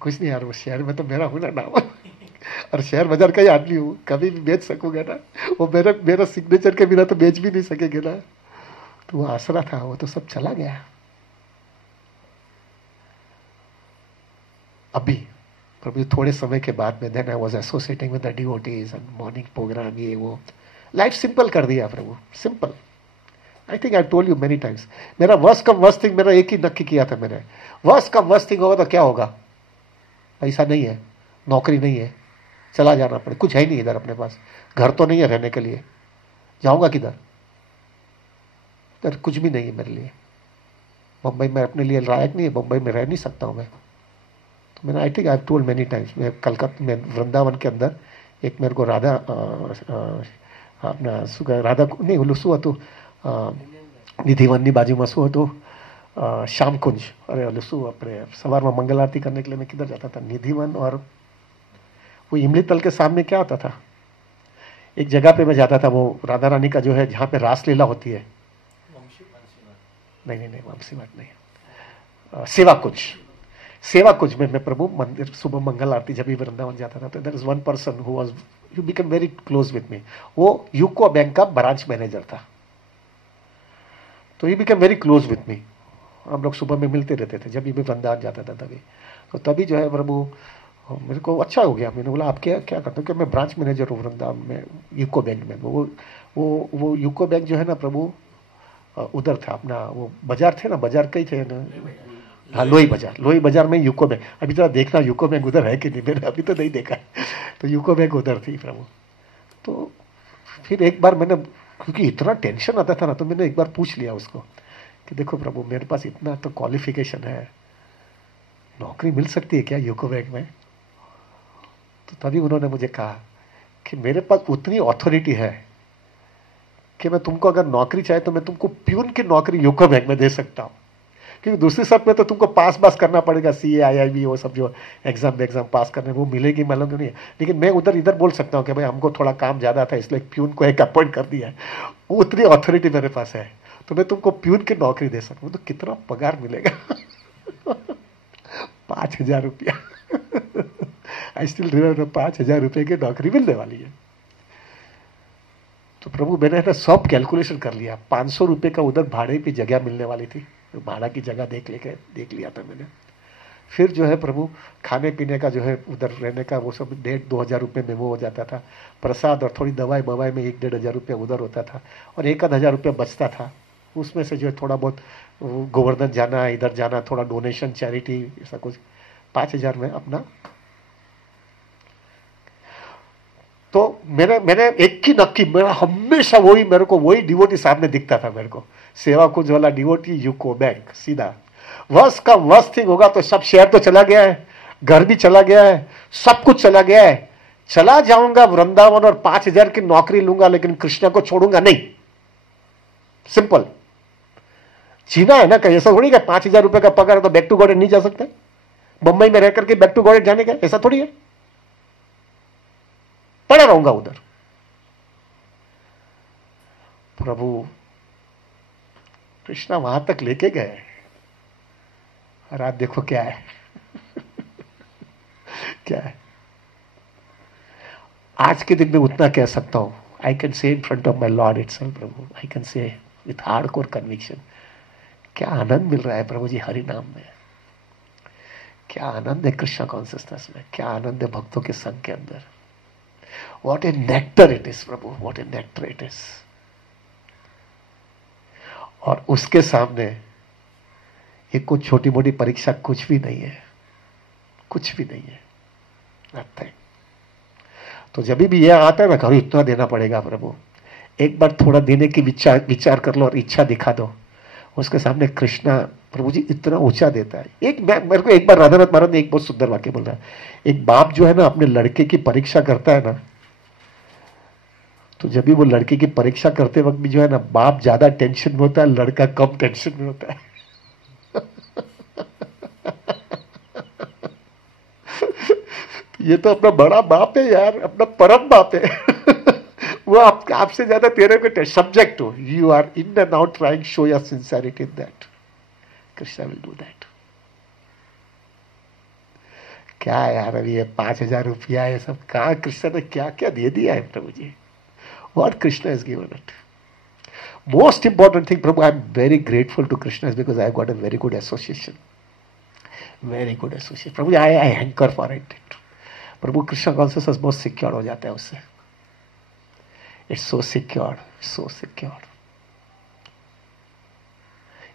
कुछ नहीं यार, वो शहर में तो मेरा हूं ना नाम और शेयर बाजार का ही आदमी हूँ, कभी भी बेच सकूंगा ना, वो मेरा सिग्नेचर के बिना तो बेच भी नहीं सकेंगे ना। तो वो आसरा था, वो तो सब चला गया। अभी प्रभु थोड़े समय के बाद में then I was associating with the devotees and morning program, ये वो लाइफ सिंपल कर दिया Prabhu, simple. I think I told you many times, मेरा वर्स्ट कम वर्स्ट थिंग मेरा एक ही नक्की किया था मैंने, वर्स्ट कम वर्स्ट थिंग होगा तो क्या होगा, पैसा नहीं है, नौकरी नहीं है, चला जाना पड़े, कुछ है नहीं इधर अपने पास, घर तो नहीं है रहने के लिए, जाऊंगा किधर, इधर कुछ भी नहीं है मेरे लिए, मुंबई में अपने लिए लायक नहीं है, मुंबई में रह नहीं सकता हूँ मैं। तो मैंने आई think I told many times, मैं कलकत्ता में वृंदावन के अंदर एक मेरे को राधा अपना सुगा राधा नहीं लुसु तो निधिवननी बाजू में शू तो श्याम कुंज, अरे लुसु अपने सवार में मंगल आरती करने के लिए मैं किधर जाता था, निधिवन, और वो इमली तल के सामने क्या होता था, एक जगह पे मैं जाता था, वो राधा रानी का जो है जहाँ पे रासलीला होती है, नहीं वंशी मठ नहीं, सेवा कुंज में मैं प्रभु मंदिर सुबह मंगल आरती जब भी वृंदावन जाता था, तो there is one person who was you become very close with me, वो यूको बैंक का ब्रांच मैनेजर था, तो he become very close with me, हम लोग सुबह में मिलते रहते थे जब भी वृंदावन जाता था तभी। तो तभी जो है प्रभु मेरे को अच्छा हो गया, मैंने बोला आप क्या करते हो, कि मैं ब्रांच मैनेजर हूँ वृंदावन में यूको बैंक में। वो यूको बैंक जो है ना प्रभु उधर था अपना, वो बाजार थे ना, बाजार कई थे ना, हाँ लोही बाजार में यूको बैंक, अभी जरा देखना यूको बैंक उधर है कि नहीं, मैंने अभी तो नहीं देखा, तो यूको बैंक उधर थी प्रभु। तो फिर एक बार मैंने, क्योंकि इतना टेंशन आता था ना, तो मैंने एक बार पूछ लिया उसको कि देखो प्रभु मेरे पास इतना तो क्वालिफिकेशन है, नौकरी मिल सकती है क्या यूको बैंक में? तो तभी उन्होंने मुझे कहा कि मेरे पास उतनी अथॉरिटी है कि मैं तुमको अगर नौकरी चाहे तो मैं तुमको प्यून की नौकरी यूको बैंक में दे सकता हूँ, क्योंकि दूसरी सब में तो तुमको पास करना पड़ेगा, CA IIB वो सब जो एग्जाम पास करने, वो मिलेगी मालूम नहीं है। लेकिन मैं उधर इधर बोल सकता हूँ कि भाई हमको थोड़ा काम ज़्यादा था इसलिए प्यून को एक अपॉइंट कर दिया है, उतनी अथॉरिटी मेरे पास है, तो मैं तुमको प्यून की नौकरी दे सकूँ। तो कितना पगार मिलेगा? 5,000 रुपया। आई स्टिल रिमेंबर 5,000 रुपये की नौकरी मिलने वाली है। तो प्रभु मैंने ना सब कैलकुलेशन कर लिया। 500 रुपये का उधर भाड़े की जगह मिलने वाली थी, भाड़ा की जगह देख लिया था मैंने। फिर जो है प्रभु खाने पीने का जो है उधर रहने का वो सब 1,500-2,000 रुपये में वो हो जाता था। प्रसाद और थोड़ी दवाई बवाई में 1,000-1,500 रुपया उधर होता था, और 1,000 रुपया बचता था। उसमें से जो है थोड़ा बहुत गोवर्धन जाना, इधर जाना, थोड़ा डोनेशन, चैरिटी, ऐसा कुछ 5,000 में अपना। तो मैंने एक ही नक्की, मेरा हमेशा वही, मेरे को वही डिवोटी सामने दिखता था मेरे को, सेवा कुंज वाला डिवोटी, यूको बैंक सीधा। वर्ष का वर्ष थिंग होगा तो सब शेयर तो चला गया है, घर भी चला गया है, सब कुछ चला गया है। चला जाऊंगा वृंदावन और 5,000 की नौकरी लूंगा, लेकिन कृष्णा को छोड़ूंगा नहीं। सिंपल जीना है ना, कहीं ऐसा थोड़ी है 5,000 रुपए का पगार है तो बैक टू गॉडेड नहीं जा सकते। मुंबई में रह करके बैक टू गॉडेड जाने का ऐसा थोड़ी है, पड़ा रहूंगा उधर। प्रभु कृष्णा वहां तक लेके गए, और आज देखो क्या है। क्या है आज के दिन में उतना कह सकता हूं, I can say in front of my lord itself Prabhu, I can say with hardcore conviction, क्या आनंद मिल रहा है प्रभु जी हरि नाम में, क्या आनंद है कृष्णा कॉन्सियसनेस में, क्या आनंद है भक्तों के संग के अंदर। What A nectar it is Prabhu, what A nectar it is. और उसके सामने ये कुछ छोटी मोटी परीक्षा कुछ भी नहीं है, कुछ भी नहीं है, नथिंग। तो जब भी यह आता है ना, करो इतना देना पड़ेगा प्रभु, एक बार थोड़ा देने की विचार कर लो और इच्छा दिखा दो। उसके सामने कृष्णा प्रभु जी इतना ऊंचा देता है। मेरे को एक बार राधानाथ महाराज ने एक बहुत सुंदर वाक्य बोला है, एक बाप जो है ना अपने लड़के की परीक्षा करता है ना, तो जब भी वो लड़के की परीक्षा करते वक्त भी जो है ना, बाप ज्यादा टेंशन में होता है, लड़का कम टेंशन में होता है। ये तो अपना बड़ा बाप है यार, अपना परम बाप है। वो आपसे ज्यादा तेरे को सब्जेक्ट हो, you are in and out trying show your sincerity in that, Krishna will do that. क्या यार अभी ये 5,000 रुपया ये सब कहा कृष्णा ने क्या क्या दे दिया है प्रभु ji, what Krishna has given it. Most important thing Prabhu, I am very grateful to Krishna because I got a very good association, very good association Prabhu ji, I hanker for it. Prabhu Krishna consciousness बहुत सिक्योर हो जाता है उससे, it's so secure, so secure.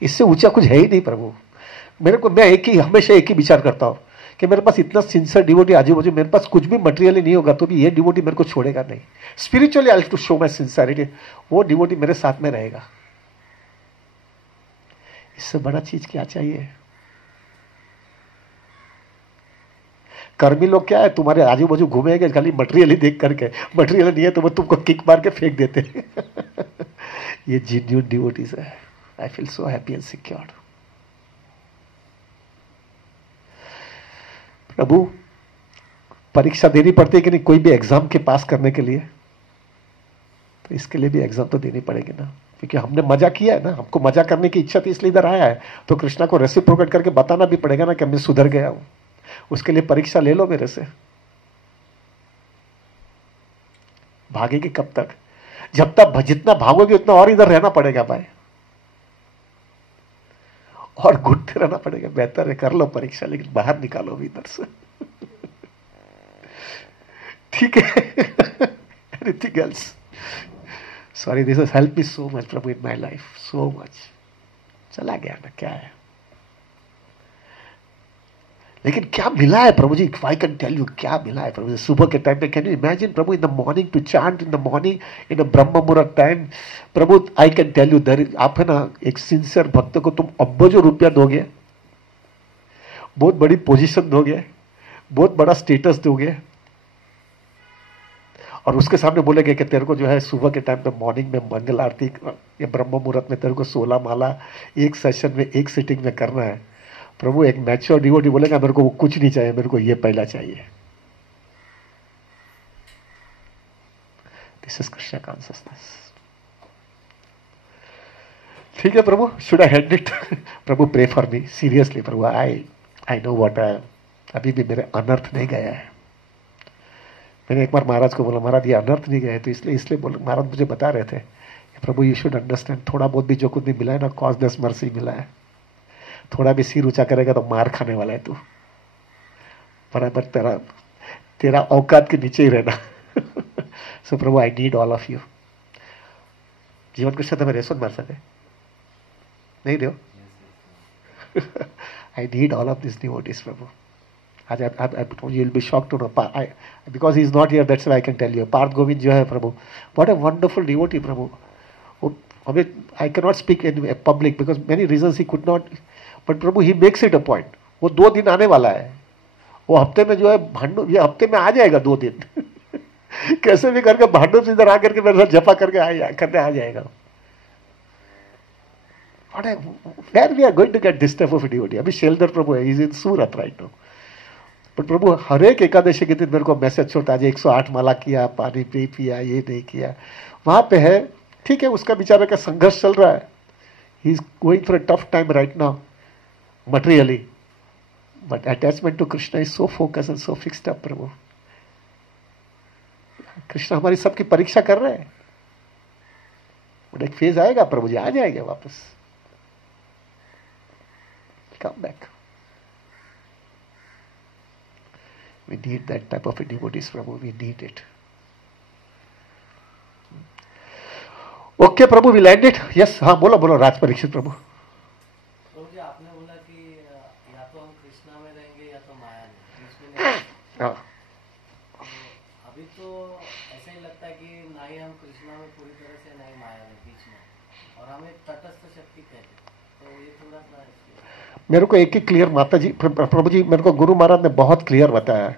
इससे ऊंचा कुछ है ही नहीं प्रभु। मेरे को मैं हमेशा एक ही विचार करता हूं कि मेरे पास इतना सिंसियर डिवोटी आजू बाजू, मेरे पास कुछ भी मटेरियली नहीं होगा तो भी ये डिवोटी मेरे को छोड़ेगा नहीं। Spiritually I to show my sincerity, वो डिवोटी मेरे साथ में रहेगा। इससे बड़ा चीज क्या चाहिए। कर्मी लोग क्या है, तुम्हारे आजू बाजू घूमेंगे खाली मटेरियल ही देख करके, मटेरियल नहीं है तो वो तुमको किक मार के फेंक देते हैं। ये जेन्युइन डिवोटीज है। I feel so happy and secured. प्रभु परीक्षा देनी पड़ती है कि नहीं, कोई भी एग्जाम के पास करने के लिए, तो इसके लिए भी एग्जाम तो देनी पड़ेगी ना, क्योंकि हमने मजा किया है ना, हमको मजा करने की इच्छा थी इसलिए इधर आया है, तो कृष्णा को रेसिप्रोकेट करके बताना भी पड़ेगा ना कि मैं सुधर गया हूं। उसके लिए परीक्षा ले लो मेरे से। भागेगी कब तक, जब तक जितना भागोगे उतना और इधर रहना पड़ेगा भाई, और घुटते रहना पड़ेगा। बेहतर है कर लो परीक्षा लेकिन बाहर निकालो भी इधर से। ठीक है। Anything else, sorry this has help me so much प्रभु in my life, so much. चला गया ना, क्या है, लेकिन क्या मिला है प्रभु जी, आई कैन टेल यू क्या मिला है प्रभु जी। सुबह के टाइम पे कैन यू इमेजिन प्रभु, in the morning to chant in the morning in the Brahma muhurta time प्रभु, I can tell you there, आप है ना एक सिंसियर भक्त को तुम अब्बों रुपया दोगे, बहुत बड़ी पोजीशन दोगे, बहुत बड़ा स्टेटस दोगे, और उसके सामने बोलेंगे कि तेरे को जो है सुबह के टाइम पे मॉर्निंग में मंगल आरती या ब्रह्म मुहूर्त में तेरे को 16 माला एक सेशन में एक सिटिंग में करना है, प्रभु एक मैच्योर डिवोटी बोलेगा मेरे को वो कुछ नहीं चाहिए, मेरे को ये पहला चाहिए। This is Krishna consciousness. ठीक है Prabhu, should I hand it? Prabhu pray for me seriously Prabhu, I know what I, अभी भी मेरे अनर्थ नहीं गया है। मैंने एक बार महाराज को बोला महाराज ये अनर्थ नहीं गए, तो इसलिए बोला, महाराज मुझे बता रहे थे प्रभु यू शुड अंडरस्टैंड, थोड़ा बहुत भी जो कुछ भी मिला है ना कॉजलेस मर्सी मिला है, थोड़ा भी सिर ऊंचा करेगा तो मार खाने वाला है तू, बराबर तेरा औकात के नीचे ही रहना। So Prabhu I need all of you. जीवन कृष्ण તમે રહેશો જ મારી સાથે? नहीं दो? I need all of these devotees, Prabhu. You'll be shocked to know. Because he's not here, that's why I can tell you. Parth Govind जो है प्रभु, what a wonderful devotee, Prabhu. I cannot speak in public because many reasons he could not. But Prabhu he makes it a point. वो 2 दिन आने वाला है. वो हफ्ते में जो है भांडू, ये हफ्ते में आ जाएगा 2 दिन। कैसे भी करके भांडू से इधर आकर के मेरे साथ जपा करके आ जाएगा। Where we are going to get this type of devotee? अभी शेलदर प्रभु है, he's in Surat right now. पर प्रभु हर एक एकादशी के दिन मेरे को मैसेज छोड़ता है, 108 माला किया, पानी पिया, ये नहीं किया, वहां पे है। ठीक है, उसका बेचारा का संघर्ष चल रहा है, he is going for a tough time right now materially, but attachment to Krishna is so focus and so fixed up. Prabhu Krishna हमारी सबकी परीक्षा कर रहे हैं, बट एक फेज आएगा प्रभु जी, आ जाएगा वापस। Come back. We need that type of devotees, Prabhu. We need it. Okay, Prabhu, we land it. Yes, हाँ बोलो राज परीक्षित प्रभु। प्रभु जी आपने बोला कि या तो हम कृष्णा में रहेंगे या तो माया में, बीच में नहीं। हाँ। तो अभी तो ऐसा ही लगता है कि ना ही हम कृष्णा में पूरी तरह से, ना ही माया में बीच में, और हमें तटस्थ शक्ति कहते हैं। तो ये थोड़ा सा मेरे को एक ही क्लियर माता जी प्रभु जी मेरे को गुरु महाराज ने बहुत क्लियर बताया,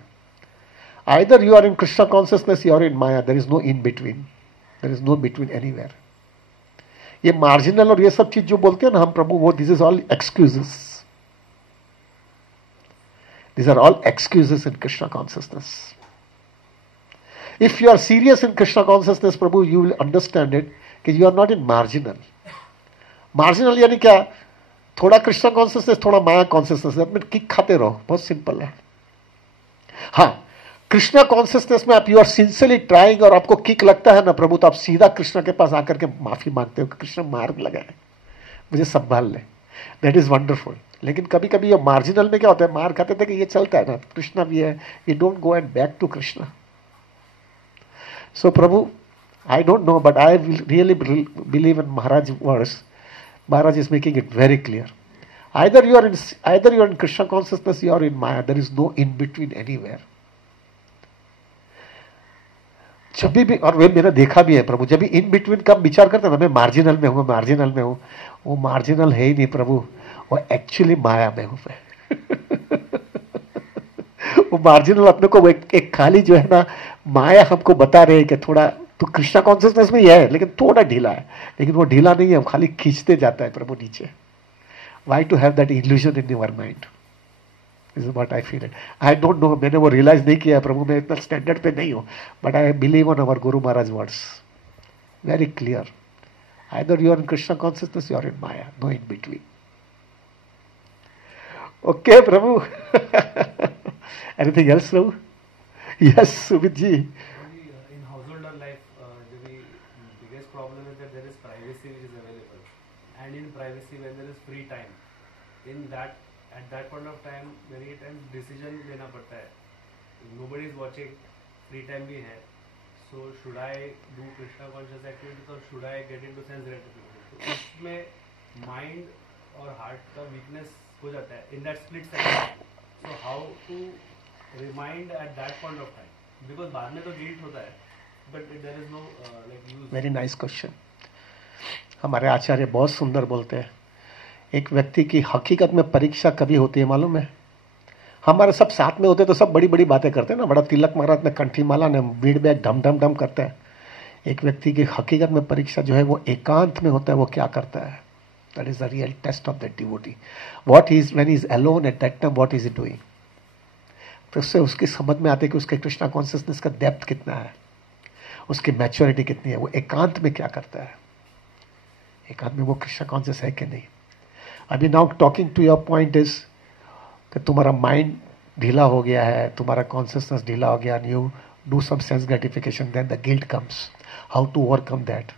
either you are in Krishna consciousness you are in maya, there is no in between, there is no between anywhere. ये मार्जिनल और ये सब चीज जो बोलते हैं ना हम प्रभु, वो this is all excuses, this are all excuses in Krishna consciousness. If you are serious in Krishna consciousness Prabhu, you will understand it कि you are not in marginal. Marginal यानी क्या? थोड़ा कृष्णा कॉन्शियसनेस, थोड़ा माया कॉन्शियसनेस, अपने किक खाते रहो, बहुत सिंपल है। हाँ, कृष्णा कॉन्शियसनेस में आप यू आर सिंसियरली ट्राइंग और आपको किक लगता है ना प्रभु, तो आप सीधा कृष्णा के पास आकर के माफी मांगते हो कि कृष्ण मार लगा है, मुझे संभाल ले, दैट इज वंडरफुल। लेकिन कभी कभी ये मार्जिनल में क्या होता है, मार खाते थे कि ये चलता है ना, कृष्णा भी है, you don't go and back to Krishna. So Prabhu I don't know, but I really believe in Maharaj words. Maharaj is making it very clear. Either you are in Krishna consciousness, you are in Maya. There is no in between anywhere. जब भी और वे मैंने देखा भी है प्रभु, जब भी इन बिटवीन का विचार करते हैं ना, मैं मार्जिनल में हूँ, मार्जिनल में हूँ, वो मार्जिनल है ही नहीं प्रभु, वो एक्चुअली माया में हूँ मैं। वो मार्जिनल अपने को एक खाली जो है ना माया हमको बता रहे हैं कि थोड़ा तो कृष्णा कॉन्शियसनेस में ही है, लेकिन थोड़ा ढीला है, लेकिन वो ढीला नहीं है, खाली खींचते जाता है प्रभु नीचे। Why to have that illusion in your mind, is what I feel it. I don't know, मैंने वो रियलाइज नहीं किया प्रभु, मैं इतना स्टैंडर्ड पे नहीं हूँ, but I believe on our guru Maharaj words very clear. Either you are in Krishna consciousness, you are in maya, no in between. Okay Prabhu. Anything else Prabhu? Yes Sumit ji. Privacy when there is free time, in that at that point of time many times decision लेना पड़ता है, nobody is watching, free time भी है, so should I do Krishna conscious activities or should I get into sense gratification? तो इसमें mind और heart का weakness हो जाता है in that split second. So how to remind at that point of time, because बाद में तो guilt होता है, but there is no like use. Very nice question. हमारे आचार्य बहुत सुंदर बोलते हैं, एक व्यक्ति की हकीकत में परीक्षा कभी होती है मालूम है? हमारे सब साथ में होते तो सब बड़ी बड़ी बातें करते हैं ना, बड़ा तिलक महाराज ने कंठी माला ने बीड़ बैग ढम ढम ढम करते हैं। एक व्यक्ति की हकीकत में परीक्षा जो है वो एकांत में होता है, वो क्या करता है। That is the real taste of that devotee. What is when he is alone at that time, what is he doing. तो उससे उसकी समझ में आती है कि उसके कृष्णा कॉन्शियसनेस का डेप्थ कितना है, उसकी मैच्योरिटी कितनी है, वो एकांत में क्या करता है, एकांत में वो कृष्णा कॉन्शियस है कि नहीं। अभी now talking to your point is कि तुम्हारा माइंड ढीला हो गया है, तुम्हारा कॉन्शियसनेस ढीला हो गया, you do some sense gratification, then the guilt comes, how to overcome that.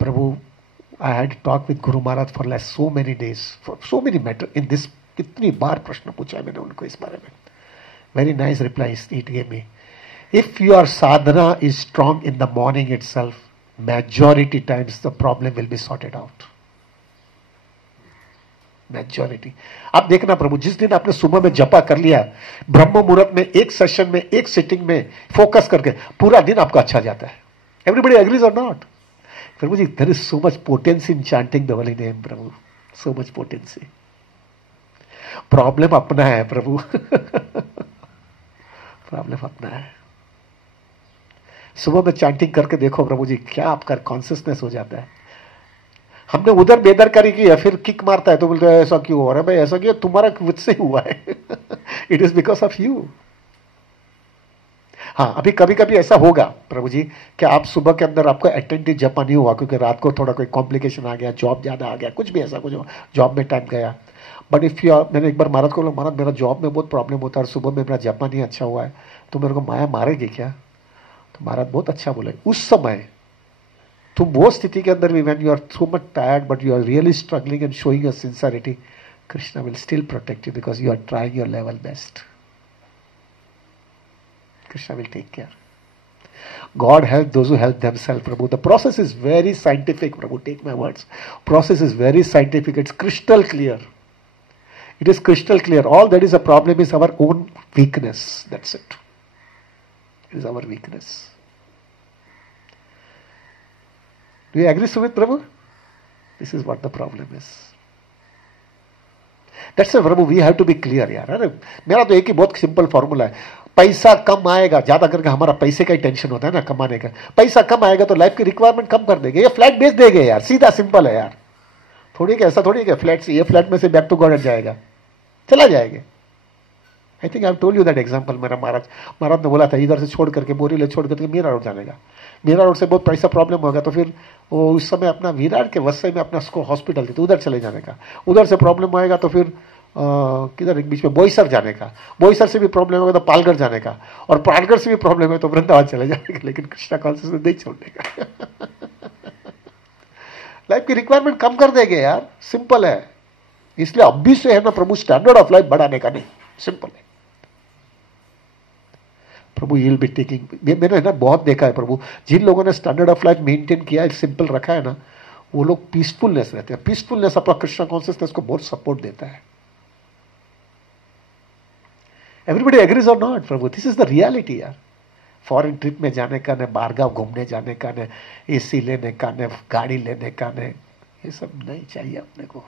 Prabhu, I had talk with guru Maharaj for last so many days, for so many matter in this. कितनी बार प्रश्न पूछा है मैंने उनको इस बारे में। Very nice replies it gave me. If your sadhana is strong in the morning itself, majority times the problem will be sorted out. Majority. आप देखना प्रभु, जिस दिन आपने सुबह में जपा कर लिया, ब्रह्म मुहूर्त में एक सेशन में एक सिटिंग में फोकस करके पूरा दिन आपका अच्छा जाता है। Everybody agrees or not? Prabhu ji, there is so much potency in chanting the holy name, Prabhu, so much potency. Problem अपना है प्रभु। प्रॉब्लम अपना है। सुबह में चैंटिंग करके देखो प्रभु जी, क्या आपका कॉन्सियसनेस हो जाता है। हमने उधर बेदरकारी की है, फिर किक मारता है तो बोलते हैं ऐसा क्यों हो रहा है भाई, ऐसा क्यों, तुम्हारा मुझसे हुआ है। It is because of you. हाँ, अभी कभी कभी ऐसा होगा प्रभु जी कि आप सुबह के अंदर आपको अटेंटिव जपा नहीं हुआ क्योंकि रात को थोड़ा कोई कॉम्प्लिकेशन आ गया, जॉब ज्यादा आ गया, कुछ भी ऐसा कुछ जॉब में टाइम गया। बट इफ यू, मैंने एक बार महाराज को बोला, महाराज मेरा जॉब में बहुत प्रॉब्लम होता है और सुबह में मेरा जपा नहीं अच्छा हुआ है, तो मेरे को माया मारेगी क्या। तो महाराज बहुत अच्छा बोले, उस समय तुम वो स्थिति के अंदर भी, when you are so much tired but you are really struggling and showing your sincerity, Krishna will still protect you because you are trying your level best. Krishna will take care. God help those who help themselves, Prabhu. The process is very scientific, Prabhu. Take my words. Process is very scientific. It's crystal clear. It is crystal clear. All that is a problem is our own weakness. That's it. It is our weakness. Do you agree, Sumit, Prabhu? This is what the problem is. That's why, Prabhu, we have to be clear, यार। अरे मेरा तो एक ही बहुत सिंपल फॉर्मूला है, पैसा कम आएगा, ज्यादा करके हमारा पैसे का ही टेंशन होता है ना, कमाने का। पैसा कम आएगा तो लाइफ की रिक्वायरमेंट कम कर देंगे, ये फ्लैट बेच देंगे यार, सीधा सिंपल है यार। थोड़ी कि ऐसा थोड़ी कि फ्लैट से, ये फ्लैट में से बैक टू गॉड जाएगा, चला जाएगा। आई think I told you that example. मेरा महाराज ने बोला था इधर से छोड़ करके, बोरीले छोड़ करके मीरा रोड जानेगा, मीरा रोड से बहुत पैसा प्रॉब्लम होगा, तो फिर वो उस समय अपना विराट के वसई में अपना उसको हॉस्पिटल थी तो उधर चले जाने का। उधर से प्रॉब्लम आएगा तो फिर किधर एक बीच में बोईसर जाने का, बोईसर से भी प्रॉब्लम होगा तो पालगढ़ जाने का, और पालगढ़ से भी प्रॉब्लम है तो वृंदावन चले जाने का, लेकिन कृष्णा कॉन्शियसनेस नहीं छोड़ने का। लाइफ की रिक्वायरमेंट कम कर देंगे यार, सिंपल है। इसलिए अभी से है ना प्रभु, स्टैंडर्ड ऑफ लाइफ बढ़ाने का नहीं, सिंपल है प्रभु। यू विल बी टेकिंग, मैंने ना बहुत देखा है प्रभु, जिन लोगों ने स्टैंडर्ड ऑफ लाइफ मेंटेन किया है, सिंपल रखा है ना, वो लोग पीसफुलनेस रहते हैं। पीसफुलनेस अपना कृष्णा कॉन्शियसनेस को बहुत सपोर्ट देता है। एवरीबडी एग्रीज और not Prabhu, this is the reality यार। फॉरेन ट्रिप में जाने का, न बारगांव घूमने जाने का, न एसी लेने का, न गाड़ी लेने का, न ये सब नहीं चाहिए अपने को,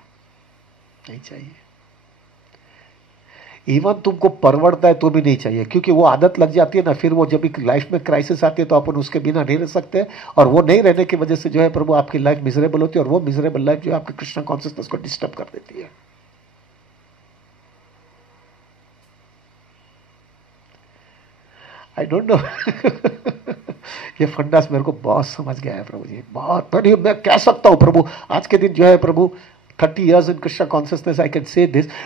नहीं चाहिए। इवन तुमको परवड़ता है तो भी नहीं चाहिए, क्योंकि वो आदत लग जाती है ना, फिर वो जब लाइफ में क्राइसिस आती है तो अपन उसके बिना नहीं रह सकते, और वो नहीं रहने की वजह से जो है प्रभु आपकी लाइफ मिजरेबल होती है, और वो मिजरेबल लाइफ जो है आपके कृष्णा कॉन्शियसनेस को डिस्टर्ब कर देती है। आई डोंट नो। ये फंडास मेरे को बहुत समझ गया है प्रभु जी, बहुत। मैं कह सकता हूं प्रभु, आज के दिन जो है प्रभु, 30 years in Krishna consciousness, I can say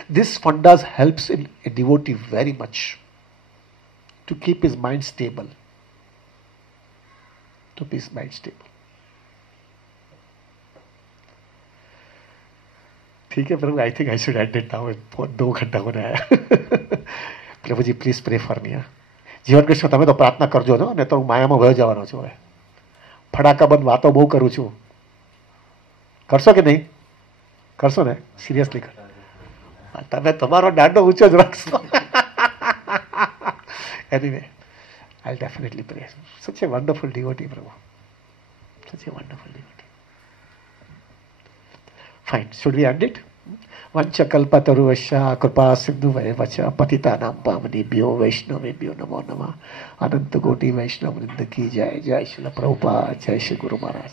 this fundas helps in a devotee very much to keep his mind stable. To keep his mind stable. ठीक है प्रभु, I think I should end it now. 2 घंटा हो रहा है। प्रभु जी प्लीज प्रे फॉर मी। જીવન કૃષ્ણ તમે તો પ્રાર્થના કરજો ને, તો હું માયામાં વયો જવાનો છું। હવે ફડાકા બંધ વાતો બહુ કરું છું, કરશો કે નહીં? કરશો ને? સિરિયસલી કર, તમે તમારો દાંડો ઊંચો જ રાખશો। Anyway I definitely pray. Such a wonderful devotee Prabhu, such a wonderful devotee. Fine, should we end it? वंशकल्पतरुश्च कृपा सिंधु वच पतितानां पावनेभ्यो वैष्णवेभ्यो नमो नमः। अनंत कोटि वैष्णव वृंद की जय। जय श्री प्रभुपाद, जय श्री गुरु महाराज।